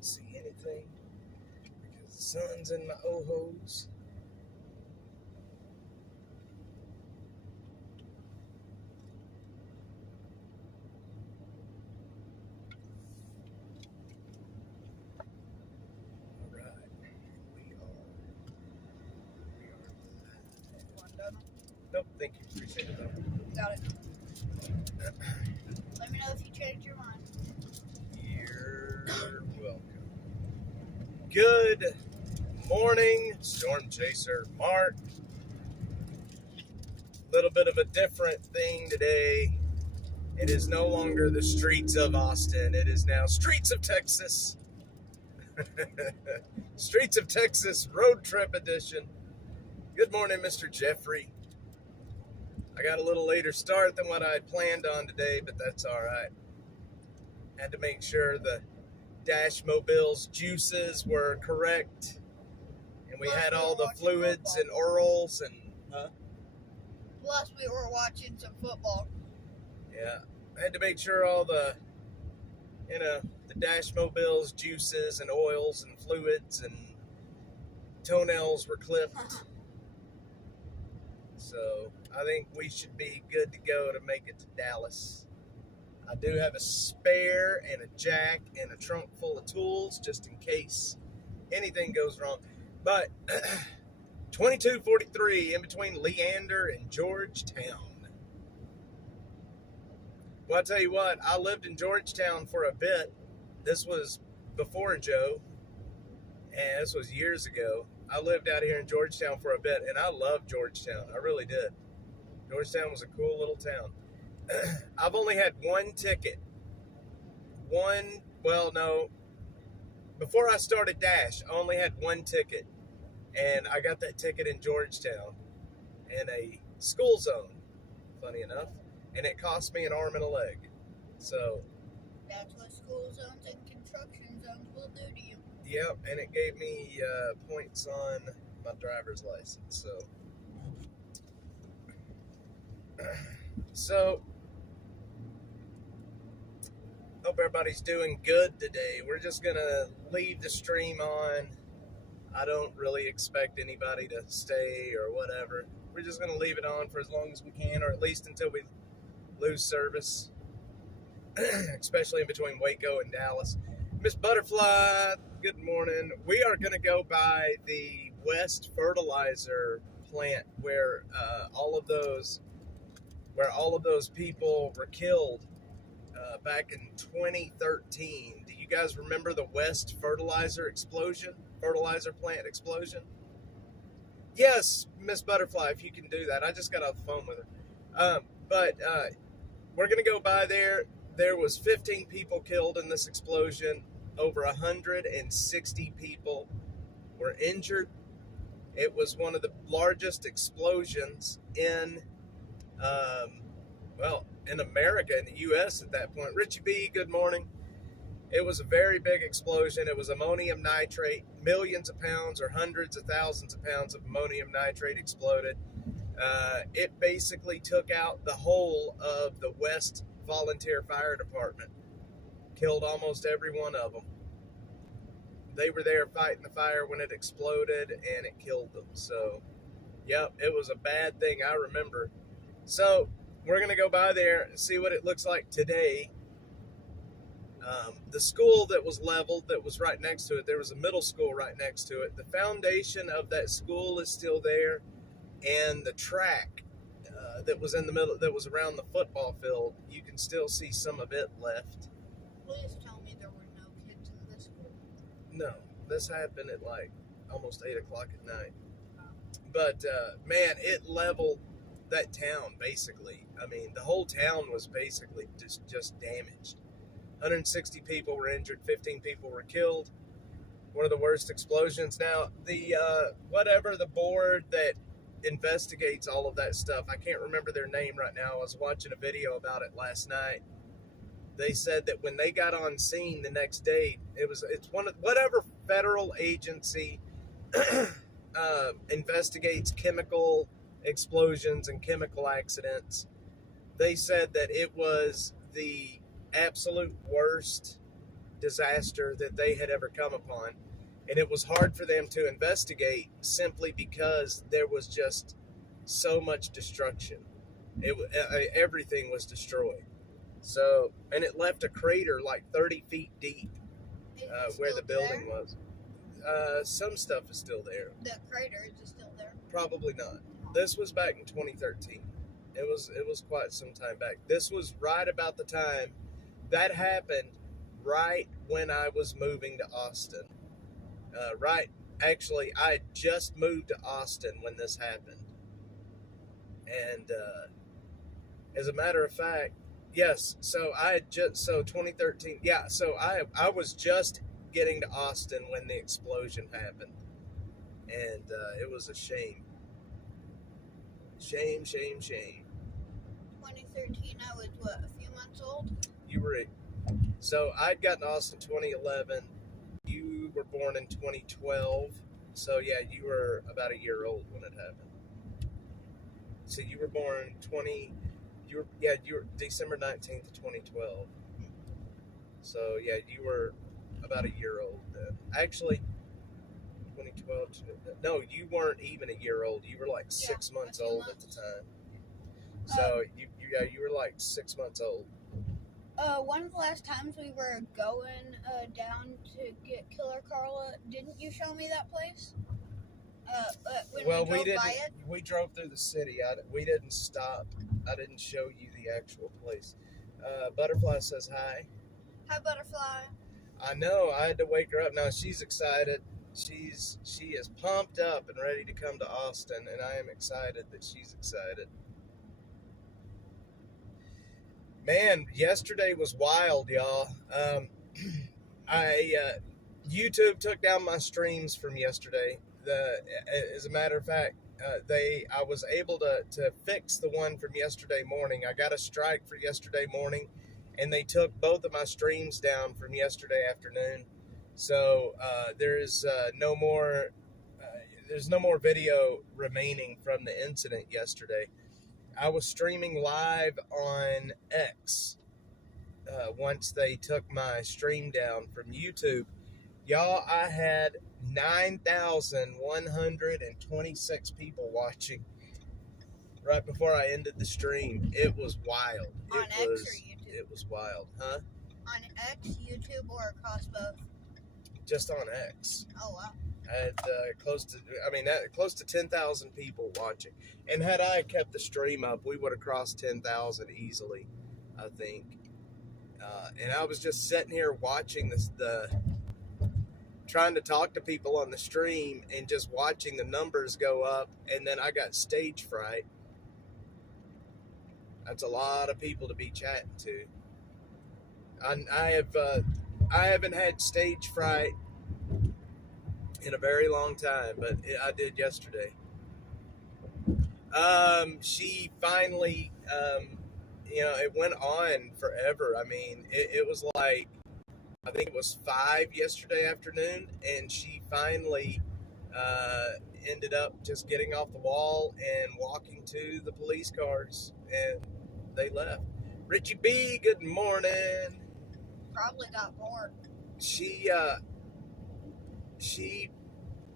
See anything because the sun's in my ojos. All right, we are. Nope, thank you. Appreciate it though. Got it. Let me know if you change your mind. You're welcome. Good morning, Storm Chaser Mark. Little bit of a different thing today. It is no longer the streets of Austin. It is now Streets of Texas. Streets of Texas Road Trip Edition. Good morning, Mr. Jeffrey. I got a little later start than what I had planned on today, but that's all right. Had to make sure the Dash Mobile's juices were correct, and we had all the fluids and orals and. Plus, we were watching some football. Yeah, I had to make sure all the, the Dash Mobile's juices and oils and fluids and toenails were clipped. So I think we should be good to go to make it to Dallas. I do have a spare and a jack and a trunk full of tools just in case anything goes wrong. But 2243 in between Leander and Georgetown. Well, I'll tell you what, I lived in Georgetown for a bit. This was before Joe, and this was years ago. I lived out here in Georgetown for a bit, and I loved Georgetown. I really did. Georgetown was a cool little town. I've only had one ticket. Before I started Dash, I only had one ticket, and I got that ticket in Georgetown in a school zone, funny enough, and it cost me an arm and a leg. So that's what school zones and construction zones will do to you. Yep, and it gave me points on my driver's license. So, hope everybody's doing good today. We're just going to leave the stream on. I don't really expect anybody to stay or whatever. We're just going to leave it on for as long as we can, or at least until we lose service, especially in between Waco and Dallas. Miss Butterfly, good morning. We are going to go by the West Fertilizer plant where all of those people were killed back in 2013. Do you guys remember the West Fertilizer plant explosion? Yes, Miss Butterfly, if you can do that. I just got off the phone with her. But we're going to go by there. There was 15 people killed in this explosion. Over 160 people were injured. It was one of the largest explosions in America, in the U.S. at that point. Richie B, good morning. It was a very big explosion. It was ammonium nitrate. Millions of pounds or hundreds of thousands of pounds of ammonium nitrate exploded. It basically took out the whole of the West Volunteer Fire Department. Killed almost every one of them. They were there fighting the fire when it exploded, and it killed them. So, yep, it was a bad thing. I remember. So, we're going to go by there and see what it looks like today. The school that was leveled, that was right next to it, there was a middle school right next to it. The foundation of that school is still there, and the track that was in the middle, that was around the football field, you can still see some of it left. Please tell me there were no kids in this school. No, this happened at like almost 8 o'clock at night. But man, it leveled that town basically. I mean, the whole town was basically just damaged. 160 people were injured, 15 people were killed. One of the worst explosions. Now, the board that investigates all of that stuff, I can't remember their name right now. I was watching a video about it last night. They said that when they got on scene the next day, it's one of whatever federal agency investigates chemical explosions and chemical accidents. They said that it was the absolute worst disaster that they had ever come upon. And it was hard for them to investigate simply because there was just so much destruction. Everything was destroyed. So, and it left a crater like 30 feet deep Is it where still the building there? was. Some stuff is still there. The crater is still there. Probably not. This was back in 2013. It was quite some time back. This was right about the time that happened, right when I was moving to Austin. Actually, I had just moved to Austin when this happened. And as a matter of fact, yes. So I had just 2013. Yeah. So I was just getting to Austin when the explosion happened, and it was a shame. Shame. 2013, I was what, a few months old? You were. So I'd gotten to Austin 2011. You were born in 2012. So yeah, you were about a year old when it happened. So you were born you were December 19th of 2012. So yeah, you were about a year old then. Actually, 2012. No, you weren't even a year old. You were like 6 months a few old at months. the time. So you were like 6 months old. One of the last times we were going down to get Killer Carla, didn't you show me that place? When Well, we drove didn't. by it? We drove through the city. We didn't stop. I didn't show you the actual place. Butterfly says hi. Hi, Butterfly. I know. I had to wake her up. Now she's excited. She is pumped up and ready to come to Austin, and I am excited that she's excited. Man, yesterday was wild, y'all. YouTube took down my streams from yesterday. As a matter of fact, I was able to fix the one from yesterday morning. I got a strike for yesterday morning, and they took both of my streams down from yesterday afternoon. So there's no more video remaining from the incident yesterday. I was streaming live on X once they took my stream down from YouTube. Y'all, I had 9,126 people watching right before I ended the stream. It was wild. On X or YouTube? It was wild, huh? On X, YouTube, or across both? Just on X. Oh, wow. I had close to 10,000 people watching. And had I kept the stream up, we would have crossed 10,000 easily, I think. And I was just sitting here watching trying to talk to people on the stream and just watching the numbers go up. And then I got stage fright. That's a lot of people to be chatting to. I haven't had stage fright in a very long time, but I did yesterday. She finally, it went on forever. I mean, it was like, I think it was 5 yesterday afternoon, and she finally ended up just getting off the wall and walking to the police cars, and they left. Richie B, good morning. Probably got bored. She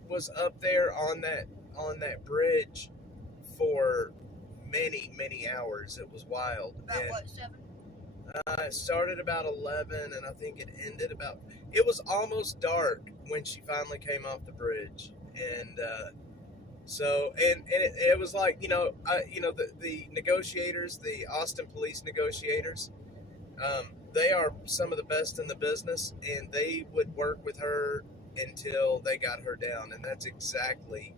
was up there on that bridge for many hours. It was wild. About what, 7? It started about 11, and I think it ended it was almost dark when she finally came off the bridge. And it was like, the negotiators, the Austin police negotiators, they are some of the best in the business, and they would work with her until they got her down, and that's exactly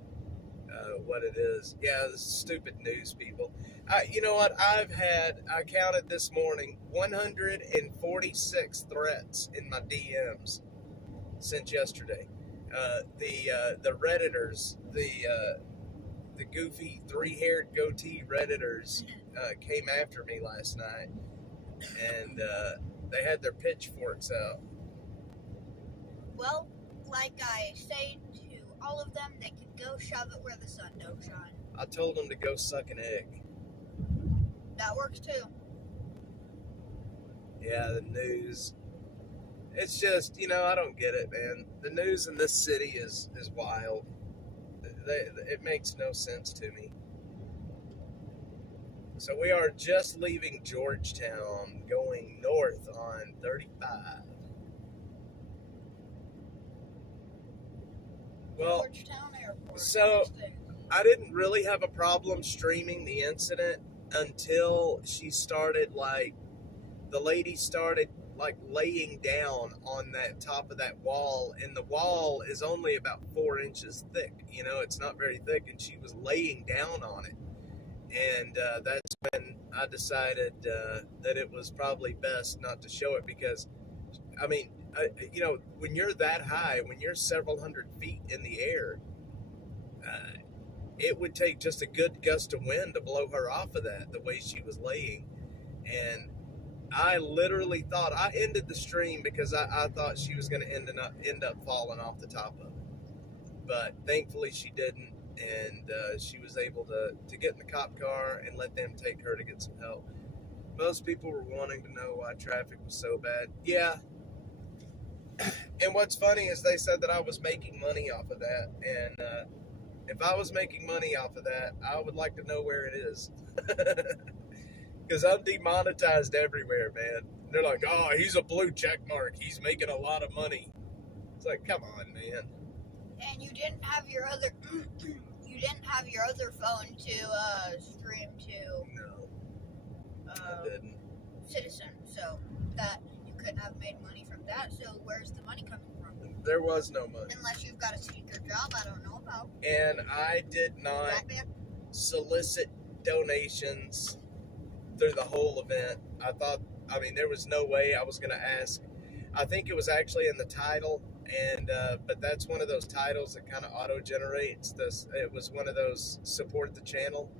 what it is. Yeah, the stupid news people. You know what? I counted this morning 146 threats in my DMs since yesterday. The Redditors, the goofy 3-haired goatee Redditors came after me last night, and they had their pitchforks out. Well, like I say to all of them, they could go shove it where the sun don't shine. I told them to go suck an egg. That works too. Yeah, the news. It's just, I don't get it, man. The news in this city is wild. It makes no sense to me. So we are just leaving Georgetown, going north on 35. Well, Georgetown Airport. so I didn't really have a problem streaming the incident until the lady started laying down on that top of that wall, and the wall is only about 4 inches thick. It's not very thick, and she was laying down on it. And that's when I decided that it was probably best not to show it, because, I mean, when you're that high, when you're several hundred feet in the air, it would take just a good gust of wind to blow her off of that, the way she was laying. And I literally thought, I ended the stream because I thought she was going to end up falling off the top of it. But thankfully she didn't, and she was able to get in the cop car and let them take her to get some help. Most people were wanting to know why traffic was so bad. Yeah. And what's funny is they said that I was making money off of that, and if I was making money off of that, I would like to know where it is. Because I'm demonetized everywhere, man. They're like, oh, he's a blue check mark. He's making a lot of money. It's like, come on, man. And you didn't have your other phone to stream to. No, I didn't. Citizen, so that you couldn't have made money from that. So where's the money coming from? There was no money. Unless you've got a secret job I don't know about. And I did not solicit donations through the whole event. There was no way I was going to ask. I think it was actually in the title, and but that's one of those titles that kind of auto-generates this. It was one of those support the channel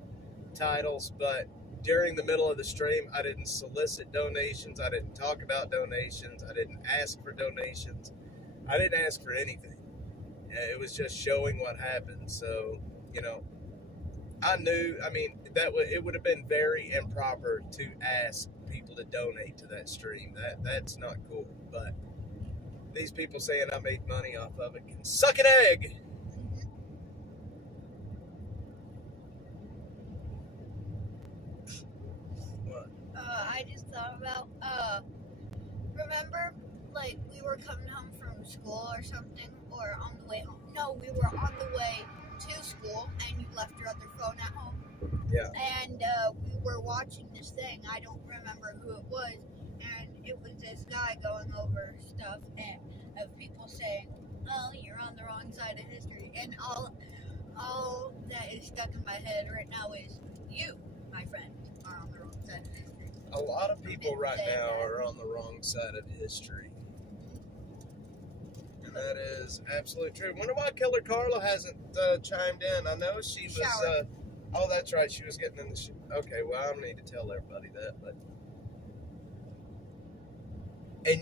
titles, but during the middle of the stream, I didn't solicit donations. I didn't talk about donations. I didn't ask for donations. I didn't ask for anything. It was just showing what happened. So, I knew, it would have been very improper to ask people to donate to that stream. That's not cool. But these people saying I made money off of it can suck an egg. What? I just thought about, remember, we were coming home from school or something, or on the way home? No, we were on the way to school, and you left your other phone at home. Yeah. And we were watching this thing. I don't remember who it was, and it was this guy going over stuff and of people saying, "Oh, you're on the wrong side of history." And all that is stuck in my head right now is, you, my friend, are on the wrong side of history. A lot of people right now are on the wrong side of history. And that is absolutely true. Wonder why Killer Carla hasn't chimed in. I know she was... oh, that's right. She was getting in the... Okay, well, I don't need to tell everybody that, but... And,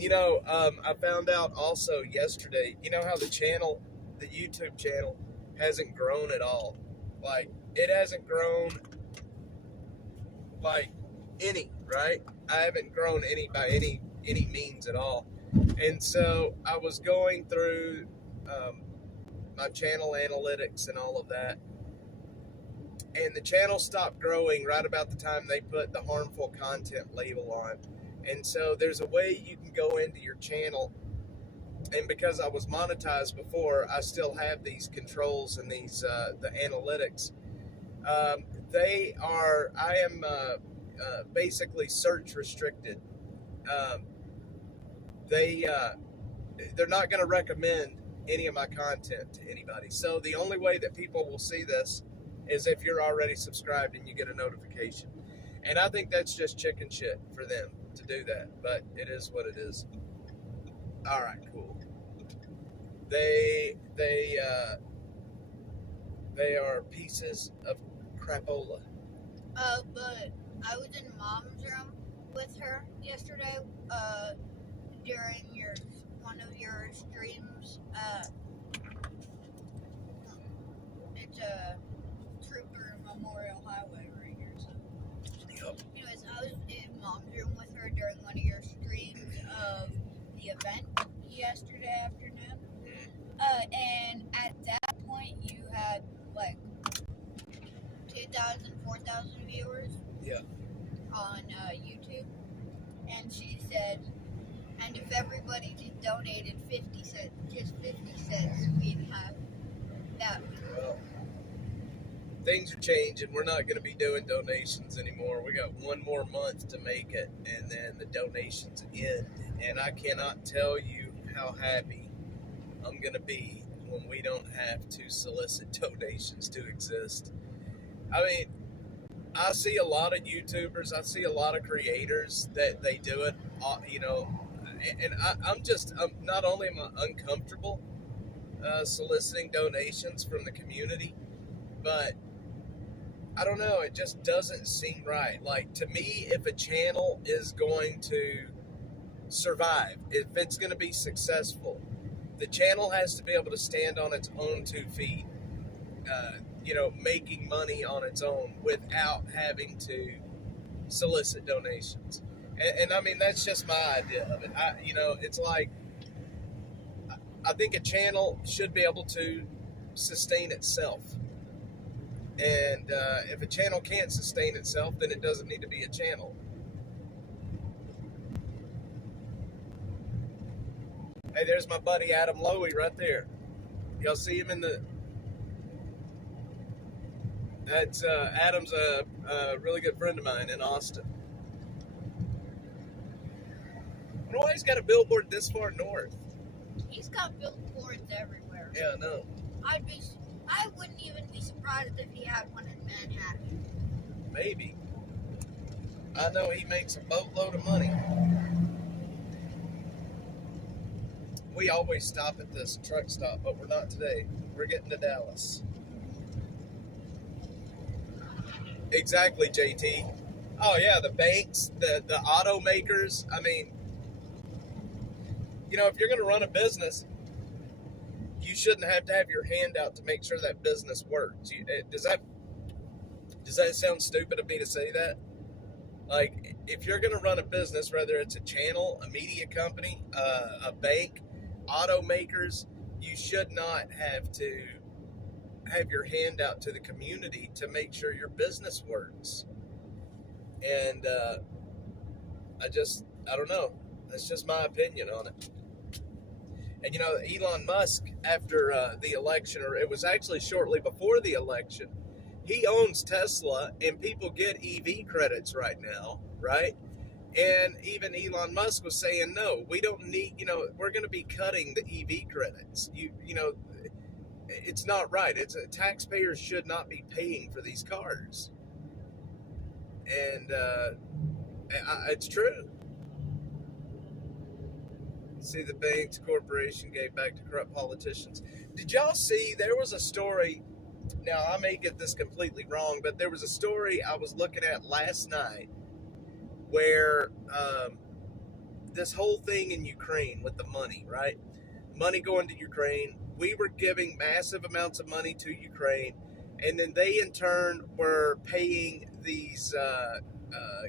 I found out also yesterday, how the YouTube channel hasn't grown at all. It hasn't grown, any, right? I haven't grown any by any means at all. And so I was going through my channel analytics and all of that, and the channel stopped growing right about the time they put the harmful content label on. And so there's a way you can go into your channel, and because I was monetized before, I still have these controls and these the analytics. I am basically search restricted. They're not going to recommend any of my content to anybody. So the only way that people will see this is if you're already subscribed and you get a notification. And I think that's just chicken shit for them to do that, but it is what it is. All right, cool. They are pieces of crapola. But I was in Mom's room with her yesterday, during one of your streams. It's a Trooper Memorial Highway right here, so. Yep. Anyways, I was in Mom's room with her during one of your streams of the event, yesterday afternoon. Mm. And at that point, you had like 2,000, 4,000 viewers. Yeah. On YouTube. And she said, and if everybody just donated 50 cents, just 50 cents, we'd have that. Well, things are changing. We're not going to be doing donations anymore. We got one more month to make it, and then the donations end. And I cannot tell you how happy I'm going to be when we don't have to solicit donations to exist. I mean, I see a lot of YouTubers, I see a lot of creators that they do it, and I'm not only am I uncomfortable soliciting donations from the community, but I don't know, it just doesn't seem right. Like, to me, if a channel is going to survive, if it's going to be successful, the channel has to be able to stand on its own 2 feet, making money on its own without having to solicit donations. And I mean, that's just my idea of it. It's like, I think a channel should be able to sustain itself. And if a channel can't sustain itself, then it doesn't need to be a channel. Hey, there's my buddy Adam Lowy right there. Y'all see him in the... That's Adam's a really good friend of mine in Austin. I don't know why he's got a billboard this far north. He's got billboards everywhere. Yeah, I know. I wouldn't even be surprised if he had one in Manhattan. Maybe. I know he makes a boatload of money. We always stop at this truck stop, but we're not today. We're getting to Dallas. Exactly, JT. Oh yeah, the banks, the automakers. I mean, if you're going to run a business, you shouldn't have to have your hand out to make sure that business works. Does that sound stupid of me to say that? Like, if you're going to run a business, whether it's a channel, a media company, a bank, automakers, you should not have to have your hand out to the community to make sure your business works. And I don't know. That's just my opinion on it. And Elon Musk, after the election, or it was actually shortly before the election, he owns Tesla, and people get EV credits right now, right? And even Elon Musk was saying, no, we don't need, we're going to be cutting the EV credits. It's not right. Taxpayers should not be paying for these cars. And it's true. See, the banks, corporation gave back to corrupt politicians. Did y'all see, there was a story, now I may get this completely wrong, but there was a story I was looking at last night where this whole thing in Ukraine with the money, right? Money going to Ukraine. We were giving massive amounts of money to Ukraine, and then they in turn were paying these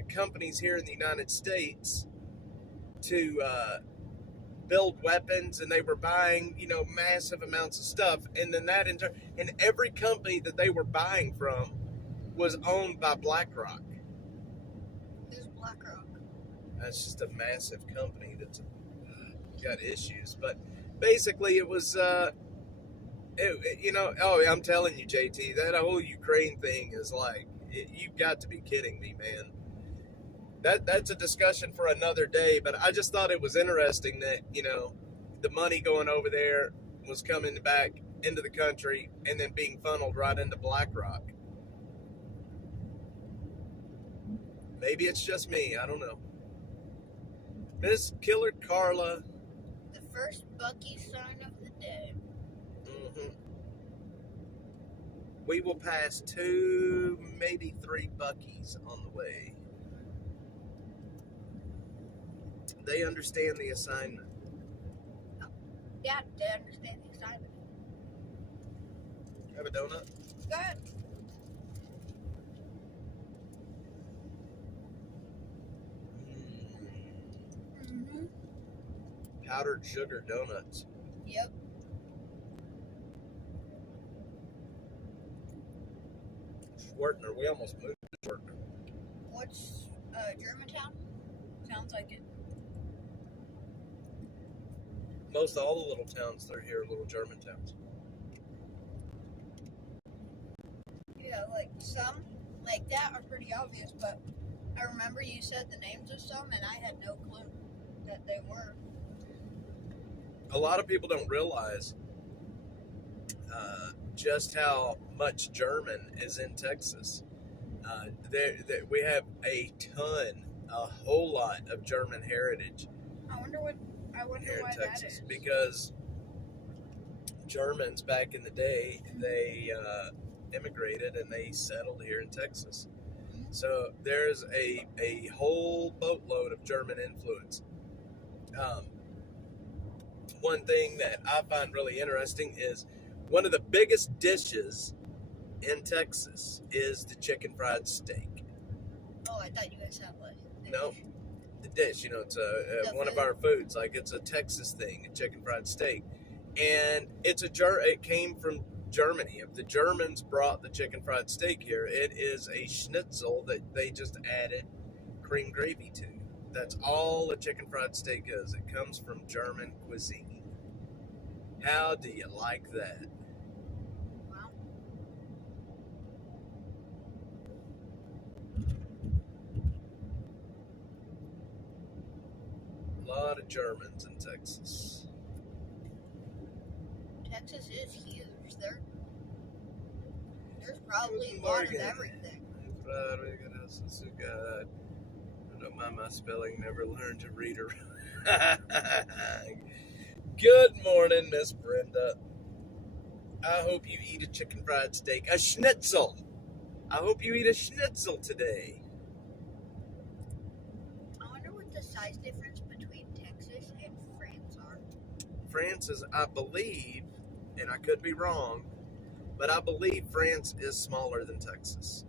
companies here in the United States to build weapons, and they were buying, massive amounts of stuff, and then that in turn, and every company that they were buying from was owned by BlackRock. Who's BlackRock? That's just a massive company that's got issues, but basically it was, I'm telling you, JT, that whole Ukraine thing is like, you've got to be kidding me, man. That's a discussion for another day, but I just thought it was interesting that, the money going over there was coming back into the country and then being funneled right into BlackRock. Maybe it's just me, I don't know. Miss Killer Carla. The first Bucky sign of the day. Mm-hmm. We will pass 2, maybe 3 Buckies on the way. They understand the assignment. Yeah, they understand the assignment. Have a donut? Good. Mm-hmm. Powdered sugar donuts. Yep. Schwertner. We almost moved to Schwertner. What's Germantown? Sounds like it. Most all the little towns through here are little German towns. Yeah, like some like that are pretty obvious, but I remember you said the names of some, and I had no clue that they were. A lot of people don't realize just how much German is in Texas. We have a whole lot of German heritage I wonder here why in that Texas is. because Germans back in the day, they immigrated and they settled here in Texas. So there's a whole boatload of German influence. One thing that I find really interesting is one of the biggest dishes in Texas is the chicken fried steak. Oh, I thought you guys had like. No, the dish. You know, it's one of our foods. Like it's a Texas thing, a chicken fried steak, and it came from Germany. If the Germans brought the chicken fried steak here, it is a schnitzel that they just added cream gravy to. That's all a chicken fried steak is. It comes from German cuisine. How do you like that? Wow. A lot of Germans in Texas. Texas is huge. There's probably a lot of everything. I don't mind my spelling, never learned to read or Good morning, Miss Brenda. I hope you eat a chicken fried steak. A schnitzel. I hope you eat a schnitzel today. I wonder what the size difference between Texas and France are. France is, I believe, and I could be wrong, but I believe France is smaller than Texas.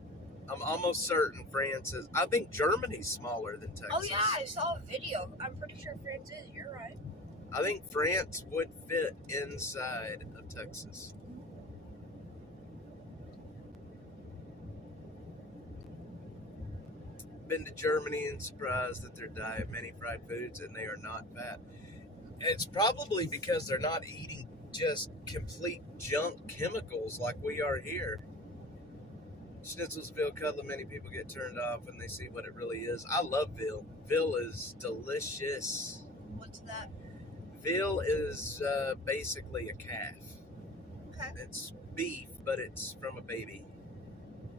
I'm almost certain France is. I think Germany's smaller than Texas. Oh yeah, I saw a video. I'm pretty sure France is. You're right. I think France would fit inside of Texas. Been to Germany and surprised that their diet many fried foods and they are not fat. It's probably because they're not eating just complete junk chemicals like we are here. Schnitzelsville Cutlet, many people get turned off when they see what it really is. I love veal. Veal is delicious. What's that? Veal is basically a calf. Okay. It's beef, but it's from a baby.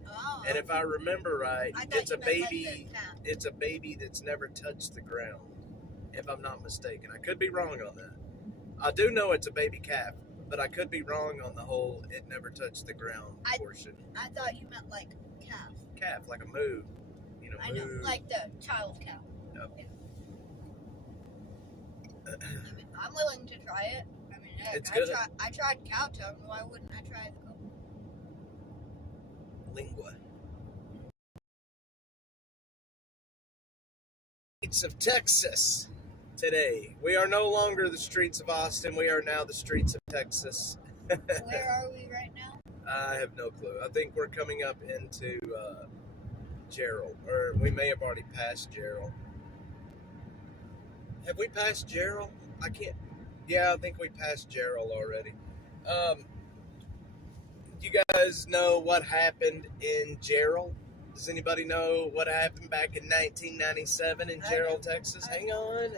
Oh. And if I remember right, I thought it's you a meant like baby. the calf. It's a baby that's never touched the ground, if I'm not mistaken. I could be wrong on that. I do know it's a baby calf, but I could be wrong on the whole it never touched the ground portion. I thought you meant like calf. Calf, like a moo. You know, I moo. know, like the child's cow. Yep. Yeah. I'm willing to try it. I mean, It's good. I tried cow tongue. Why wouldn't I try the goat? Lingua. Streets of Texas today. We are no longer the streets of Austin. We are now the streets of Texas. Where are we right now? I have no clue. I think we're coming up into Gerald, or we may have already passed Gerald. Have we passed Gerald? I can't. Yeah, I think we passed Gerald already. You guys know what happened in Gerald? Does anybody know what happened back in 1997 in Gerald, Texas? Hang on.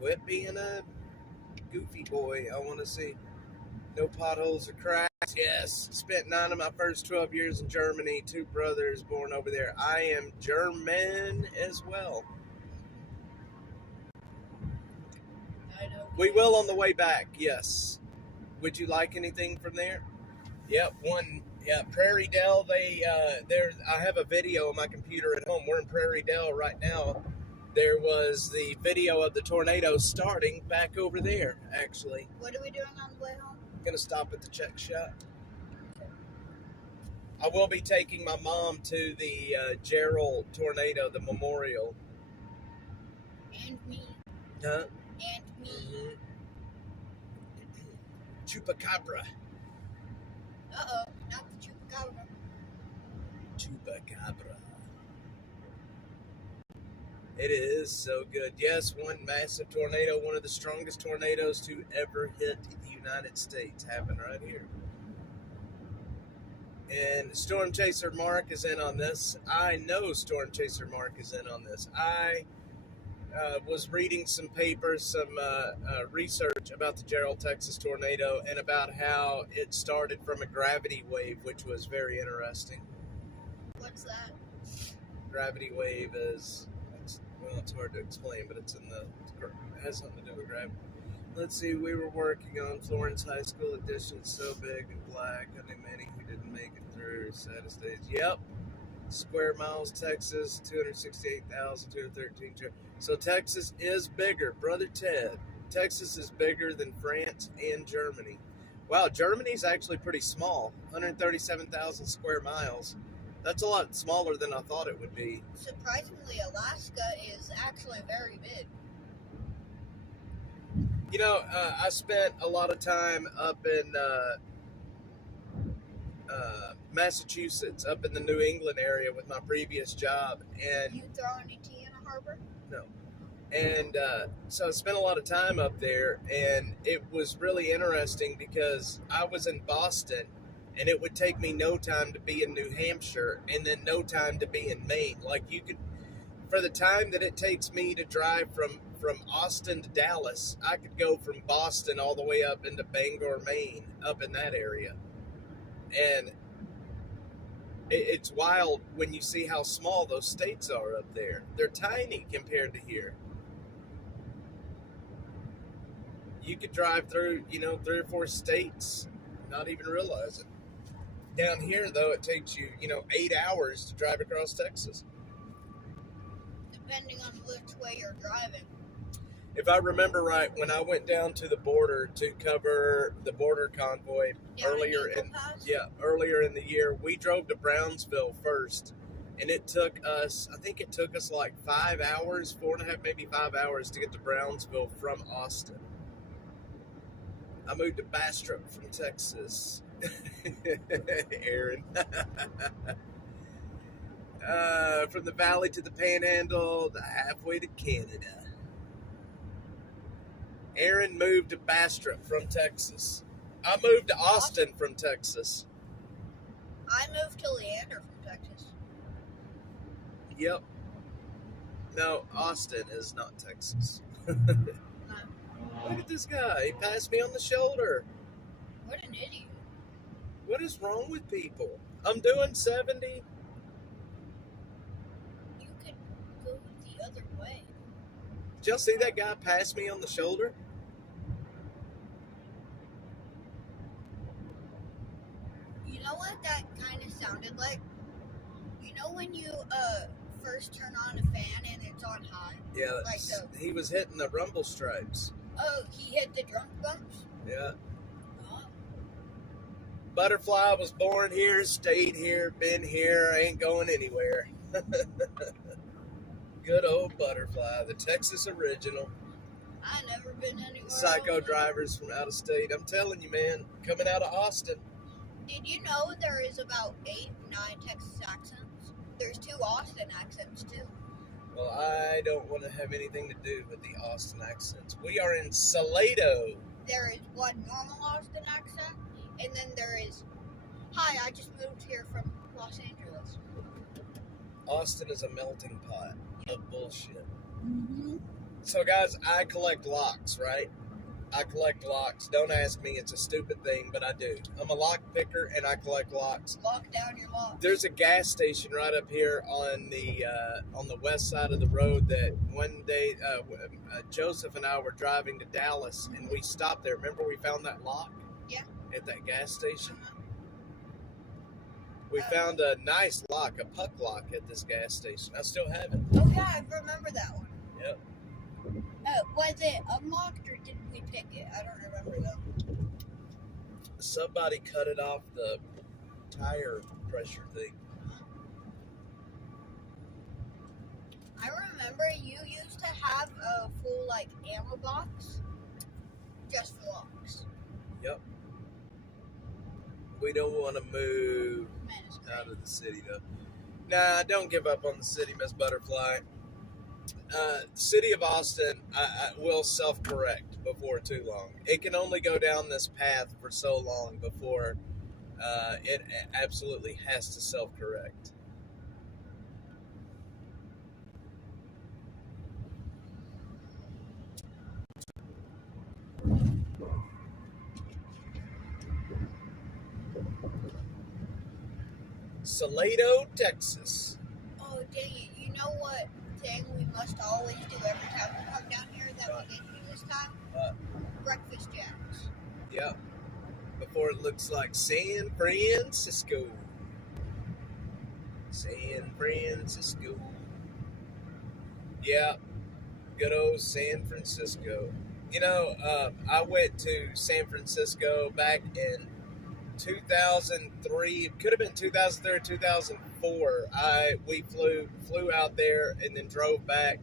Quit being a goofy boy. I want to see. No potholes or cracks. Yes. Spent 9 of my first 12 years in Germany. 2 brothers born over there. I am German as well. I know. We will on the way back, yes. Would you like anything from there? Yep, Prairie Dell. I have a video on my computer at home. We're in Prairie Dell right now. There was the video of the tornado starting back over there, actually. What are we doing on the way home? I'm going to stop at the check shop. I will be taking my mom to the Gerald tornado, the memorial. And me. Huh? Chupacabra. Uh-oh, not the chupacabra. Chupacabra. It is so good. Yes, one massive tornado, one of the strongest tornadoes to ever hit the United States, happened right here. And Storm Chaser Mark is in on this. I know Storm Chaser Mark is in on this. I was reading some papers, some research about the Gerald, Texas tornado and about how it started from a gravity wave, which was very interesting. What's that? Gravity wave is, well, it's hard to explain, but it has something to do with gravity. Let's see, we were working on Florence High School edition, so big and black. I knew many who didn't make it through. Saddest days. Yep. Square miles, Texas, 268,213. So Texas is bigger, Brother Ted. Texas is bigger than France and Germany. Wow, Germany's actually pretty small, 137,000 square miles. That's a lot smaller than I thought it would be. Surprisingly, Alaska is actually very big. You know, I spent a lot of time up in Massachusetts, up in the New England area with my previous job. And You throw any tea in a harbor? no. And so I spent a lot of time up there, and it was really interesting because I was in Boston, and it would take me no time to be in New Hampshire, and then no time to be in Maine. Like, you could, for the time that it takes me to drive from Austin to Dallas, I could go from Boston all the way up into Bangor, Maine, up in that area. And it's wild when you see how small those states are up there. They're tiny compared to here. You could drive through, 3 or 4 states, not even realize it. Down here, though, it takes you, 8 hours to drive across Texas. Depending on which way you're driving. If I remember right, when I went down to the border to cover the border convoy earlier in the year, we drove to Brownsville first, and it took us like 5 hours, 4.5, maybe 5 hours to get to Brownsville from Austin. I moved to Bastrop from Texas. Aaron. From the valley to the panhandle, halfway to Canada. Aaron moved to Bastrop from Texas. I moved to Austin from Texas. I moved to Leander from Texas. Yep. No, Austin is not Texas. Look at this guy. He passed me on the shoulder. What an idiot. What is wrong with people? I'm doing 70. You could go the other way. Did y'all see that guy pass me on the shoulder? You know what that kind of sounded like? You know when you first turn on a fan and it's on high? Yeah, Like he was hitting the rumble stripes. Oh, he hit the drunk bumps? Yeah. Oh. Butterfly was born here, stayed here, been here, ain't going anywhere. Good old Butterfly, the Texas original. I never been anywhere Psycho else. drivers from out of state. I'm telling you, man, coming out of Austin. Did you know there is about 8, 9 Texas accents? There's 2 Austin accents too. Well, I don't want to have anything to do with the Austin accents. We are in Salado. There is one normal Austin accent, and then there is, hi, I just moved here from Los Angeles. Austin is a melting pot of bullshit. Mm-hmm. So, guys, I collect locks, right? I collect locks. Don't ask me. It's a stupid thing, but I do. I'm a lock picker, and I collect locks. Lock down your lock. There's a gas station right up here on the west side of the road that one day Joseph and I were driving to Dallas, and we stopped there. Remember we found that lock? Yeah. At that gas station? Uh-huh. We found a nice lock, a puck lock at this gas station. I still have it. Oh yeah, I remember that one. Yep. Was it unlocked or did we pick it? I don't remember though. Somebody cut it off the tire pressure thing. I remember you used to have a full ammo box just for locks. Yep. We don't want to move Man, it's out crazy. of the city, though. Nah, don't give up on the city, Miss Butterfly. City of Austin I will self-correct before too long. It can only go down this path for so long before it absolutely has to self-correct. Salado, Texas. Oh, dang it. You know what thing we must always do every time we come down here that we didn't do this time? Breakfast jacks. Yep. Before it looks like San Francisco. San Francisco. Yeah, good old San Francisco. You know, I went to San Francisco back in 2003. It could have been 2003 or 2004. We flew out there and then drove back.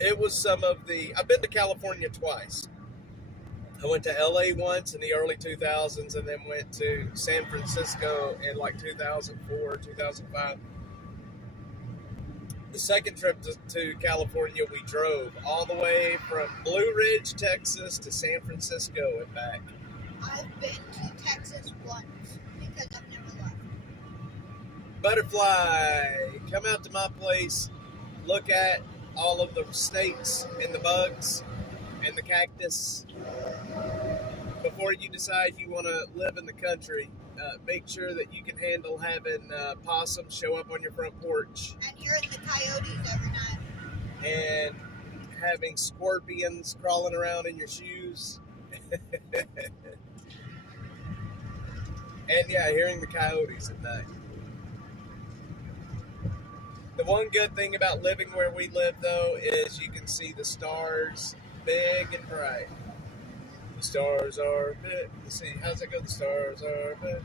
It was some of the. I've been to California twice. I went to LA once in the early 2000s and then went to San Francisco in like 2004, 2005. The second trip to California, we drove all the way from Blue Ridge, Texas to San Francisco and back. I've been to Texas once because I've never left. Butterfly, come out to my place, look at all of the snakes and the bugs and the cactus. Before you decide you want to live in the country, make sure that you can handle having possums show up on your front porch And hearing the coyotes every night. and having scorpions crawling around in your shoes. And yeah, hearing the coyotes at night. The one good thing about living where we live, though, is you can see the stars big and bright. The stars are big. Let's see, how's it go? The stars are big.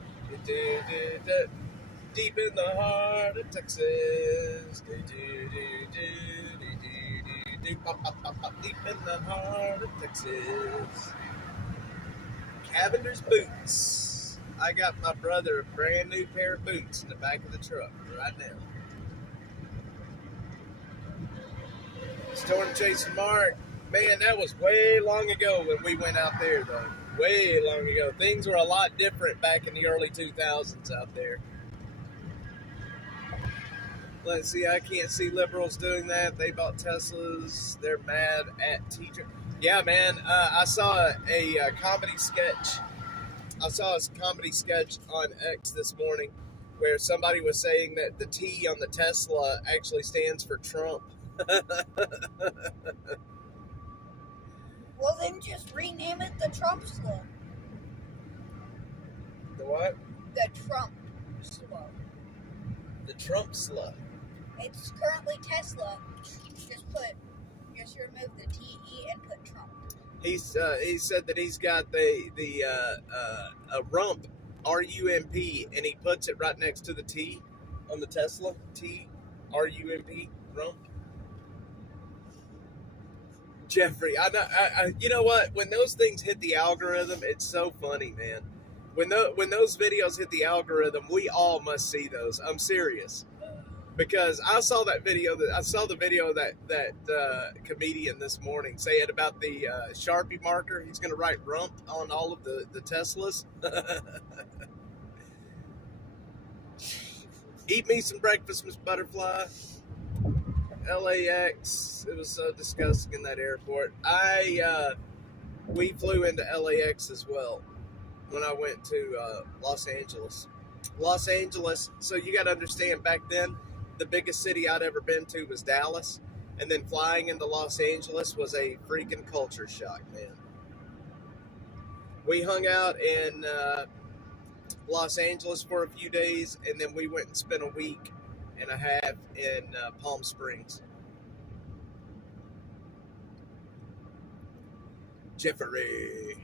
Deep in the heart of Texas. Deep in the heart of Texas. Cavender's boots. I got my brother a brand new pair of boots in the back of the truck right now. Storm Chasing Mark. Man, that was way long ago when we went out there, though. Way long ago. Things were a lot different back in the early 2000s out there. Let's see, I can't see liberals doing that. They bought Teslas. They're mad at teachers. Yeah, man, I saw a comedy sketch. I saw a comedy sketch on X this morning where somebody was saying that the T on the Tesla actually stands for Trump. Well, then just rename it the Trump Slow. The what? The Trump Slow. The Trump Slut. It's currently Tesla. Just remove the TE and put Trump. He said that he's got a rump, R-U-M-P, and he puts it right next to the T on the Tesla. T, R-U-M-P, rump. Jeffrey, I you know what? When those things hit the algorithm, it's so funny, man. When those videos hit the algorithm, we all must see those. I'm serious, because I saw the video that comedian this morning saying about the Sharpie marker. He's going to write rump on all of the Teslas. Eat me some breakfast, Miss Butterfly. LAX. It was so disgusting in that airport. We flew into LAX as well when I went to Los Angeles. Los Angeles. So you got to understand, back then, the biggest city I'd ever been to was Dallas, and then flying into Los Angeles was a freaking culture shock, man. We hung out in Los Angeles for a few days, and then we went and spent a week and a half in Palm Springs. Jeffrey.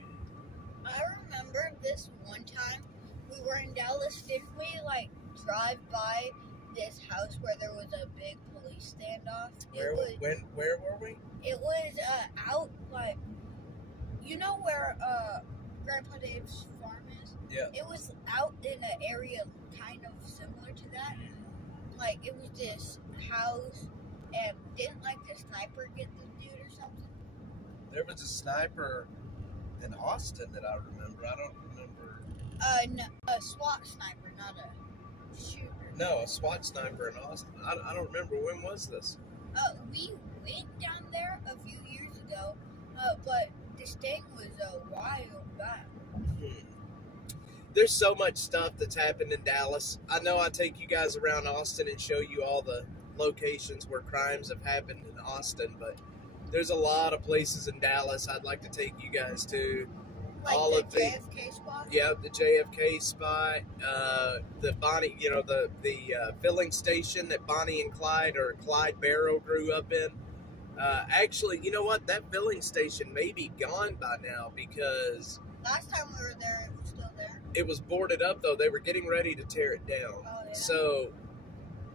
I remember this one time we were in Dallas. Didn't we drive by this house where there was a big police standoff? Where were we? It was out you know where Grandpa Dave's farm is? Yeah. It was out in an area kind of similar to that. Like, it was this house, and didn't, like, the sniper get the dude or something? There was a sniper in Austin that I remember. I don't remember. No, a SWAT sniper, not a shooter. No, a SWAT sniper in Austin. I don't remember. When was this? We went down there a few years ago, but this thing was a while back. There's so much stuff that's happened in Dallas. I know I take you guys around Austin and show you all the locations where crimes have happened in Austin, but there's a lot of places in Dallas I'd like to take you guys to. Like all the of the JFK spot? Yeah, the JFK spot, the Bonnie, the filling station that Bonnie and Clyde or Clyde Barrow grew up in. Actually, you know what? That filling station may be gone by now because Last time we were there, it was still there. it was boarded up. Though they were getting ready to tear it down. Oh, yeah. So,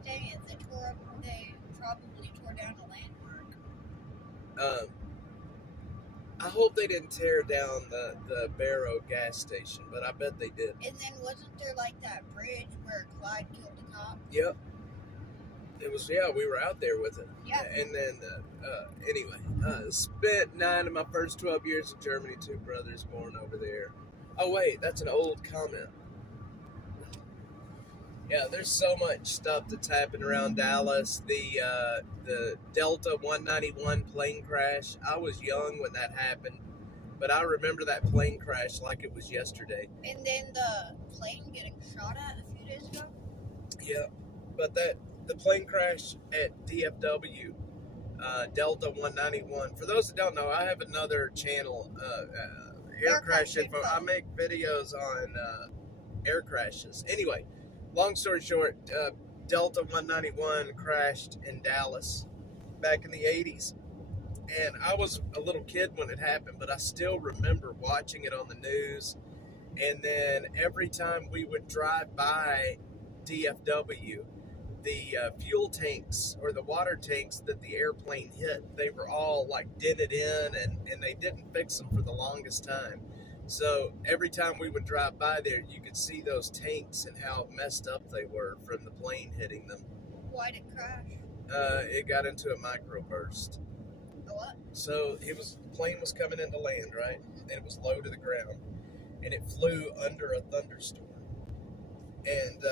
Dang it, they probably tore down a landmark. I hope they didn't tear down the Barrow gas station, but I bet they did. And then wasn't there like that bridge where Clyde killed the cop? Yep. It was, we were out there with it. Yeah. And then, anyway, spent 9 of my first 12 years in Germany, 2 brothers born over there. Oh, wait, that's an old comment. Yeah, there's so much stuff that's happened around Dallas. The Delta 191 plane crash. I was young when that happened, but I remember that plane crash like it was yesterday. And then the plane getting shot at a few days ago? Yeah, but the plane crash at DFW, Delta 191. For those that don't know, I have another channel, air crash info. I make videos on air crashes. Anyway, long story short, Delta 191 crashed in Dallas back in the 80s. And I was a little kid when it happened, but I still remember watching it on the news. And then every time we would drive by DFW, the fuel tanks or the water tanks that the airplane hit, they were all like dented in and they didn't fix them for the longest time. So every time we would drive by there, you could see those tanks and how messed up they were from the plane hitting them. Why did it crash? It got into a microburst. A what? So the plane was coming into land, right? And it was low to the ground. And it flew under a thunderstorm. And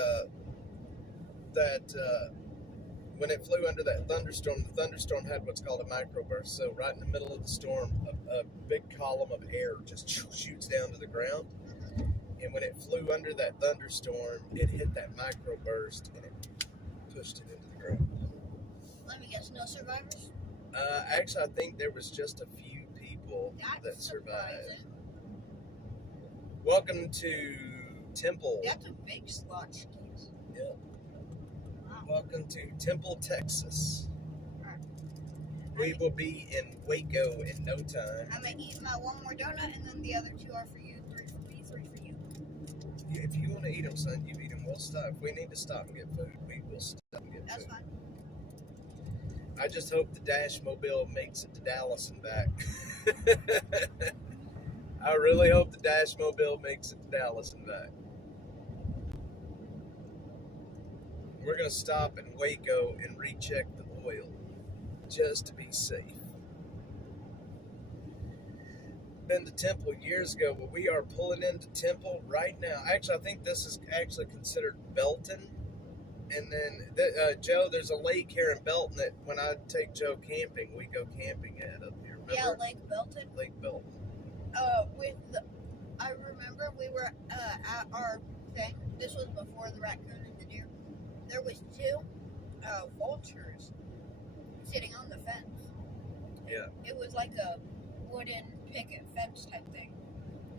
when it flew under that thunderstorm, the thunderstorm had what's called a microburst. So right in the middle of the storm, a big column of air just shoots down to the ground. And when it flew under that thunderstorm, it hit that microburst and it pushed it into the ground. Let me guess, no survivors? Actually, I think there was just a few people that That's survived. surprising. Welcome to Temple. That's a big slot case. Yeah. Wow. Welcome to Temple, Texas. Alright. We will be in Waco in no time. I'm gonna eat my one more donut, and then the other 2 are for you, 3 for me, 3 for you. If you want to eat them, son, you eat them. We'll stop. If we need to stop and get food, we will stop and get That's food. fine. I just hope the Dash Mobile makes it to Dallas and back. I really hope the Dash Mobile makes it to Dallas and back. We're going to stop in Waco and recheck the oil just to be safe. Been to Temple years ago, but we are pulling into Temple right now. Actually, I think this is actually considered Belton. And then, Joe, there's a lake here in Belton that when I take Joe camping, we go camping at up here. Remember? Yeah, Lake Belton. Lake Belton. I remember we were at our thing. This was before the raccoon and the deer. There was 2 vultures sitting on the fence. Yeah. It was like a wooden picket fence type thing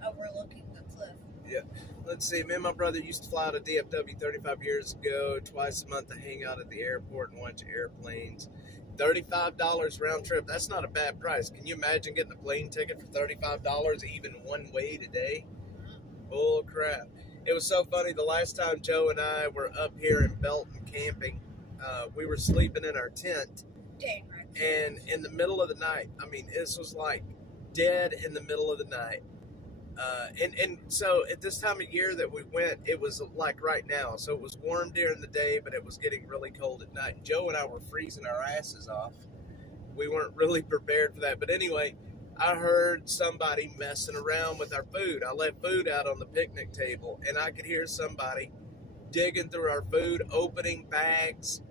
overlooking the cliff. Yeah. Let's see. Me and my brother used to fly out of DFW 35 years ago, twice a month to hang out at the airport and watch airplanes. $35 round trip. That's not a bad price. Can you imagine getting a plane ticket for $35 even one way today? Bull crap. It was so funny. The last time Joe and I were up here in Belton camping, we were sleeping in our tent. Dang right. And in the middle of the night, I mean, this was like dead in the middle of the night. And so at this time of year that we went, it was like right now. So it was warm during the day, but it was getting really cold at night. And Joe and I were freezing our asses off. We weren't really prepared for that. But anyway, I heard somebody messing around with our food. I left food out on the picnic table, and I could hear somebody digging through our food, opening bags,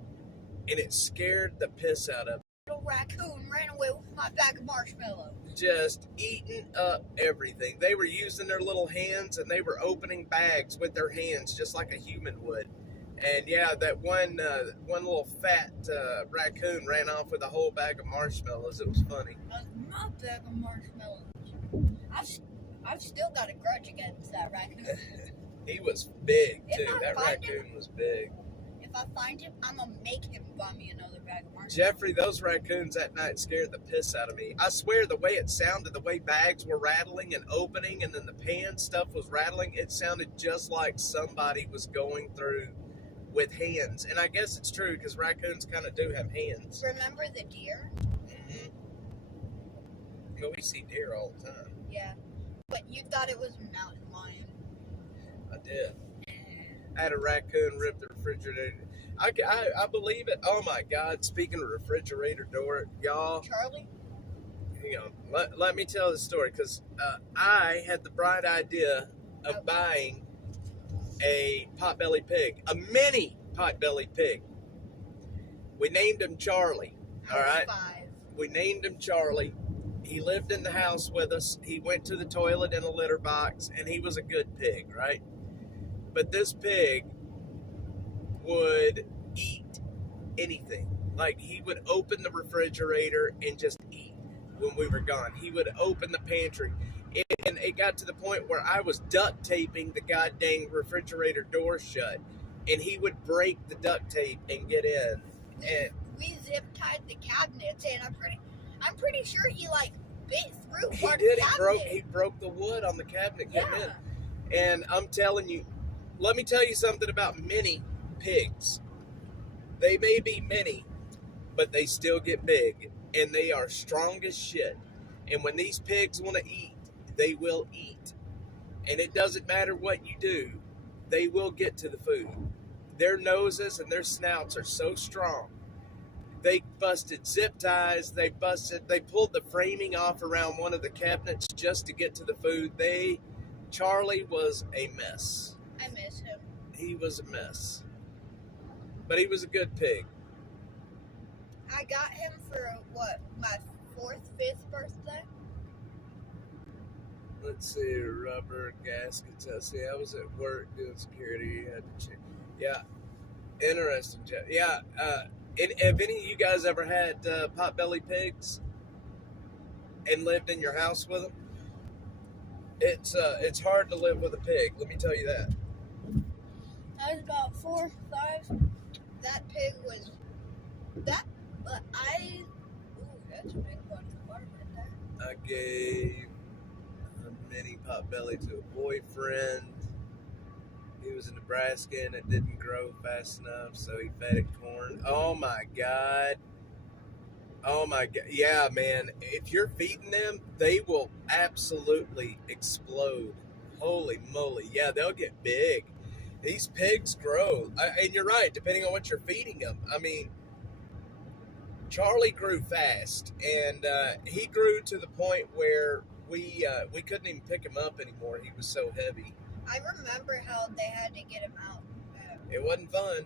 and it scared the piss out of me. Little raccoon ran away with my bag of marshmallows. Just eating up everything. They were using their little hands, and they were opening bags with their hands just like a human would. And yeah, that one little fat raccoon ran off with a whole bag of marshmallows. It was funny. That was my bag of marshmallows. I've still got a grudge against that raccoon. He was big If too. I That find raccoon was big. If I find him, I'm gonna make him buy me another bag of marshmallows. Jeffrey, those raccoons that night scared the piss out of me. I swear the way it sounded, the way bags were rattling and opening, and then the pan stuff was rattling, it sounded just like somebody was going through with hands. And I guess it's true because raccoons kind of do have hands. Remember the deer? Mm-hmm. Well, we see deer all the time. Yeah. But you thought it was a mountain lion. I did. I had a raccoon rip the refrigerator. I believe it. Oh my God! Speaking of refrigerator door, y'all. Charlie? You know, let me tell the story because I had the bright idea of buying a potbelly pig, a mini potbelly pig. We named him Charlie. All right. 5. We named him Charlie. He lived in the house with us. He went to the toilet in a litter box, and he was a good pig, right? But this pig would eat anything. Like, he would open the refrigerator and just eat when we were gone. He would open the pantry. And it got to the point where I was duct taping the goddamn refrigerator door shut. And he would break the duct tape and get in. And we zip tied the cabinets, and I'm pretty sure he like bit through he part did. of the cabinet. He broke the wood on the cabinet getting Yeah. in. And I'm telling you, let me tell you something about mini pigs. They may be mini, but they still get big, and they are strong as shit. And when these pigs want to eat, they will eat. And it doesn't matter what you do, they will get to the food. Their noses and their snouts are so strong. They busted zip ties. They pulled the framing off around one of the cabinets just to get to the food. Charlie was a mess. I miss him. He was a mess. But he was a good pig. I got him for my 4th, 5th birthday. Let's see, rubber gaskets. I was at work doing security. Had to check. Yeah, interesting. Yeah. Have any of you guys ever had potbelly pigs and lived in your house with them? It's hard to live with a pig. Let me tell you that. I was about 4, 5. That pig was that. But that's a big body of water right there. I gave a mini potbelly to a boyfriend. He was in Nebraska and it didn't grow fast enough, so he fed it corn. Oh my God. Oh my God. Yeah, man. If you're feeding them, they will absolutely explode. Holy moly. Yeah, they'll get big. These pigs grow. And you're right, depending on what you're feeding them. I mean, Charlie grew fast, and he grew to the point where we couldn't even pick him up anymore. He was so heavy. I remember how they had to get him out. It wasn't fun.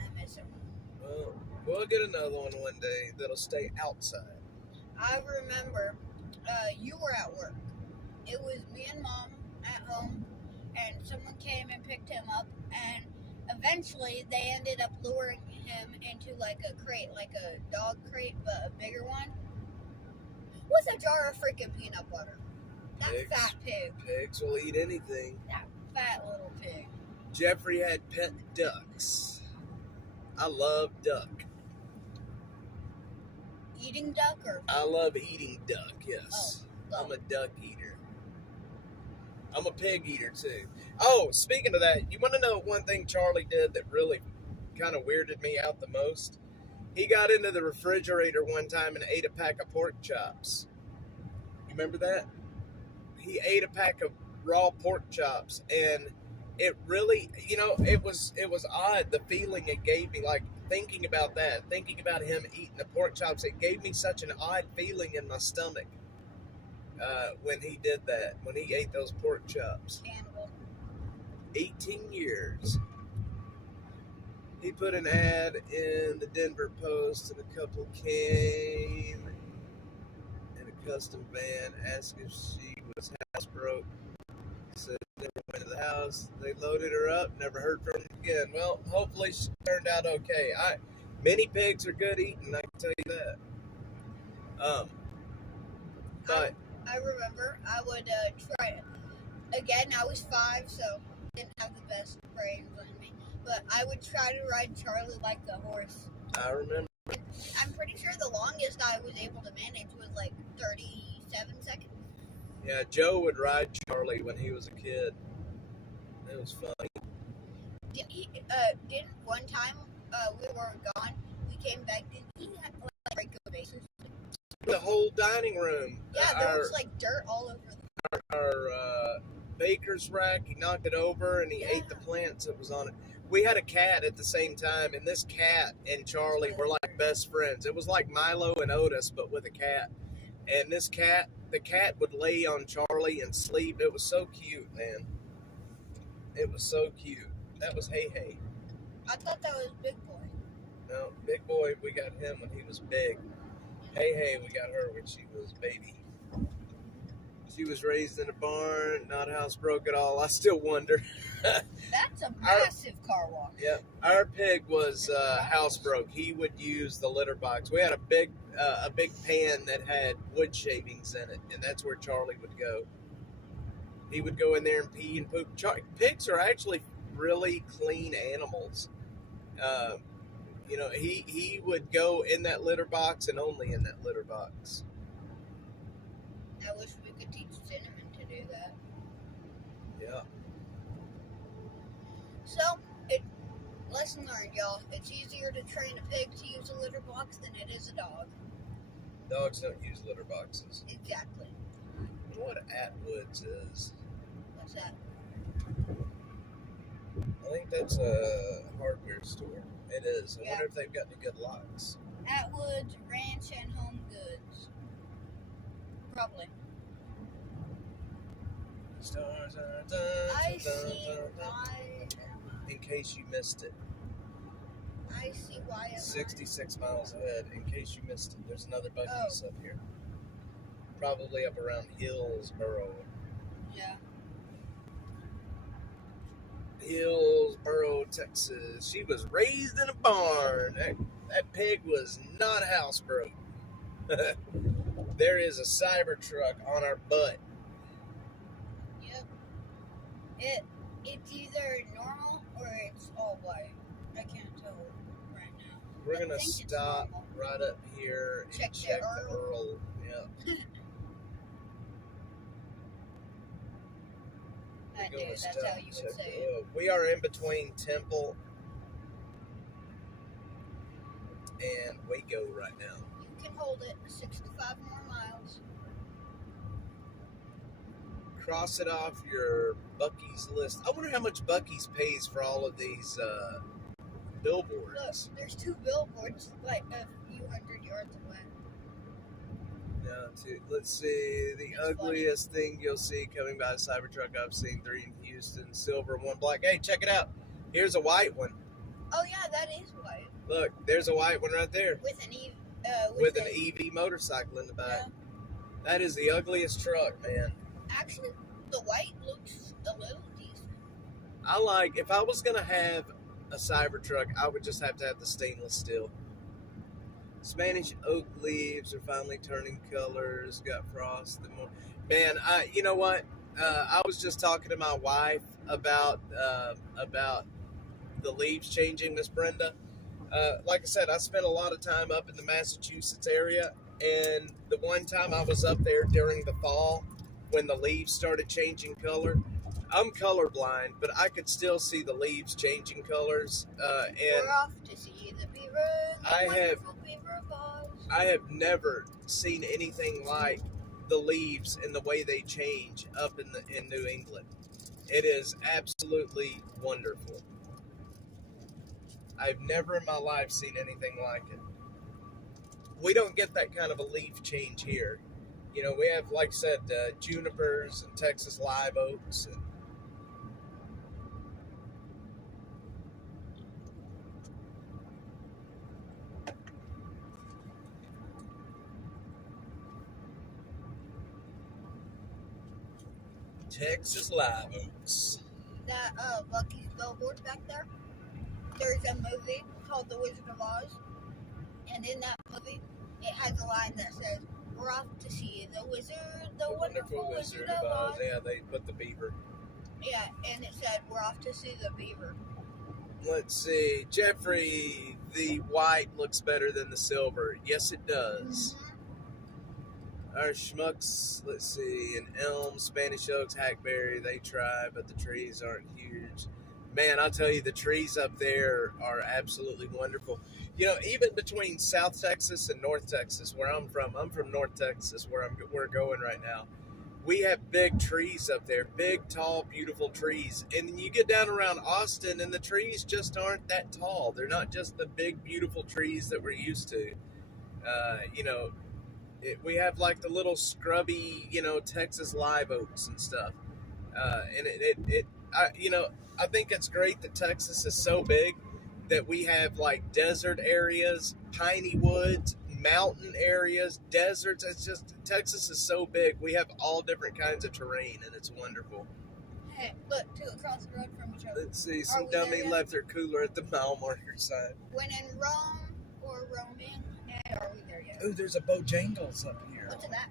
I miss him. Well, we'll get another one day that'll stay outside. I remember you were at work. It was me and Mom at home, and someone came and picked him up, and eventually they ended up luring him into like a crate, like a dog crate, but a bigger one, with a jar of freaking peanut butter. That fat pig. Pigs will eat anything. That fat little pig. Jeffrey had pet ducks. I love duck. Eating duck or? I love eating duck, yes. Oh. I'm a duck eater. I'm a pig eater, too. Oh, speaking of that, you want to know one thing Charlie did that really kind of weirded me out the most? He got into the refrigerator one time and ate a pack of pork chops. Remember that? He ate a pack of raw pork chops, and it really, it was odd, the feeling it gave me, like thinking about that, thinking about him eating the pork chops. It gave me such an odd feeling in my stomach when he did that, when he ate those pork chops. Cannibal. 18 years. He put an ad in the Denver Post, and a couple came in a custom van, asked if she was housebroke. Said never went to the house. They loaded her up, never heard from her again. Well, hopefully she turned out okay. Mini pigs are good eating, I can tell you that. But I remember I would try it. Again, I was 5, so didn't have the best brains on me. But I would try to ride Charlie like a horse. I remember. I'm pretty sure the longest I was able to manage was like 37 seconds. Yeah, Joe would ride Charlie when he was a kid. It was funny. Didn't one time we were gone, we came back, didn't he have like break a vase or something? The whole dining room. Yeah, there was like dirt all over our baker's rack. He knocked it over and he ate the plants that was on it. We had a cat at the same time, and this cat and Charlie were like best friends. It was like Milo and Otis, but with a cat. And the cat would lay on Charlie and sleep. It was so cute, man. It was so cute. That was Hey Hey. I thought that was Big Boy. No, Big Boy, we got him when he was big. Hey Hey, we got her when she was baby. She was raised in a barn, not housebroke at all. I still wonder. That's a massive car wash. Yeah, our pig was housebroke. He would use the litter box. We had a big pan that had wood shavings in it, and that's where Charlie would go. He would go in there and pee and poop. Pigs are actually really clean animals. He would go in that litter box and only in that litter box. I wish we could teach Cinnamon to do that. Yeah. So, lesson learned, y'all. It's easier to train a pig to use a litter box than it is a dog. Dogs don't use litter boxes. Exactly. You know what Atwoods is? What's that? I think that's a hardware store. It is. I wonder if they've got any good locks. Atwoods Ranch and Home Goods. Probably. I see why. In case you missed it. I see why. 66 miles ahead. In case you missed it, there's another Buc-ee's up here. Probably up around Hillsboro. Yeah. Hillsboro, Texas. She was raised in a barn. That pig was not housebroke. There is a Cybertruck on our butt. Yep. It's either normal or it's all white. I can't tell right now. We're going to stop right up here and check the Earl. Yeah. I knew that's how you would say it. We are in between Temple and Waco right now. You can hold it 65 more miles. Cross it off your Buc-ee's list. I wonder how much Buc-ee's pays for all of these billboards. Look, there's 2 billboards like a few hundred yards away. Let's see. The ugliest thing you'll see coming by a Cybertruck. I've seen 3 in Houston, silver, 1 black. Hey, check it out. Here's a white one. Oh yeah, that is white. Look, there's a white one right there. With an EV motorcycle in the back. Yeah. That is the ugliest truck, man. Actually, the white looks a little decent. If I was gonna have a Cybertruck, I would just have to have the stainless steel. Spanish oak leaves are finally turning colors. Got frost. Man, you know what? I was just talking to my wife about the leaves changing, Miss Brenda. Like I said, I spent a lot of time up in the Massachusetts area, and the one time I was up there during the fall when the leaves started changing color, I'm colorblind, but I could still see the leaves changing colors. And we're off to see the beaver. I have never seen anything like the leaves and the way they change up in New England. It is absolutely wonderful. I've never in my life seen anything like it. We don't get that kind of a leaf change here. You know, we have, like I said, junipers and Texas live oaks. And Texas live oaks. That Lucky's billboard back there. There's a movie called The Wizard of Oz, and in that movie, it has a line that says, "We're off to see the wizard, the wonderful Wizard of Oz." Yeah, they put the beaver. Yeah, and it said, "We're off to see the beaver." Let's see, Jeffrey. The white looks better than the silver. Yes, it does. Our schmucks, let's see, an elm, Spanish oaks, hackberry, they try, but the trees aren't huge. Man, I'll tell you, the trees up there are absolutely wonderful. You know, even between South Texas and North Texas, where I'm from North Texas, where we're going right now. We have big trees up there, big, tall, beautiful trees. And then you get down around Austin, and the trees just aren't that tall. They're not just the big, beautiful trees that we're used to. You know, we have like the little scrubby, you know, Texas live oaks and stuff. And I think it's great that Texas is so big that we have like desert areas, piney woods, mountain areas, deserts. It's just, Texas is so big. We have all different kinds of terrain, and it's wonderful. Hey, look, two across the road from each other. Let's see, some dummy left their cooler at the mile marker sign. When in Rome or roaming, are we there yet? Ooh, there's a Bojangles up here. What's that?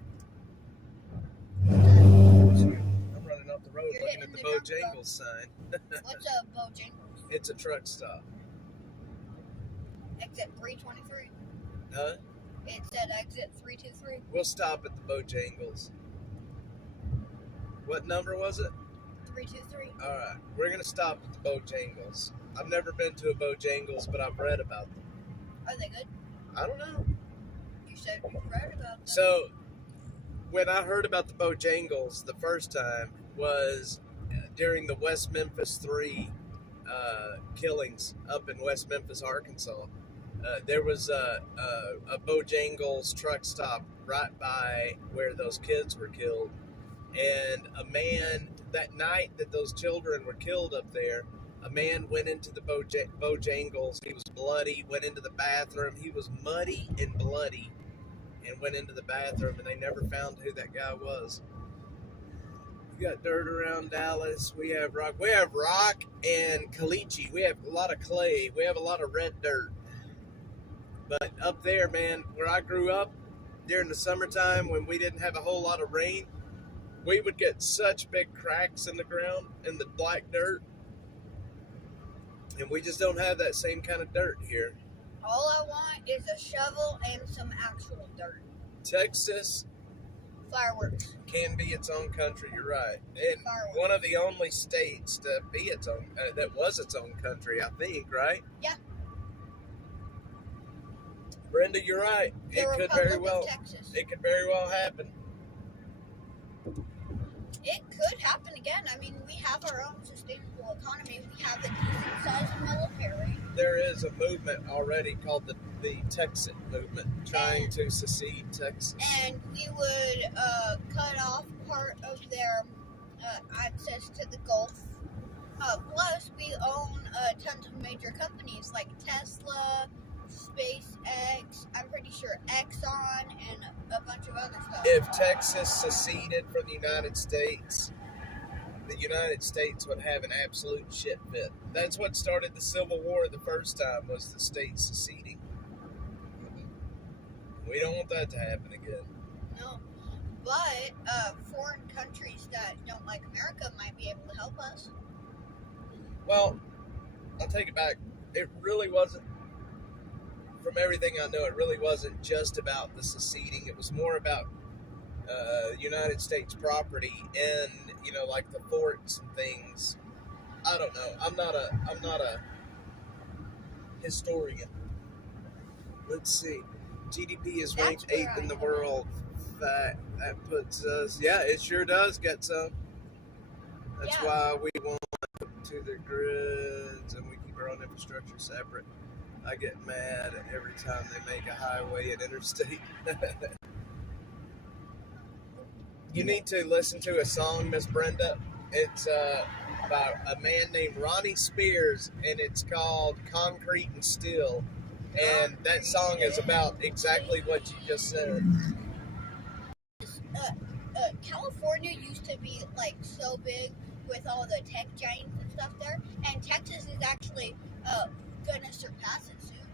I'm running off the road You're looking at the Bojangles sign. What's a Bojangles? It's a truck stop. Exit 323. Huh? It said exit 323. We'll stop at the Bojangles. What number was it? 323. Alright, we're going to stop at the Bojangles. I've never been to a Bojangles, but I've read about them. Are they good? I don't know. You said you read about them. So, when I heard about the Bojangles the first time was during the West Memphis 3 killings up in West Memphis, Arkansas. There was a Bojangles truck stop right by where those kids were killed. And a man, that night that those children were killed up there, a man went into the Bojangles. He was bloody, went into the bathroom. He was muddy and bloody and went into the bathroom, and they never found who that guy was. We got dirt around Dallas. We have rock. We have rock and caliche. We have a lot of clay. We have a lot of red dirt. But up there, man, where I grew up, during the summertime when we didn't have a whole lot of rain, we would get such big cracks in the ground in the black dirt. And we just don't have that same kind of dirt here. All I want is a shovel and some actual dirt. Texas Fireworks. can be its own country, you're right. And Fireworks. one of the only states to be its own, that was its own country, I think, right? Yeah. Brenda, you're right. The It could Republic very well, of Texas. it could very well happen. It could happen again. I mean, we have our own sustainable economy. We have a decent-sized military. There is a movement already called the Texit movement, trying to secede Texas. And we would cut off part of their access to the Gulf. Plus, we own tons of major companies like Tesla, SpaceX, I'm pretty sure Exxon, and a bunch of other stuff. If Texas seceded from the United States would have an absolute shit fit. That's what started the Civil War the first time, was the states seceding. We don't want that to happen again. No. But foreign countries that don't like America might be able to help us. Well, I'll take it back. It really wasn't, from everything I know, it really wasn't just about the seceding. It was more about United States property and, you know, like the forts and things. I don't know. I'm not a historian. Let's see. GDP is ranked 8th in the world. fact, that puts us, yeah, it sure does get some. That's Yeah. why we want to the grids and we keep our own infrastructure separate. I get mad every time they make a highway and interstate. You need to listen to a song, Miss Brenda. It's about a man named Ronnie Spears, and it's called Concrete and Steel. And that song is about exactly what you just said. California used to be like so big with all the tech giants and stuff there, and Texas is actually gonna surpass it soon.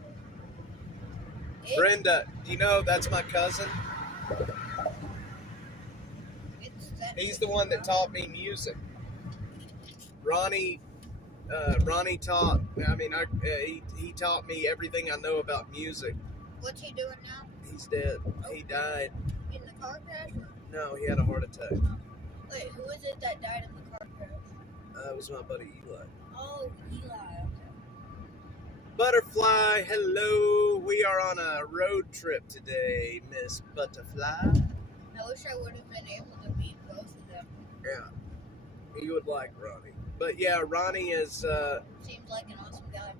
Brenda, you know that's my cousin. He's the one that taught me music. Ronnie taught. I mean, he taught me everything I know about music. What's he doing now? He's dead. He died. In the car crash? No, he had a heart attack. Wait, who is it that died in the car crash? That was my buddy Eli. Oh, Eli. Okay. Butterfly, hello. We are on a road trip today, Miss Butterfly. I wish I would have been able to meet both of them. Yeah, you would like Ronnie. But yeah, Ronnie is. Seems like an awesome guy.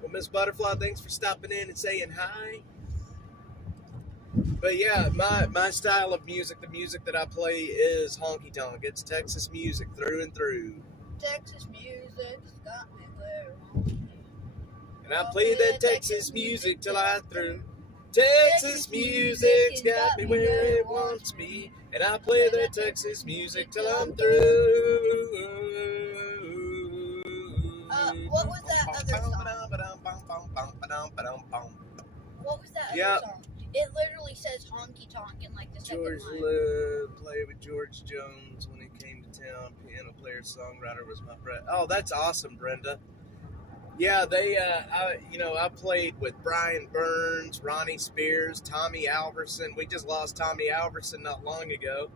Well, Miss Butterfly, thanks for stopping in and saying hi. But yeah, my style of music, the music that I play is honky tonk. It's Texas music through and through. Texas music's got me where I want to be. And I play that Texas music till I through. Texas music's got me where it wants me. And I play that Texas music till I'm through. What was that other song? What was that other song? It literally says honky tonk in like the George second line. Love played with George Jones when he came to town. Piano player, songwriter was my friend. Oh, that's awesome, Brenda. Yeah, I played with Brian Burns, Ronnie Spears, Tommy Alverson. We just lost Tommy Alverson not long ago.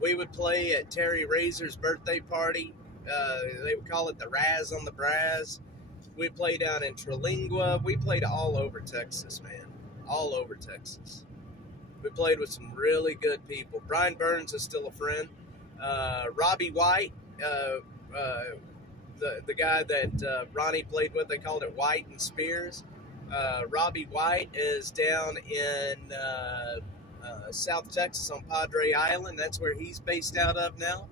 We would play at Terry Razor's birthday party. They would call it the Raz on the Brass. We played down in Terlingua. We played all over Texas, man. All over Texas. We played with some really good people. Brian Burns is still a friend. Robbie White, the guy that Ronnie played with, they called it White and Spears. Robbie White is down in South Texas on Padre Island. That's where he's based out of now.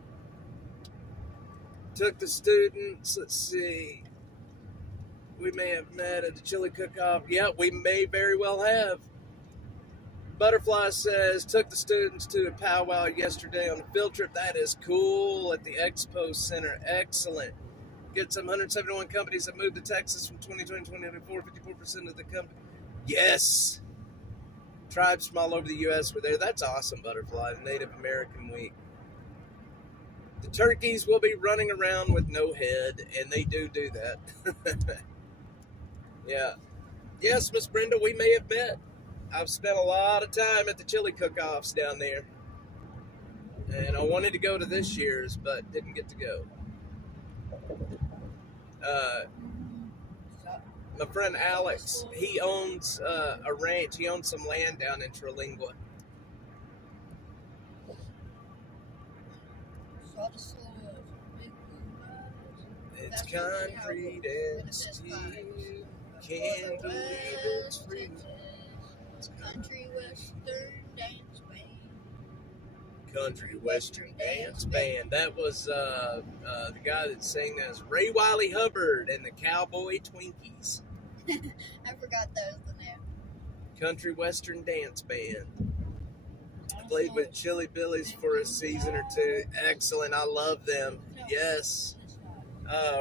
Took the students, let's see. We may have met at the chili cook-off. Yeah, we may very well have. Butterfly says, took the students to a powwow yesterday on a field trip. That is cool at the Expo Center. Excellent. Get some 171 companies that moved to Texas from 2020 to 2024. 54% of the company. Yes. Tribes from all over the U.S. were there. That's awesome, Butterfly. Native American Week. The turkeys will be running around with no head, and they do that. Yeah. Yes, Miss Brenda, we may have met. I've spent a lot of time at the chili cook-offs down there. And I wanted to go to this year's, but didn't get to go. My friend Alex, he owns a ranch. He owns some land down in Terlingua. It's concrete and steel. Can't believe it's free. Country Western Dance Band. Country Western Dance Band. That was the guy that sang that was Ray Wiley Hubbard and the Cowboy Twinkies. I forgot that was the name. Country Western Dance Band. Played with Chili Billies for a season or two. Excellent. I love them. Yes.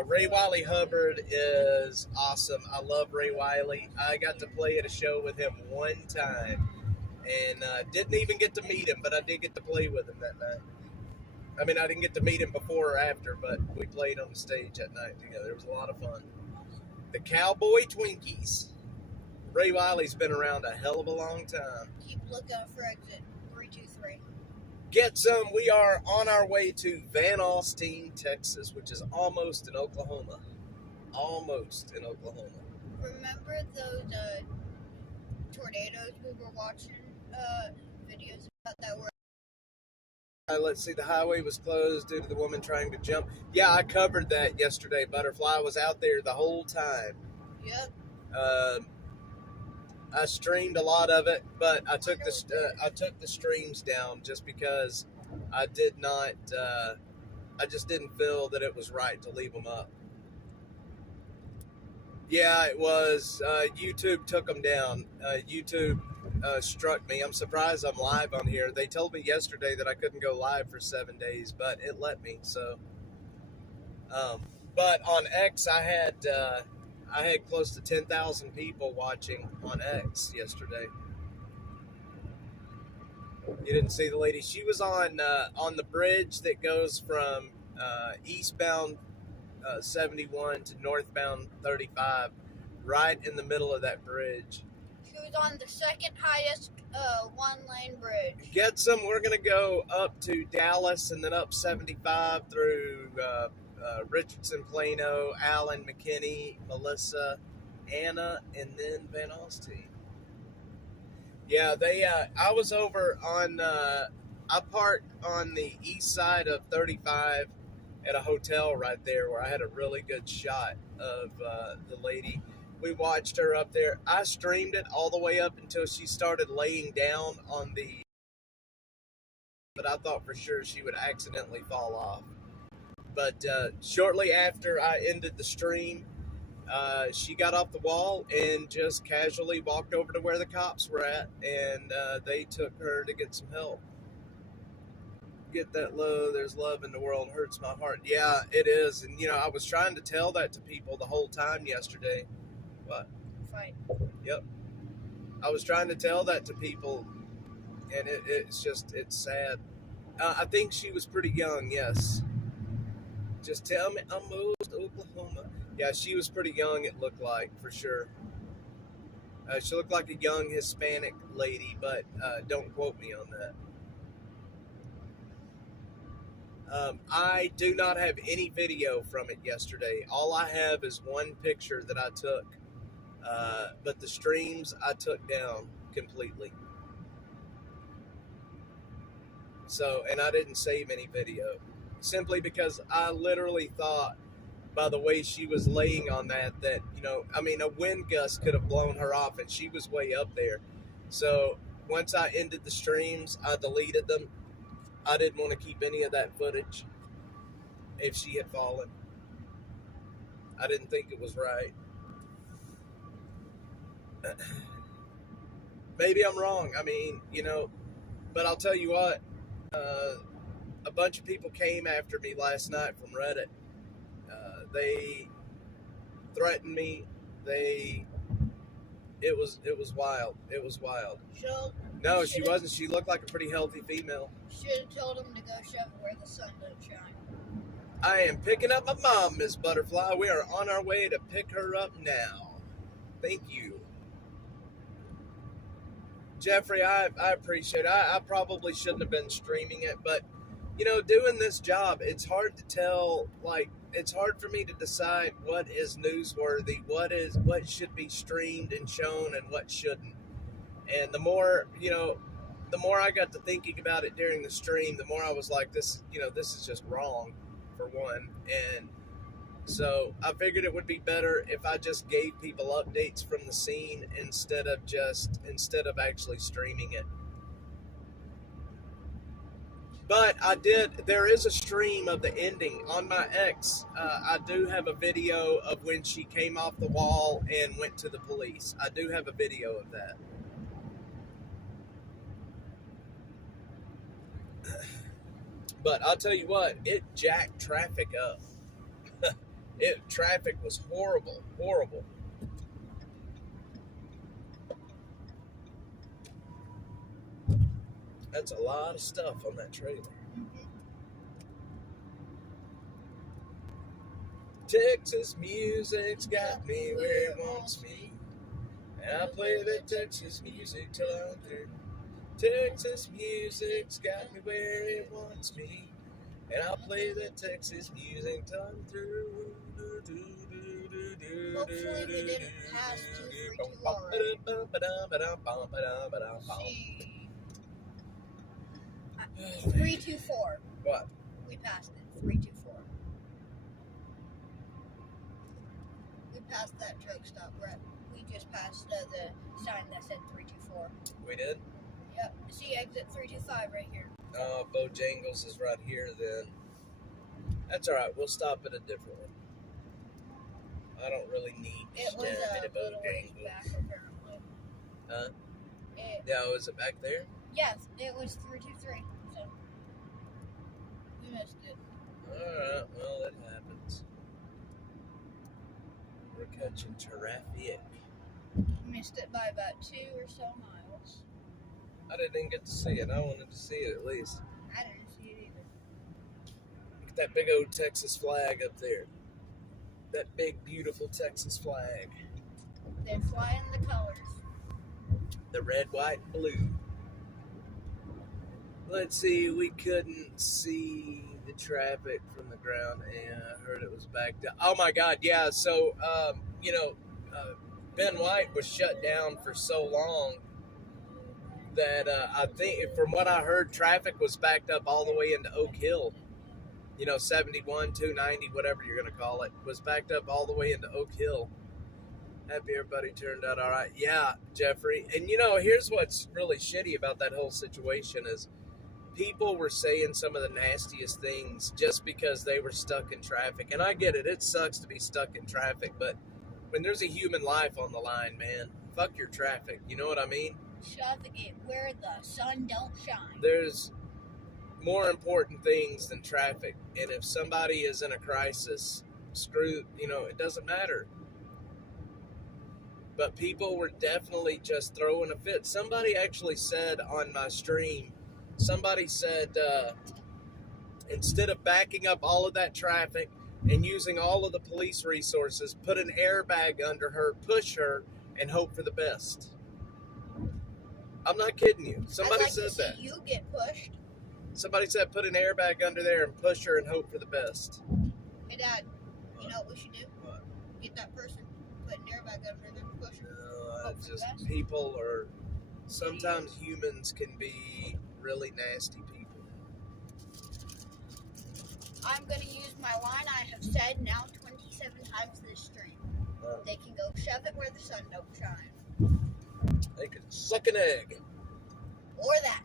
Ray Wiley Hubbard is awesome. I love Ray Wiley. I got to play at a show with him one time and didn't even get to meet him, but I did get to play with him that night. I mean, I didn't get to meet him before or after, but we played on the stage that night together. It was a lot of fun. The Cowboy Twinkies. Ray Wiley's been around a hell of a long time. Keep looking for exit 323. Get some. We are on our way to Van Alstyne, Texas, which is almost in Oklahoma. Almost in Oklahoma. Remember those tornadoes we were watching videos about that were. Let's see, the highway was closed due to the woman trying to jump. Yeah, I covered that yesterday. Butterfly was out there the whole time. Yep. I streamed a lot of it, but I took the streams down just because I did not. I just didn't feel that it was right to leave them up. Yeah, it was. YouTube took them down. YouTube struck me. I'm surprised I'm live on here. They told me yesterday that I couldn't go live for 7 days, but it let me. So, but on X, I had close to 10,000 people watching on X yesterday. You didn't see the lady. She was on the bridge that goes from eastbound 71 to northbound 35, right in the middle of that bridge. She was on the second highest one-lane bridge. Get some. We're gonna go up to Dallas and then up 75 through Richardson, Plano, Allen, McKinney, Melissa, Anna, and then Van Alstyne. Yeah, they. I was over on. I parked on the east side of 35 at a hotel right there where I had a really good shot of the lady. We watched her up there. I streamed it all the way up until she started laying down on the. But I thought for sure she would accidentally fall off. But shortly after I ended the stream, she got off the wall and just casually walked over to where the cops were at, and they took her to get some help. Get that low, there's love in the world, hurts my heart. Yeah, it is. And, I was trying to tell that to people the whole time yesterday. What? Fight. Yep. I was trying to tell that to people, and it's sad. I think she was pretty young, yes. Just tell me I'm moved to Oklahoma. Yeah, she was pretty young, it looked like, for sure. She looked like a young Hispanic lady, but don't quote me on that. I do not have any video from it yesterday. All I have is one picture that I took. But the streams I took down completely. So, and I didn't save any video. Simply because I literally thought, by the way she was laying on that, a wind gust could have blown her off, and she was way up there. So, once I ended the streams, I deleted them. I didn't want to keep any of that footage if she had fallen. I didn't think it was right. Maybe I'm wrong. But I'll tell you what, a bunch of people came after me last night from Reddit. They threatened me. It was wild. It was wild. No, she wasn't. She looked like a pretty healthy female. Should have told him to go shove it where the sun don't shine. I am picking up my mom, Miss Butterfly. We are on our way to pick her up now. Thank you. Jeffrey, I appreciate it. I probably shouldn't have been streaming it, but, doing this job, it's hard to tell, it's hard for me to decide what is newsworthy, what should be streamed and shown and what shouldn't. And the more I got to thinking about it during the stream, the more I was like, this is just wrong, for one. And so I figured it would be better if I just gave people updates from the scene instead of actually streaming it. But there is a stream of the ending on my X. I do have a video of when she came off the wall and went to the police. I do have a video of that. But I'll tell you what, it jacked traffic up. Traffic was horrible. That's a lot of stuff on that trailer. Texas music's got me where it wants me. And I play that Texas music till I'm through. Texas music's got me where it wants me. And I'll play that Texas music till I'm through. Hopefully we didn't pass 232 already. See. 324. What? We passed it. 324. We passed that truck stop, right? We just passed the sign that said 324. We did? Yep. See exit 325 right here. Bojangles is right here then. That's alright, we'll stop at a different one. I don't really need to It was stop at a a little ways Bojangles. back, apparently. Huh? It, Yeah, was it back there? yes, it was 323. So we missed it. Alright, well, it happens. We're catching traffic. Missed it by about 2 or so miles. I didn't get to see it. I wanted to see it at least. I didn't see it either. Look at that big old Texas flag up there. That big, beautiful Texas flag. They're flying the colors. The red, white, and blue. Let's see, we couldn't see the traffic from the ground, and I heard it was backed up. Oh my God, yeah. So, Ben White was shut down for so long that I think, from what I heard, traffic was backed up all the way into Oak Hill. 71, 290, whatever you're going to call it, was backed up all the way into Oak Hill. Happy everybody turned out all right. Yeah, Jeffrey. And here's what's really shitty about that whole situation is people were saying some of the nastiest things just because they were stuck in traffic. And I get it. It sucks to be stuck in traffic. But when there's a human life on the line, man, fuck your traffic. You know what I mean? Shove it where the sun don't shine. There's more important things than traffic. And if somebody is in a crisis, it doesn't matter. But people were definitely just throwing a fit. Somebody actually said on my stream, instead of backing up all of that traffic and using all of the police resources, put an airbag under her, push her, and hope for the best. I'm not kidding you. Somebody said that. You get pushed. Somebody said put an airbag under there and push her and hope for the best. Hey, Dad, you know what we should do? What? Get that person, put an airbag under them, push her. No, it's just people are. Sometimes humans can be really nasty people. I'm going to use my line I have said now 27 times this stream. They can go shove it where the sun don't shine. They could suck an egg. Or that.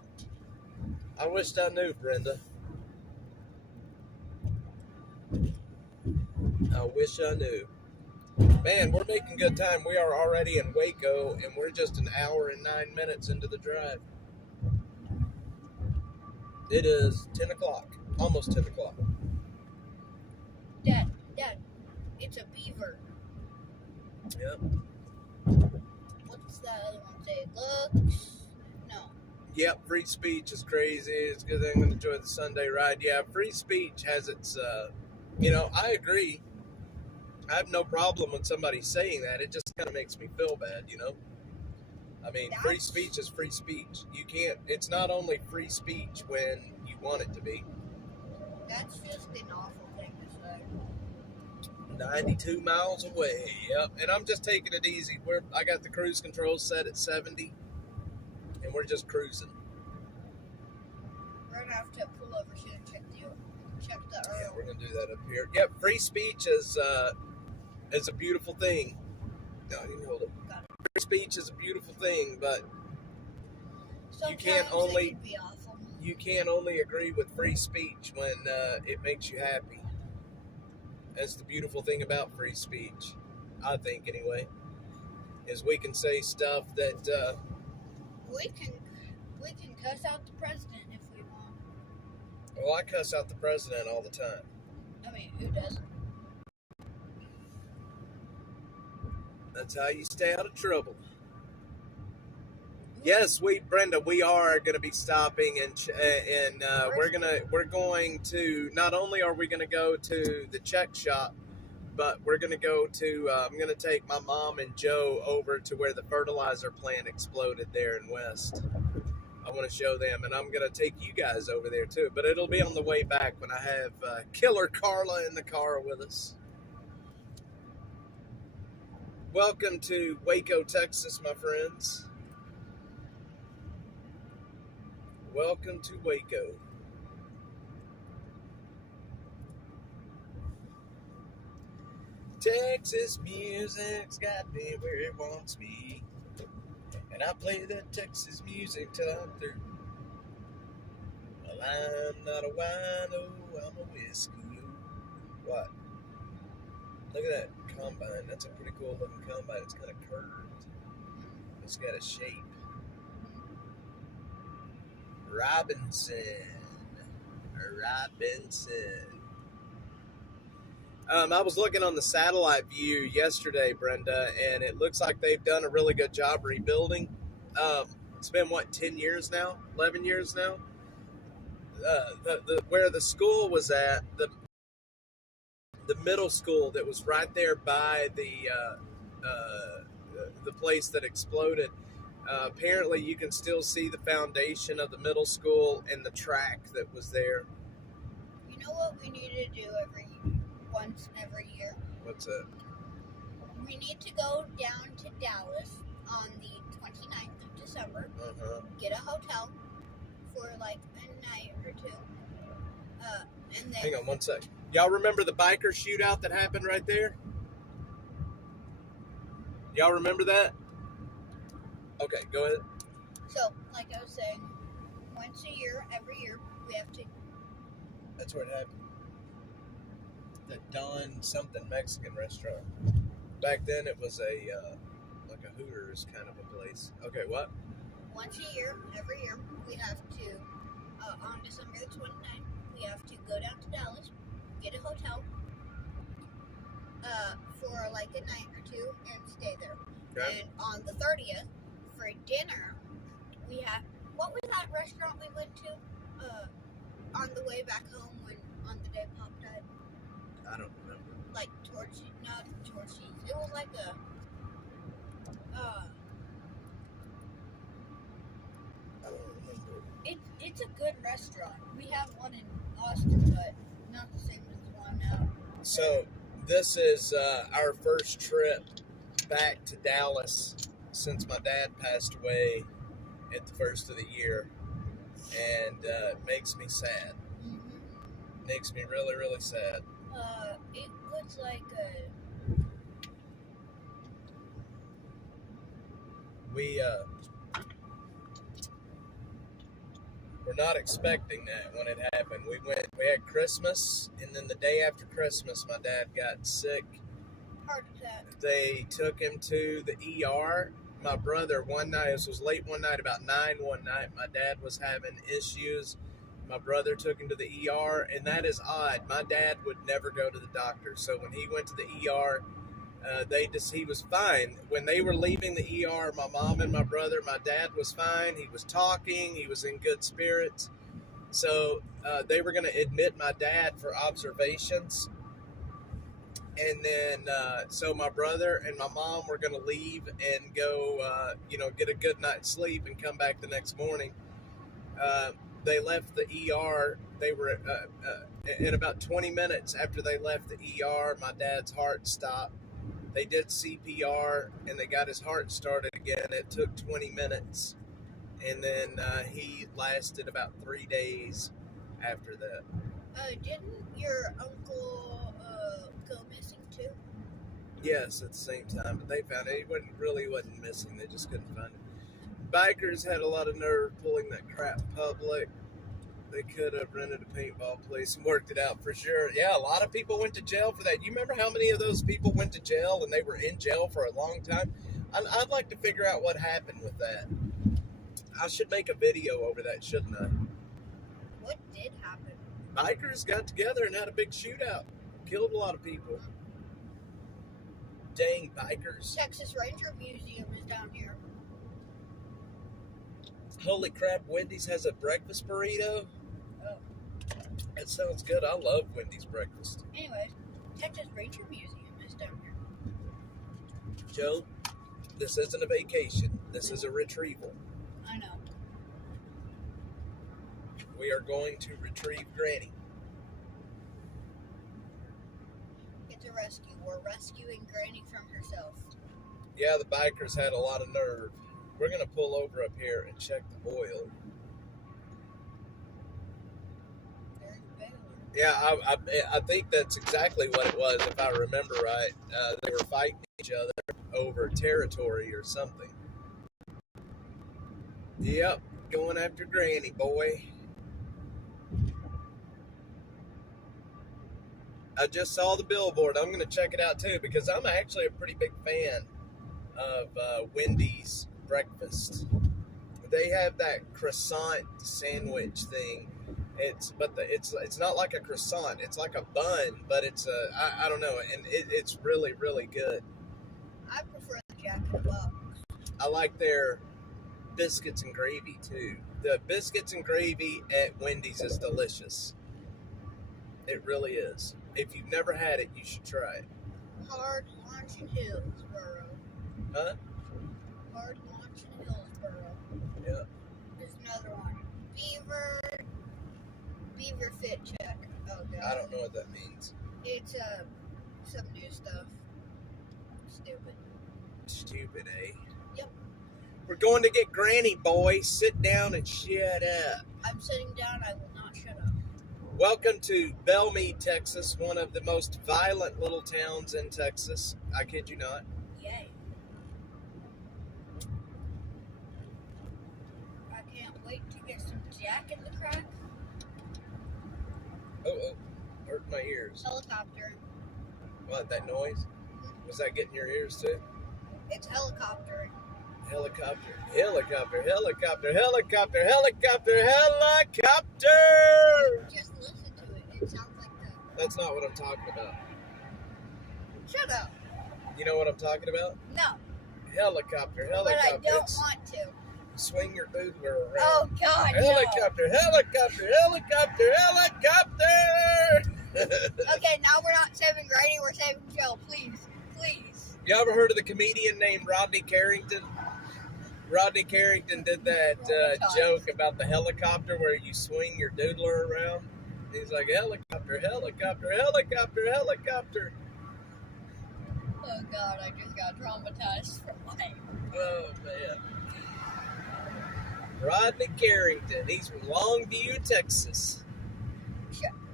I wished I knew, Brenda. I wish I knew. Man, we're making good time. We are already in Waco, and we're just an hour and 9 minutes into the drive. It is 10 o'clock. Almost 10 o'clock. Dad, it's a beaver. Yep. What's the other one say? Looks? No. Yep, free speech is crazy. It's a good thing I'm going to enjoy the Sunday ride. Yeah, free speech has its, I agree. I have no problem with somebody saying that. It just kind of makes me feel bad, I mean, free speech is free speech. It's not only free speech when you want it to be. That's just an awful thing to say. 92 miles away, yep. And I'm just taking it easy. I got the cruise control set at 70, and we're just cruising. We're going to have to pull over soon and check the Yeah, Earl. we're going to do that up here. Yep, free speech is a beautiful thing. No, you can hold it. Free speech is a beautiful thing, but Sometimes only- it can be awful. you can't only agree with free speech when it makes you happy. That's the beautiful thing about free speech, I think anyway, is we can say stuff that We can cuss out the president if we want. well, I cuss out the president all the time. I mean, who doesn't? That's how you stay out of trouble. Yes, Brenda, we are going to be stopping, and we're going to. Not only are we going to go to the check shop, but we're going to go to. I'm going to take my mom and Joe over to where the fertilizer plant exploded there in West. I want to show them, and I'm going to take you guys over there too. But it'll be on the way back when I have Killer Carla in the car with us. Welcome to Waco, Texas, my friends. Welcome to Waco. Texas music's got me where it wants me. And I play the Texas music till I'm through. Well, I'm not a wino, I'm a whiskey. What? Look at that combine. That's a pretty cool looking combine. It's kind of curved. It's got a shape. Robinson. I was looking on the satellite view yesterday, Brenda, and it looks like they've done a really good job rebuilding. It's been, 10 years now? 11 years now? Where the school was at, the middle school that was right there by the place that exploded. Apparently, you can still see the foundation of the middle school and the track that was there. You know what we need to do once every year? What's that? We need to go down to Dallas on the 29th of December. Get a hotel for like a night or two. And then Hang on one sec. Y'all remember the biker shootout that happened right there? Y'all remember that? Okay, go ahead. So, like I was saying, once a year, every year, we have to. That's where it happened. The Don something Mexican restaurant. Back then it was like a Hooters kind of a place. Okay, what? Once a year, every year, we have to, on December the 29th, we have to go down to Dallas, get a hotel, for like a night or two, and stay there. Okay. And on the 30th, for dinner, we have, what was that restaurant we went to, on the way back home on the day Pop died? I don't remember. Like not Torchy's. It was like a, I don't remember. It's a good restaurant. We have one in Austin, but not the same as the one now. So this is our first trip back to Dallas since my dad passed away at the first of the year, and it makes me sad. Mm-hmm. Makes me really, really sad. It looks like a. We're not expecting that when it happened. We had Christmas, and then the day after Christmas, my dad got sick. Heart attack. They took him to the ER. My brother, one night, this was late one night, about 9 one night, my dad was having issues. My brother took him to the ER, and that is odd. My dad would never go to the doctor. So when he went to the ER, he was fine. When they were leaving the ER, my mom and my brother, my dad was fine. He was talking. He was in good spirits. So they were going to admit my dad for observations. And then, so my brother and my mom were going to leave and go, get a good night's sleep and come back the next morning. They left the ER. They were, in about 20 minutes after they left the ER, my dad's heart stopped. They did CPR and they got his heart started again. It took 20 minutes. And then he lasted about 3 days after that. Didn't your uncle go missing too? Yes, at the same time, but they found it. He wasn't missing. They just couldn't find him. Bikers had a lot of nerve pulling that crap in public. They could have rented a paintball place and worked it out for sure. Yeah, a lot of people went to jail for that. You remember how many of those people went to jail and they were in jail for a long time? I'd like to figure out what happened with that. I should make a video over that, shouldn't I? What did happen? Bikers got together and had a big shootout. Killed a lot of people. Dang bikers. Texas Ranger Museum is down here. Holy crap, Wendy's has a breakfast burrito? Oh. That sounds good. I love Wendy's breakfast. Anyways, Texas Ranger Museum is down here. Joe, this isn't a vacation. This is a retrieval. I know. We are going to retrieve Granny. It's a rescue. We're rescuing Granny from herself. Yeah, the bikers had a lot of nerve. We're going to pull over up here and check the oil. There's Baylor. Yeah, I think that's exactly what it was, if I remember right. They were fighting each other over territory or something. Yep, going after Granny, boy. I just saw the billboard. I'm going to check it out too because I'm actually a pretty big fan of Wendy's breakfast. They have that croissant sandwich thing. It's not like a croissant. It's like a bun, but it's I don't know, and it's really really good. I prefer the Jack in the Box. I like their biscuits and gravy too. The biscuits and gravy at Wendy's is delicious. It really is. If you've never had it, you should try it. Hard Lunch in Hillsboro. Huh? Hard Lunch in Hillsboro. Yeah. There's another one. Beaver Fit Check. Oh god. I don't know what that means. It's some new stuff. Stupid. Stupid, eh? Yep. We're going to get Granny, boy. Sit down and shut up. I'm sitting down. I will not shut up. Welcome to Bellmead, Texas, one of the most violent little towns in Texas. I kid you not. Yay. I can't wait to get some Jack in the Crack. Oh, hurt my ears. Helicopter. What, that noise? Was that getting your ears too? It's helicopter. Helicopter, helicopter, helicopter, helicopter, helicopter, helicopter! Just listen to it. It sounds like that. That's not what I'm talking about. Shut up. You know what I'm talking about? No. Helicopter, But I helicopter. don't It's want to. swing your doodler around. Oh god. Helicopter, helicopter, helicopter, helicopter! Okay, now we're not saving Grady, we're saving Joe. Please. Please. You ever heard of the comedian named Rodney Carrington? Rodney Carrington did that joke about the helicopter where you swing your doodler around. He's like, helicopter, helicopter, helicopter, helicopter. Oh god, I just got traumatized for life. Oh, man. Rodney Carrington. He's from Longview, Texas.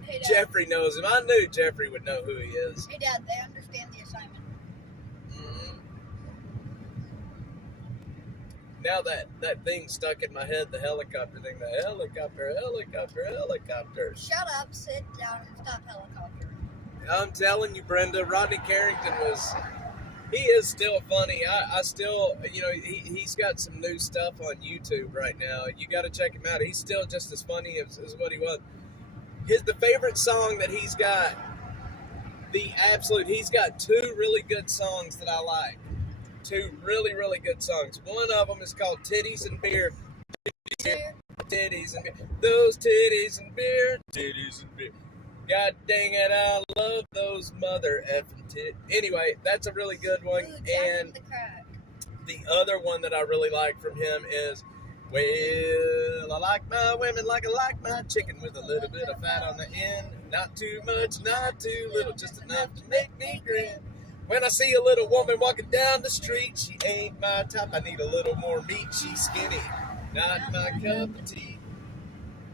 Hey, Dad. Jeffrey knows him. I knew Jeffrey would know who he is. Hey, Dad, they understand the assignment. Now that thing stuck in my head, the helicopter thing, the helicopter, helicopter, helicopter. Shut up, sit down, and stop helicoptering. I'm telling you, Brenda, Rodney Carrington he is still funny. I still, he's got some new stuff on YouTube right now. You got to check him out. He's still just as funny as what he was. The favorite song that he's got, he's got two really good songs that I like. Two really, really good songs. One of them is called Titties and Beer. Titties and beer. Those titties and beer. Titties and beer. God dang it, I love those mother effing titties. Anyway, that's a really good one. Ooh, Jack in And the Crack. the other one that I really like from him is, well, I like my women like I like my chicken with a little bit of fat on the end. Not too much, not too little, just enough to make me grin. When I see a little woman walking down the street, she ain't my type. I need a little more meat. She's skinny, not my cup of tea.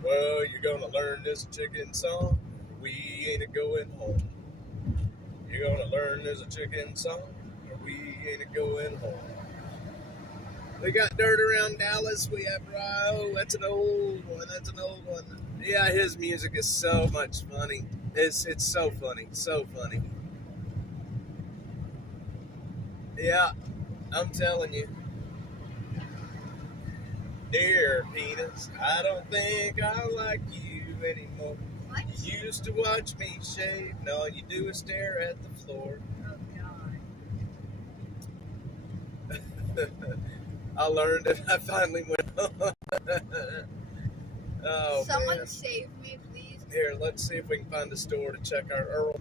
Well, you're gonna learn this chicken song. We ain't a going home. You're gonna learn there's a chicken song. Or we ain't a going home. We got Dirt Around Dallas. We have Oh, that's an old one. That's an old one. Yeah, his music is so much funny. It's so funny, so funny. Yeah, I'm telling you. Dear penis, I don't think I like you anymore. What? You used to watch me shave. No, all you do is stare at the floor. Oh god. I learned it. I finally went on. Oh, Someone man. save me, please. Here, let's see if we can find a store to check our Earl.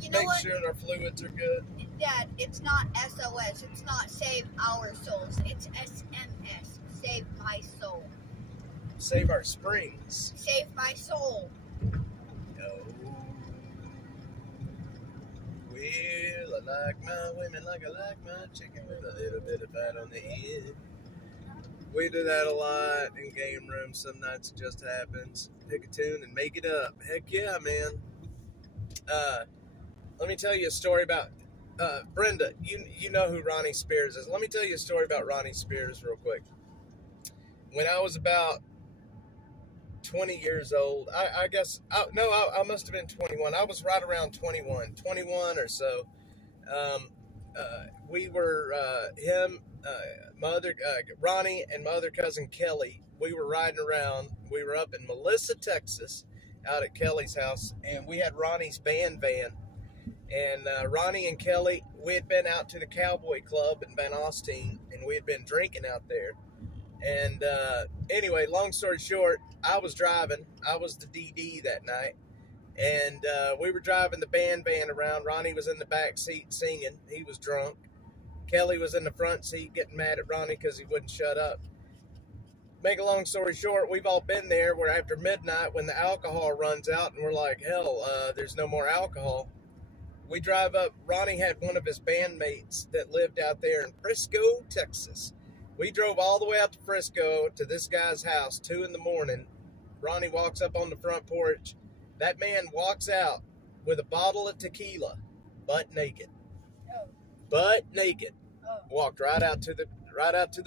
You know Make what? sure our fluids are good. Dad, it's not SOS. It's not Save Our Souls. It's SMS. Save My Soul. Save our springs. Save My Soul. No. Well, I like my women like I like my chicken with a little bit of fat on the end. We do that a lot in game rooms. Some nights it just happens. Pick a tune and make it up. Heck yeah, man. Let me tell you a story about Brenda. You know who Ronnie Spears is. Let me tell you a story about Ronnie Spears real quick. When I was about 20 years old, I guess, I must have been 21. I was right around 21 or so. We were, Ronnie and my other cousin Kelly, we were riding around. We were up in Melissa, Texas, out at Kelly's house, and we had Ronnie's band van. And Ronnie and Kelly, we had been out to the Cowboy Club in Van Alstyne, and we had been drinking out there. And anyway, long story short, I was driving. I was the DD that night. And we were driving the band van around. Ronnie was in the back seat singing. He was drunk. Kelly was in the front seat getting mad at Ronnie because he wouldn't shut up. Make a long story short, we've all been there where after midnight when the alcohol runs out and we're like, hell, there's no more alcohol. We drive up. Ronnie had one of his bandmates that lived out there in Frisco, Texas. We drove all the way out to Frisco to this guy's house, 2 a.m. Ronnie walks up on the front porch. That man walks out with a bottle of tequila, butt naked. Oh. Butt naked. Oh. Walked right out to the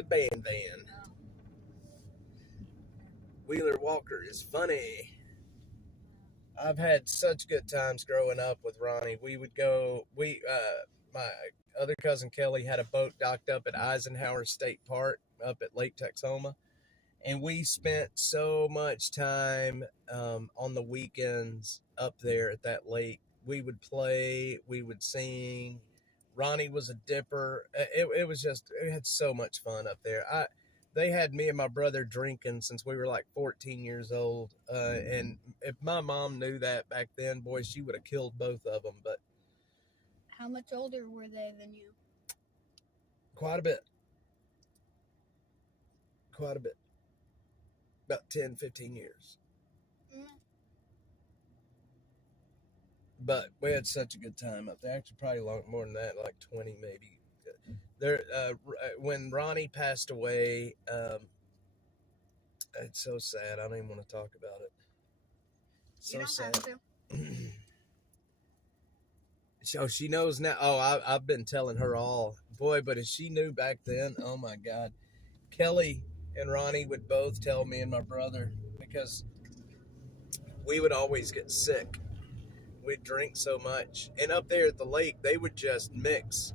band van. Oh. Wheeler Walker is funny. I've had such good times growing up with Ronnie. We would go, my other cousin Kelly had a boat docked up at Eisenhower State Park up at Lake Texoma. And we spent so much time on the weekends up there at that lake. We would play, we would sing. Ronnie was a dipper. It was just, it had so much fun up there. They had me and my brother drinking since we were like 14 years old. And if my mom knew that back then, boy, she would have killed both of them. But how much older were they than you? quite a bit. About 10, 15 years. Mm. But we had such a good time up there. Actually, probably more than that, like 20 maybe. There, when Ronnie passed away, it's so sad. I don't even want to talk about it. So You don't sad. have to. So she knows now. Oh, I've been telling her all. Boy, but if she knew back then, oh my God. Kelly and Ronnie would both tell me and my brother because we would always get sick. We'd drink so much. And up there at the lake, they would just mix.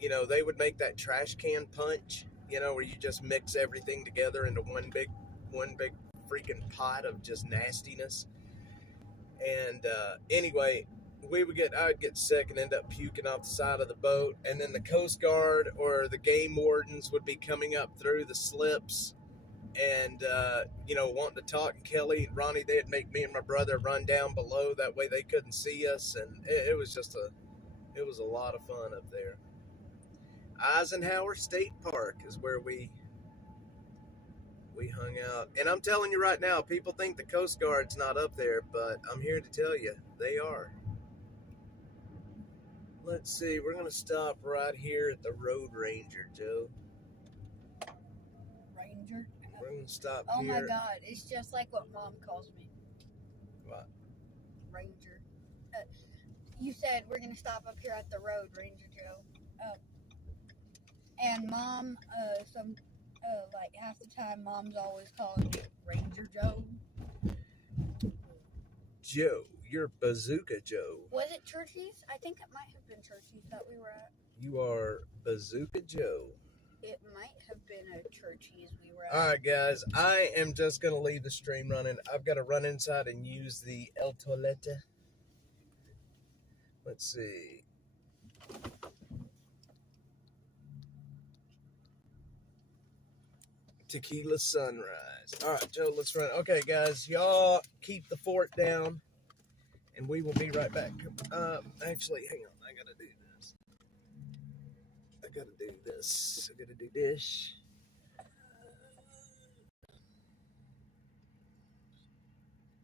You know, they would make that trash can punch, you know, where you just mix everything together into one big freaking pot of just nastiness. And anyway, I would get sick and end up puking off the side of the boat. And then the Coast Guard or the game wardens would be coming up through the slips and, wanting to talk. And Kelly and Ronnie, they'd make me and my brother run down below. That way they couldn't see us. And it was a lot of fun up there. Eisenhower State Park is where we hung out. And I'm telling you right now, people think the Coast Guard's not up there, but I'm here to tell you, they are. Let's see, we're going to stop right here at the Road Ranger, Joe. Ranger? We're going to stop Oh here. my God, it's just like what Mom calls me. What? Ranger. You said we're going to stop up here at the Road Ranger, Joe. And Mom, like half the time, Mom's always calling me Ranger Joe. Joe, you're Bazooka Joe. Was it Churchy's? I think it might have been Churchy's that we were at. You are Bazooka Joe. It might have been a Churchy's we were at. All right, guys, I am just going to leave the stream running. I've got to run inside and use the El Toilette. Let's see. Tequila Sunrise. All right, Joe, let's run. Okay, guys, y'all keep the fort down, and we will be right back. Actually, hang on. I got to do this. I got to do this.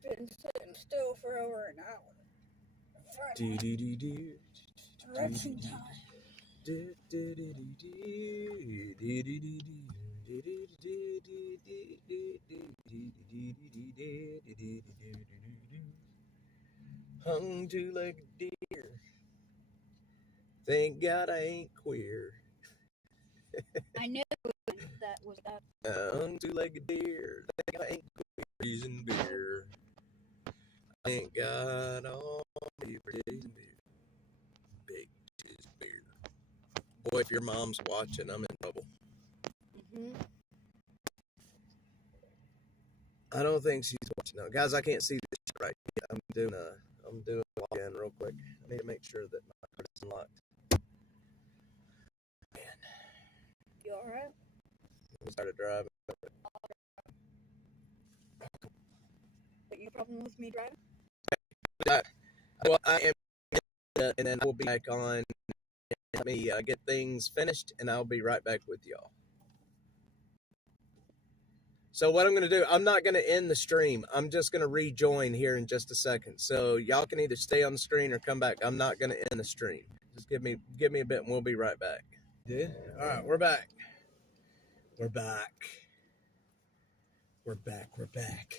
Been sitting still for over an hour. Do. Direction time. Hung to like a deer. Thank God I ain't queer. I knew that was that. Hung to like a deer. Thank God I ain't queer. Freezing beer. Thank God all me for days and beer. Big cheese beer. Boy, if your mom's watching, I'm in trouble. Mm-hmm. I don't think she's watching now. Guys, I can't see this shit right yet. I'm doing a login real quick. I need to make sure that my card is unlocked. Man, You alright? I started driving. But you problem with me driving? Well, I am, and then we'll be back on. Let me get things finished, and I'll be right back with y'all. So what I'm going to do, I'm not going to end the stream. I'm just going to rejoin here in just a second. So y'all can either stay on the screen or come back. I'm not going to end the stream. Just give me a bit, and we'll be right back. Did? All right, we're back. We're back. We're back. We're back.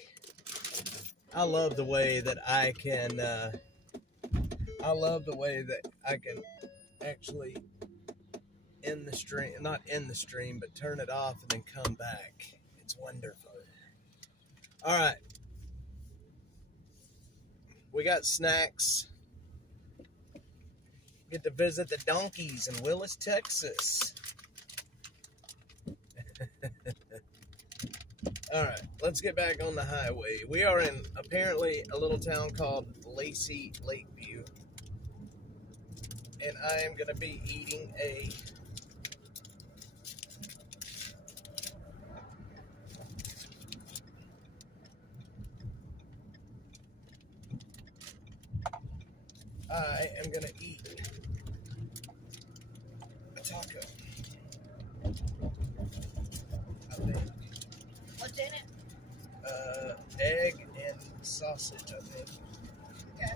I love the way that I can. I love the way that I can actually end the stream, not end the stream, but turn it off and then come back. It's wonderful. All right. We got snacks. Get to visit the donkeys in Willis, Texas. All right, let's get back on the highway. We are in apparently a little town called Lacey Lakeview. And I am going to be eating a a taco. I think. What's in it? Egg and sausage, I think. Okay.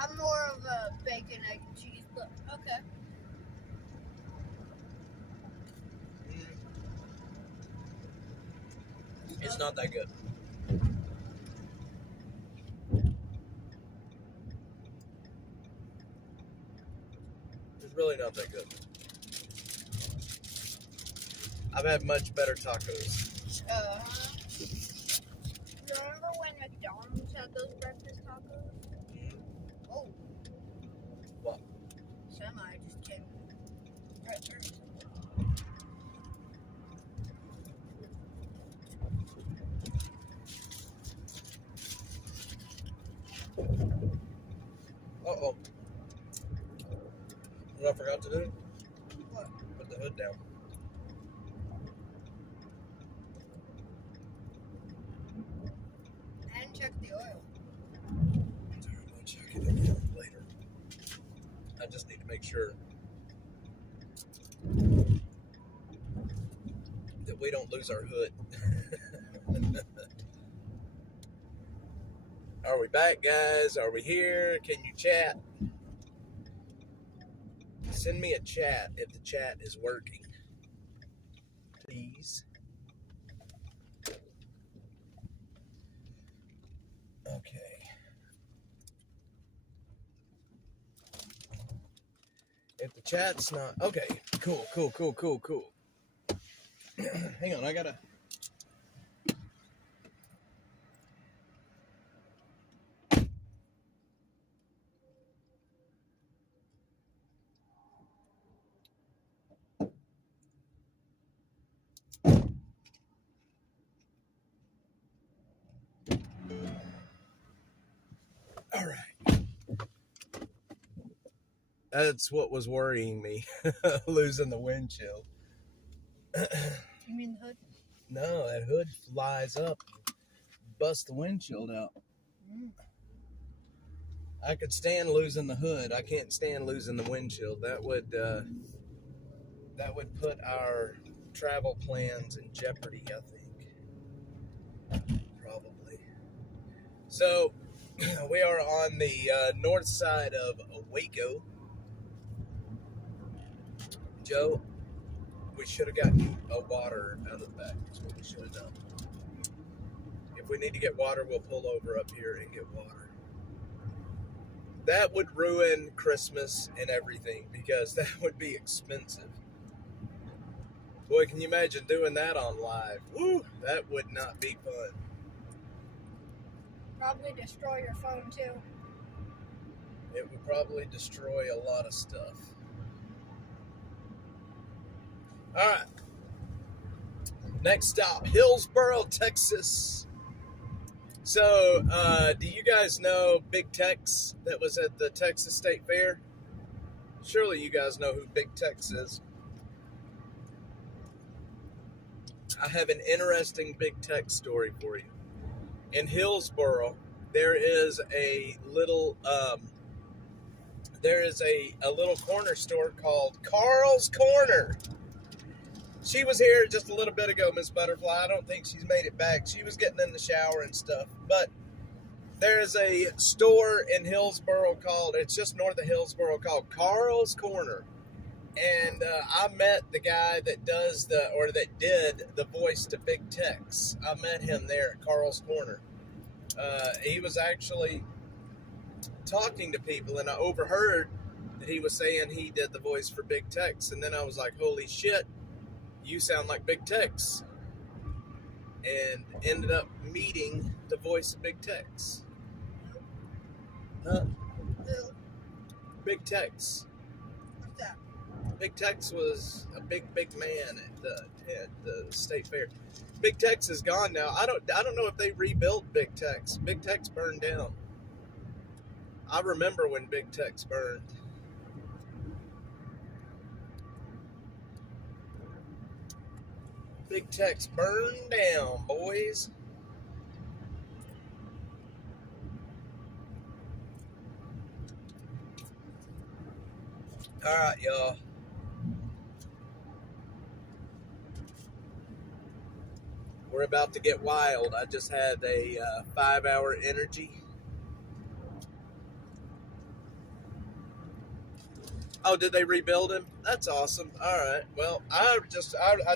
I'm more of a bacon, egg, and cheese, but okay. It's not that good. It's really not that good. I've had much better tacos. Remember when McDonald's had those breakfast tacos? Oh. What? Semi just came right through. Uh-oh. What I forgot to do? What? Put the hood down. And check the oil. We'll check it again later. I just need to make sure that we don't lose our hood. Are we back, guys? Are we here? Can you chat? Send me a chat if the chat is working. Please. Okay. If the chat's not... Okay. Cool. Hang on, I gotta... All right. That's what was worrying me, losing the windshield. You mean the hood? No, that hood flies up, busts the windshield out. I could stand losing the hood. I can't stand losing the windshield. That would put our travel plans in jeopardy, I think. Probably. So, we are on the north side of Waco. Joe, we should have gotten a water out of the back. That's what we should have done. If we need to get water, we'll pull over up here and get water. That would ruin Christmas and everything because that would be expensive. Boy, can you imagine doing that on live? Woo, that would not be fun. Probably destroy your phone too. It would probably destroy a lot of stuff. All right. Next stop, Hillsboro, Texas. So, do you guys know Big Tex that was at the Texas State Fair? Surely you guys know who Big Tex is. I have an interesting Big Tex story for you. In Hillsboro, there is a little little corner store called Carl's Corner. She was here just a little bit ago, Miss Butterfly. I don't think she's made it back. She was getting in the shower and stuff. But there's a store in Hillsboro it's just north of Hillsboro, called Carl's Corner. And I met the guy that did the voice to Big Tex. I met him there at Carl's Corner. He was actually talking to people, and I overheard that he was saying he did the voice for Big Tex. And then I was like, holy shit, you sound like Big Tex. And ended up meeting the voice of Big Tex. Huh? Big Tex. What's that? Big Tex was a big man at the state fair. Big Tex is gone now. I don't know if they rebuilt Big Tex. Big Tex burned down. I remember when Big Tex burned. Big Tex burned down, boys. All right, y'all. We're about to get wild. I just had a 5-hour energy. Oh, did they rebuild him? That's awesome. All right. Well, I